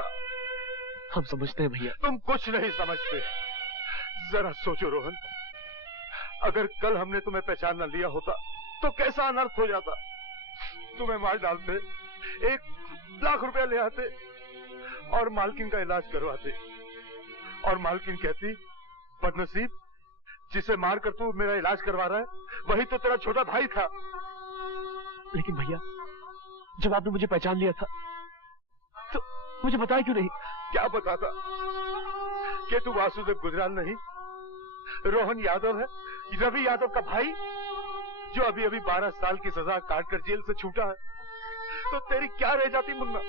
हम समझते हैं भैया। तुम कुछ नहीं समझते। जरा सोचो रोहन, अगर कल हमने तुम्हें पहचान न लिया होता तो कैसा अनर्थ हो जाता। तुम्हें मार डालते, 1 लाख रुपया ले आते और मालकिन का इलाज करवाते, और मालकिन कहती, बदनसीब, जिसे मार कर तू मेरा इलाज करवा रहा है वही तो तेरा छोटा भाई था। लेकिन भैया, जब आपने मुझे पहचान लिया था तो मुझे बताया क्यों नहीं? क्या बताता कि तू वासुदेव गुजराल नहीं, रोहन यादव है, रवि यादव का भाई, जो अभी अभी 12 साल की सजा काट कर जेल से छूटा है। तो तेरी क्या रह जाती मुन्ना?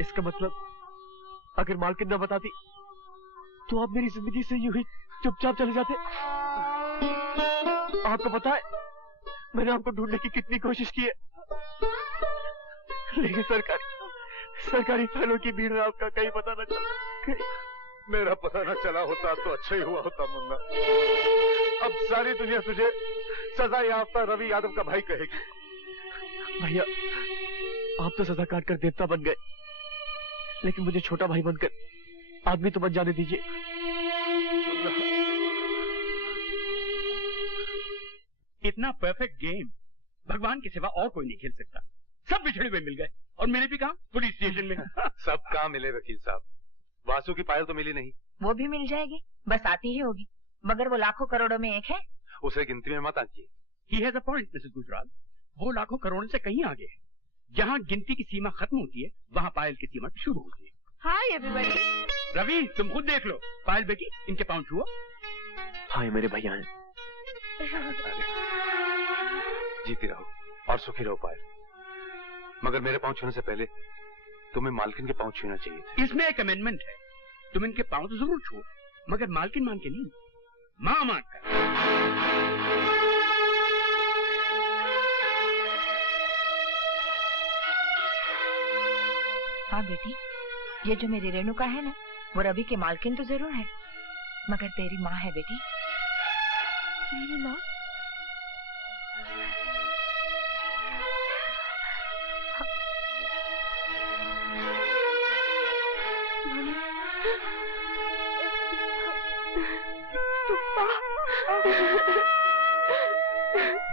इसका मतलब अगर मालकिन न बताती तो आप मेरी जिंदगी से यूं ही चुपचाप चले जाते। आपको पता है मैंने आपको ढूंढने की कितनी कोशिश की है, लेकिन सरकारी फाइलों की भीड़ में आपका कहीं पता न चला। मेरा पता न चला होता तो अच्छा ही हुआ होता मुन्ना। अब सारी दुनिया तुझे सजा याफ्ता रवि यादव का भाई कहेगी। भैया, आप तो सजा काट कर देवता बन गए, लेकिन मुझे छोटा भाई बनकर आदमी तो बन जाने दीजिए। इतना परफेक्ट गेम भगवान के सिवा और कोई नहीं खेल सकता। सब बिछड़े हुए मिल गए और मैंने भी कहा पुलिस स्टेशन में। सब कहाँ मिले वकील साहब? वासु की पायल तो मिली नहीं। वो भी मिल जाएगी, बस आती ही होगी। मगर वो लाखों करोड़ों में एक है। उसे गिनती में मत आंकिए। He has a point, Mrs Gujral. वो लाखों करोड़ों से कहीं आगे है। जहाँ गिनती की सीमा खत्म होती है वहाँ पायल की सीमा शुरू होती है। Hi everybody. रवि, तुम खुद देख लो। पायल बेटी, इनके पाँव छुओ। हाँ, मेरे भैया हैं। जीती रहो और सुखी रहो पायल, मगर मेरे पाँव छूने से पहले तुम्हें मालकिन के पाँव छूना चाहिए था। इसमें एक अमेंडमेंट है, तुम इनके पाँव तो जरूर छुओ, मगर मालकिन मान के नहीं, माँ मान कर। हाँ बेटी, ये जो मेरी रेणुका है ना, वो रवि के मालकिन तो जरूर है, मगर तेरी माँ है बेटी। मेरी माँ?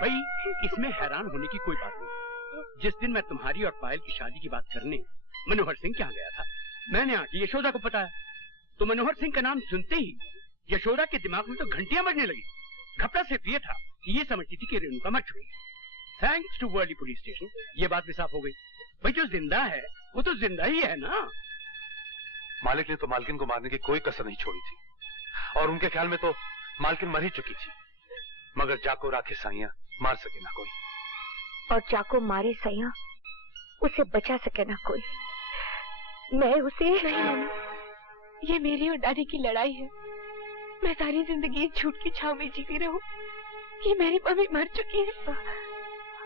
भाई, इसमें हैरान होने की कोई बात नहीं। जिस दिन मैं तुम्हारी और पायल की शादी की बात करने मनोहर सिंह के यहाँ गया था, मैंने आके यशोदा को बताया, तो मनोहर सिंह का नाम सुनते ही यशोदा के दिमाग में तो घंटियां बजने लगी। घबरा सिर्फ ये था कि ये समझती थी कि रेणुका मर चुकी है। Thanks to Worli police station ये बात भी साफ हो गई। भाई, जो जिंदा है वो तो जिंदा ही है ना। मालिक ने तो मालकिन को मारने की कोई कसर नहीं छोड़ी थी, और उनके ख्याल में तो मालकिन मर ही चुकी थी, मगर जाको राखे साइया मार सके ना कोई। और जाको मारे सैया उसे बचा सके ना कोई। मैं उसे नहीं, ये मेरी और डैडी की लड़ाई है। मैं सारी जिंदगी इस झूठ की छाव में जीती रहूं कि मेरी मम्मी मर चुकी है।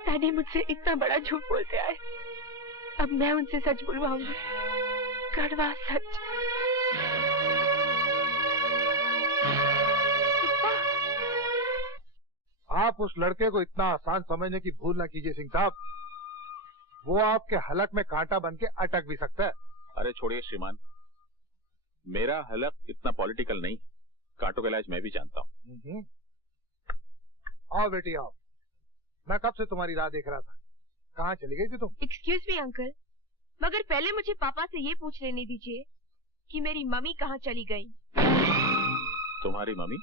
डैडी मुझसे इतना बड़ा झूठ बोलते आए, अब मैं उनसे सच बुलवाऊंगी, कड़वा सच। आप उस लड़के को इतना आसान समझने की भूल ना कीजिए सिंह साहब, वो आपके हलक में कांटा बन के अटक भी सकता है। अरे छोड़िए श्रीमान, मेरा हलक इतना पॉलिटिकल नहीं, कांटों का इलाज मैं भी जानता हूँ। आओ बेटी आओ, मैं कब से तुम्हारी राह देख रहा था। कहाँ चली गई थी तुम? एक्सक्यूज मी अंकल, मगर पहले मुझे पापा से ये पूछ लेने दीजिए कि मेरी मम्मी कहाँ चली गई। तुम्हारी मम्मी?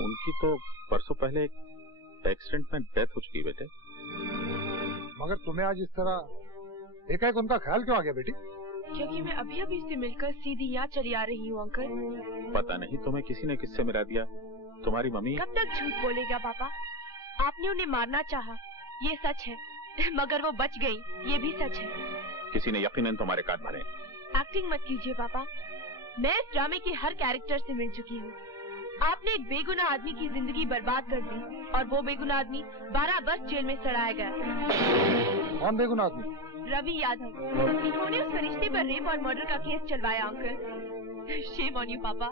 उनकी तो परसों पहले एक एक्सीडेंट में डेथ हो चुकी बेटे। मगर तुम्हें आज इस तरह एकाएक उनका ख्याल क्यों आ गया बेटी? क्योंकि मैं अभी अभी से मिलकर सीधी यहाँ चली आ रही हूँ अंकल। पता नहीं तुम्हें किसी ने किससे मिला दिया। तुम्हारी मम्मी कब तक झूठ बोलेगा पापा? आपने उन्हें मारना चाहा, ये सच है, मगर वो बच गई, ये भी सच है। किसी ने यकीनन तुम्हारे काट भरे। एक्टिंग मत कीजिए पापा, मैं इस ड्रामे के हर कैरेक्टर से मिल चुकी हूँ। आपने एक बेगुनाह आदमी की जिंदगी बर्बाद कर दी और वो बेगुनाह आदमी 12 वर्ष जेल में सड़ाया गया। कौन बेगुनाह आदमी? रवि यादव। इन्होंने उस फरिश्ते पर रेप और मर्डर का केस चलवाया uncle. Shame on you papa.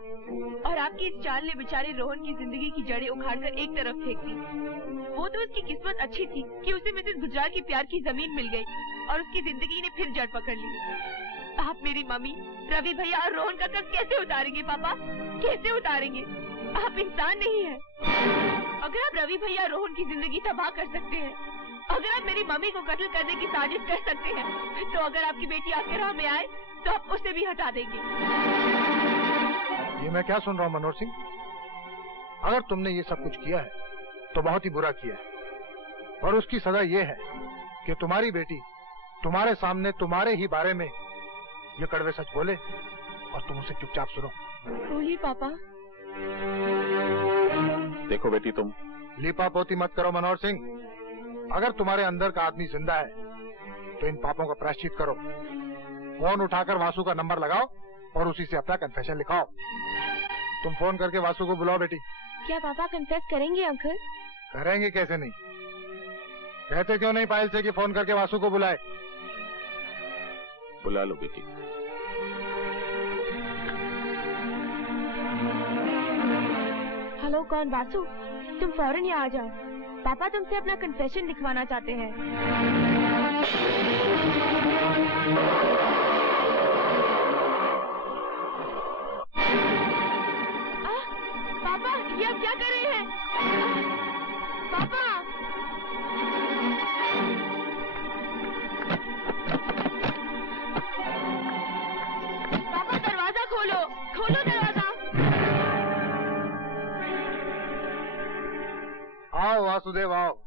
और आपकी इस चाल ने बेचारे रोहन की जिंदगी की जड़ें उखाड़कर एक तरफ फेंक दी। वो तो उसकी किस्मत अच्छी थी कि उसे मिसेस गुजराल की प्यार की जमीन मिल गई और उसकी जिंदगी ने फिर जड़ पकड़ ली। आप मेरी मम्मी, रवि भैया और रोहन का कर्ज कैसे उतारेंगे पापा? कैसे उतारेंगे? आप इंसान नहीं है। अगर आप रवि भैया रोहन की जिंदगी तबाह कर सकते हैं, अगर आप मेरी मम्मी को कत्ल करने की साजिश कर सकते हैं, तो अगर आपकी बेटी आपके राह में आए तो आप उसे भी हटा देंगे। ये मैं क्या सुन रहा हूँ मनोहर सिंह? अगर तुमने ये सब कुछ किया है तो बहुत ही बुरा किया है, और उसकी सजा ये है कि तुम्हारी बेटी तुम्हारे सामने तुम्हारे ही बारे में ये कड़वे सच बोले और तुम उसे चुपचाप सुनो। बोलिए पापा। देखो बेटी, तुम लीपा पोती मत करो मनोहर सिंह। अगर तुम्हारे अंदर का आदमी जिंदा है तो इन पापों का प्रायश्चित करो। फोन उठाकर वासु का नंबर लगाओ और उसी से अपना कन्फेशन लिखाओ। तुम फोन करके वासु को बुलाओ बेटी। क्या पापा कन्फेस करेंगे अंकल? करेंगे कैसे नहीं? कहते क्यों नहीं पायल से कि फोन करके वासु को बुलाए? बुला लो बेटी। हेलो, कौन? वासु, तुम फौरन यहाँ आ जाओ। पापा तुमसे अपना कन्फेशन लिखवाना चाहते हैं। पापा, ये आप क्या कर रहे हैं? पापा! पापा, दरवाजा खोलो, खोलो दरवाजा। आओ वासुदेव, आओ।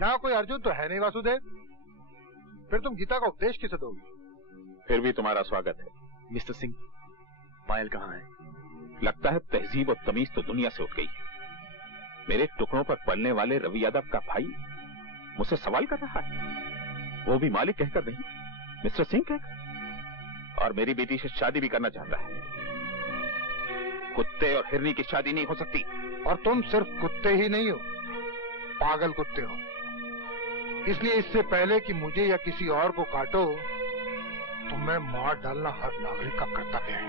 यहाँ कोई अर्जुन तो है नहीं वासुदेव। फिर तुम गीता का उपदेश किसे दोगे? फिर भी तुम्हारा स्वागत है। मिस्टर सिंह, पायल कहाँ है? लगता है तहजीब और तमीज तो दुनिया से उठ गई है। मेरे टुकड़ों पर पलने वाले रवि यादव का भाई मुझसे सवाल कर रहा है, वो भी मालिक कहकर नहीं, मिस्टर सिंह कहकर। और मेरी बेटी से शादी भी करना चाहता है। कुत्ते और हिरनी की शादी नहीं हो सकती। और तुम सिर्फ कुत्ते ही नहीं हो, पागल कुत्ते हो। इसलिए इससे पहले कि मुझे या किसी और को काटो, तुम्हें मार डालना हर नागरिक का कर्तव्य है।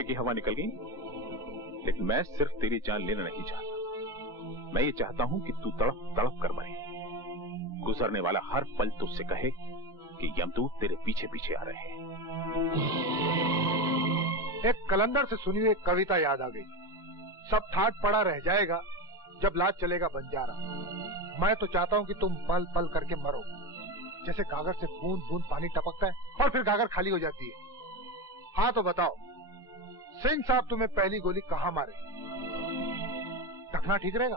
की हवा निकल गई, लेकिन मैं सिर्फ तेरी जान लेना नहीं चाहता। मैं ये चाहता हूं कि तू तड़प तड़प कर मरे। गुजरने वाला हर पल तुझसे कहे कि यमदूत तेरे पीछे पीछे आ रहे हैं। एक कलंदर से सुनी हुई एक कविता याद आ गई। सब ठाट पड़ा रह जाएगा जब लाज चलेगा बंजारा। मैं तो चाहता हूं कि तुम पल पल करके मरो, जैसे गागर से बूंद बूंद पानी टपकता है और फिर गागर खाली हो जाती है। हाँ तो बताओ सिंह साहब, तुम्हें पहली गोली कहाँ मारे? टकना ठीक रहेगा?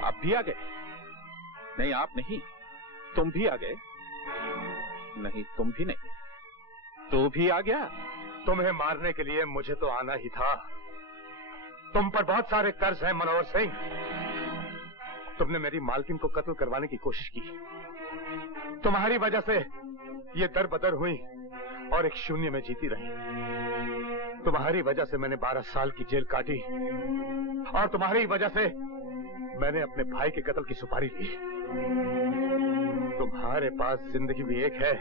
आप भी आ गए? नहीं आप नहीं, तुम भी आ गए? नहीं तुम भी नहीं, तू भी आ गया। तुम्हें मारने के लिए मुझे तो आना ही था। तुम पर बहुत सारे कर्ज हैं मनोहर सिंह। तुमने मेरी मालकिन को कत्ल करवाने की कोशिश की। तुम्हारी वजह से ये दर बदर हुई और एक शून्य में जीती रही। तुम्हारी वजह से मैंने 12 साल की जेल काटी और तुम्हारी वजह से मैंने अपने भाई के कत्ल की सुपारी ली। तुम्हारे पास जिंदगी भी एक है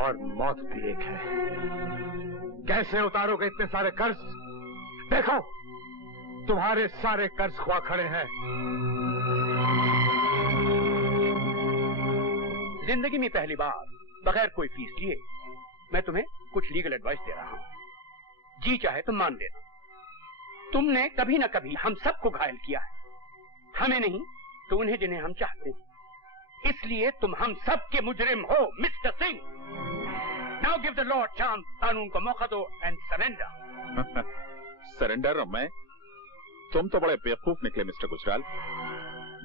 और मौत भी एक है। कैसे उतारोगे इतने सारे कर्ज? देखो तुम्हारे सारे कर्ज खुआ खड़े हैं। जिंदगी में पहली बार बगैर कोई फीस लिए मैं तुम्हें कुछ लीगल एडवाइस दे रहा हूं। जी चाहे तो मान लेना। तुमने कभी ना कभी हम सबको घायल किया है, हमें नहीं तो उन्हें जिन्हें हम चाहते हैं। इसलिए तुम हम सब के मुजरिम हो mister Singh. Now give the law chance, कानून को मौका दो एंड सरेंडर। सरेंडर? मैं? तुम तो बड़े बेवकूफ निकले मिस्टर गुजराल।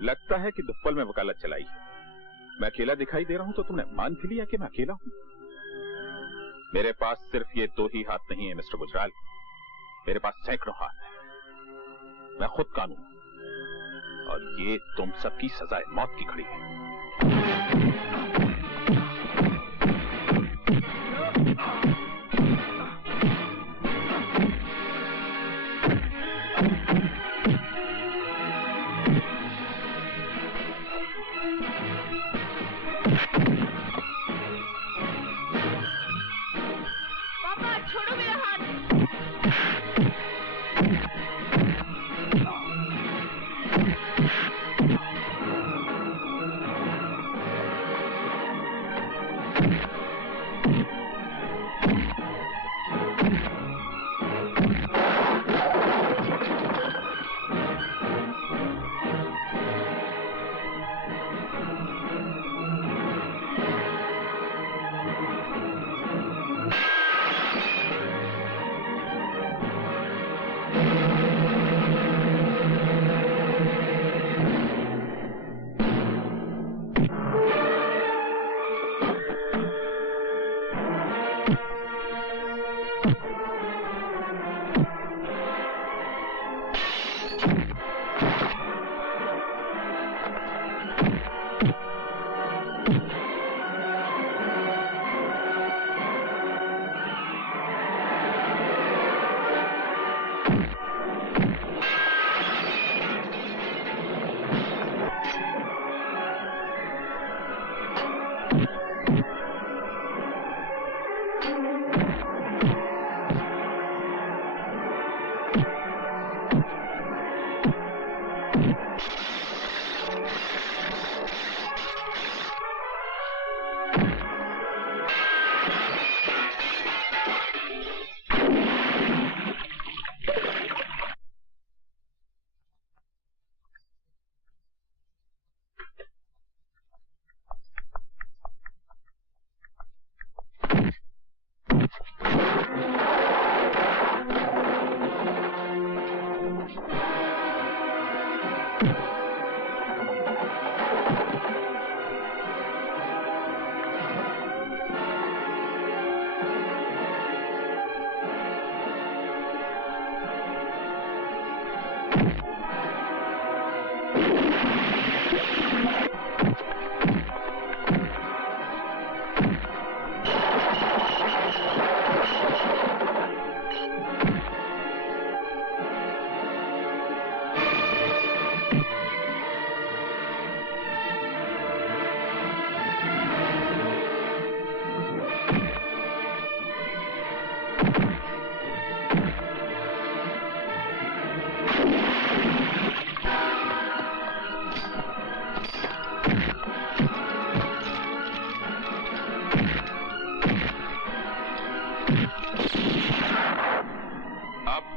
लगता है कि दुप्पल में वकालत चलाई है। मैं अकेला दिखाई दे रहा हूं तो तुमने मान भी लिया कि मैं अकेला हूं। मेरे पास सिर्फ ये 2 ही हाथ नहीं है मिस्टर गुजराल, मेरे पास सैकड़ों हाथ है। मैं खुद कानून हूं और ये तुम सबकी सजाए मौत की खड़ी है। छोड़ो मेरा हाथ।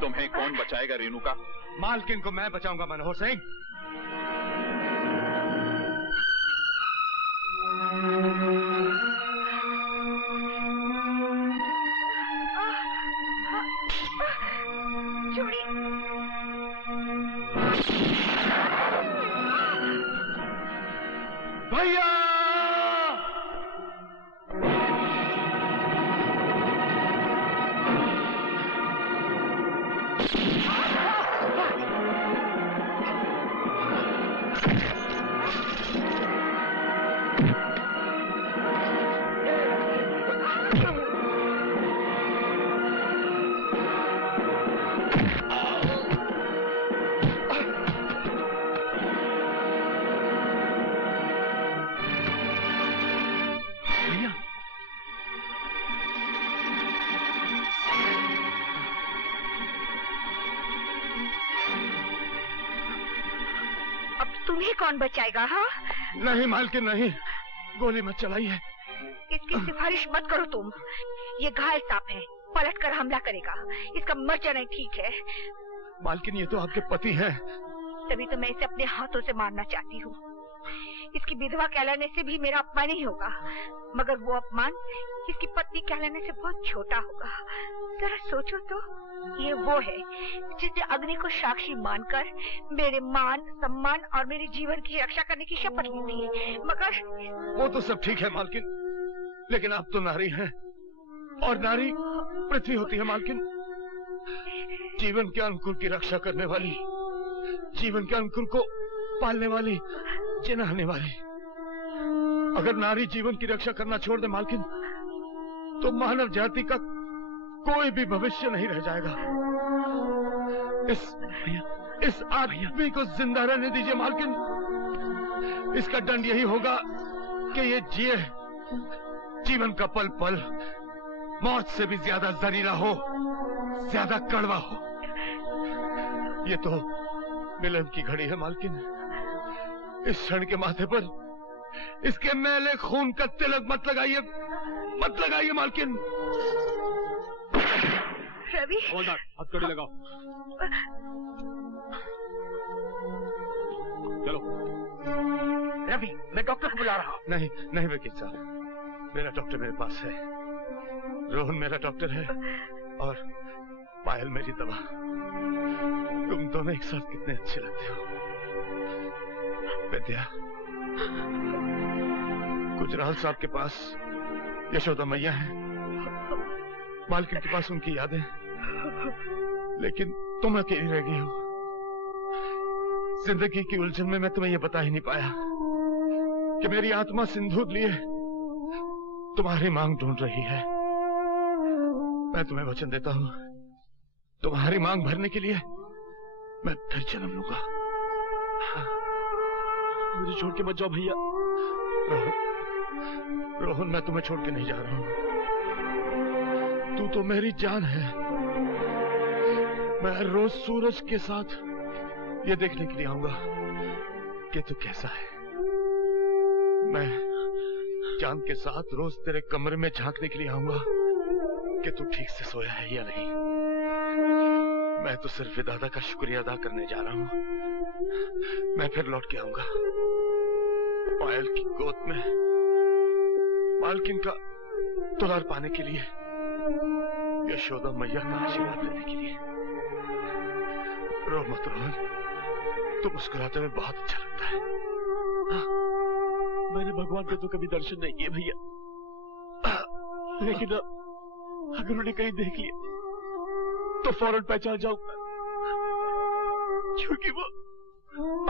तुम्हें कौन बचाएगा रेणुका? मालकिन को मैं बचाऊंगा मनोहर सिंह। भैया तुम्हें कौन बचाएगा? हाँ नहीं मालकिन नहीं, गोली मत चलाइए। इसकी सिफारिश मत करो तुम। ये घायल सांप है, पलट कर हमला करेगा। इसका मर जाना ठीक है। मालकिन, ये तो आपके पति हैं। तभी तो मैं इसे अपने हाथों से मारना चाहती हूँ। इसकी विधवा कहलाने से भी मेरा अपमान ही होगा, मगर वो अपमान इसकी पत्नी कहलाने से बहुत छोटा होगा। जरा सोचो तो, ये वो है जिसने अग्नि को साक्षी मानकर मेरे मान, सम्मान और मेरे जीवन की रक्षा करने की शपथ ली थी। मगर वो तो सब ठीक है मालकिन, लेकिन आप तो नारी हैं और नारी पृथ्वी होती है मालकिन। जीवन के अंकुर की रक्षा करने वाली, जीवन के अंकुर को पालने वाली, जिनाने वाली। अगर नारी जीवन की रक्षा करना छोड़ दे मालकिन, तो मानव जाति का कोई भी भविष्य नहीं रह जाएगा। इस आदमी को जिंदा रहने दीजिए मालकिन। इसका दंड यही होगा कि ये जिए, जीवन का पल पल मौत से भी ज्यादा जहरीला हो, ज्यादा कड़वा हो। ये तो मिलन की घड़ी है मालकिन। इस क्षण के माथे पर इसके मैले खून का तिलक मत लगाइए, मत लगाइए मालकिन। रवि, हथकड़ी लगाओ। चलो। रवि, मैं डॉक्टर को बुला रहा हूँ। नहीं नहीं वकील साहब, मेरा डॉक्टर मेरे पास है। रोहन मेरा डॉक्टर है और पायल मेरी दवा। तुम दोनों एक साथ कितने अच्छे लगते हो। विद्या, गुजराल साहब के पास यशोदा मैया है, मालकिन के पास उनकी यादें, लेकिन तुम अकेली रह गई हो। जिंदगी की उलझन में मैं तुम्हें यह बता ही नहीं पाया कि मेरी आत्मा सिंदूर लिए तुम्हारी मांग ढूंढ रही है। मैं तुम्हें वचन देता हूं, तुम्हारी मांग भरने के लिए मैं फिर जन्म लूंगा। मुझे छोड़ के मत जाओ भैया। रोहन, मैं तुम्हें छोड़ के नहीं जा रहा हूं। तू तो मेरी जान है। मैं रोज सूरज के साथ ये देखने के लिए आऊंगा कि तू कैसा है। मैं चांद के साथ रोज तेरे कमरे में झांकने के लिए आऊंगा कि तू ठीक से सोया है या नहीं। मैं तो सिर्फ विधाता का शुक्रिया अदा करने जा रहा हूं। मैं फिर लौट के आऊंगा पायल की गोद में मालकिन का दुलार पाने के लिए, यशोदा मैया का आशीर्वाद लेने के लिए। रो मत रोहन, तो मुस्कुराते हुए बहुत अच्छा लगता है। मैंने भगवान के तो कभी दर्शन नहीं किए भैया, लेकिन अगर उन्हें कहीं देख लिया तो फौरन पहचान जाऊंगा, क्योंकि वो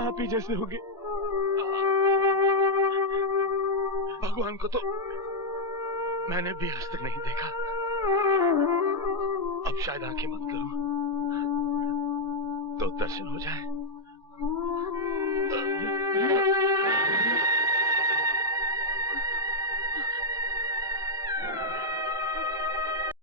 आप ही जैसे होंगे। भगवान को तो मैंने भी आज तक नहीं देखा। अब शायद आंखें बंद करूं तो दर्शन हो जाए।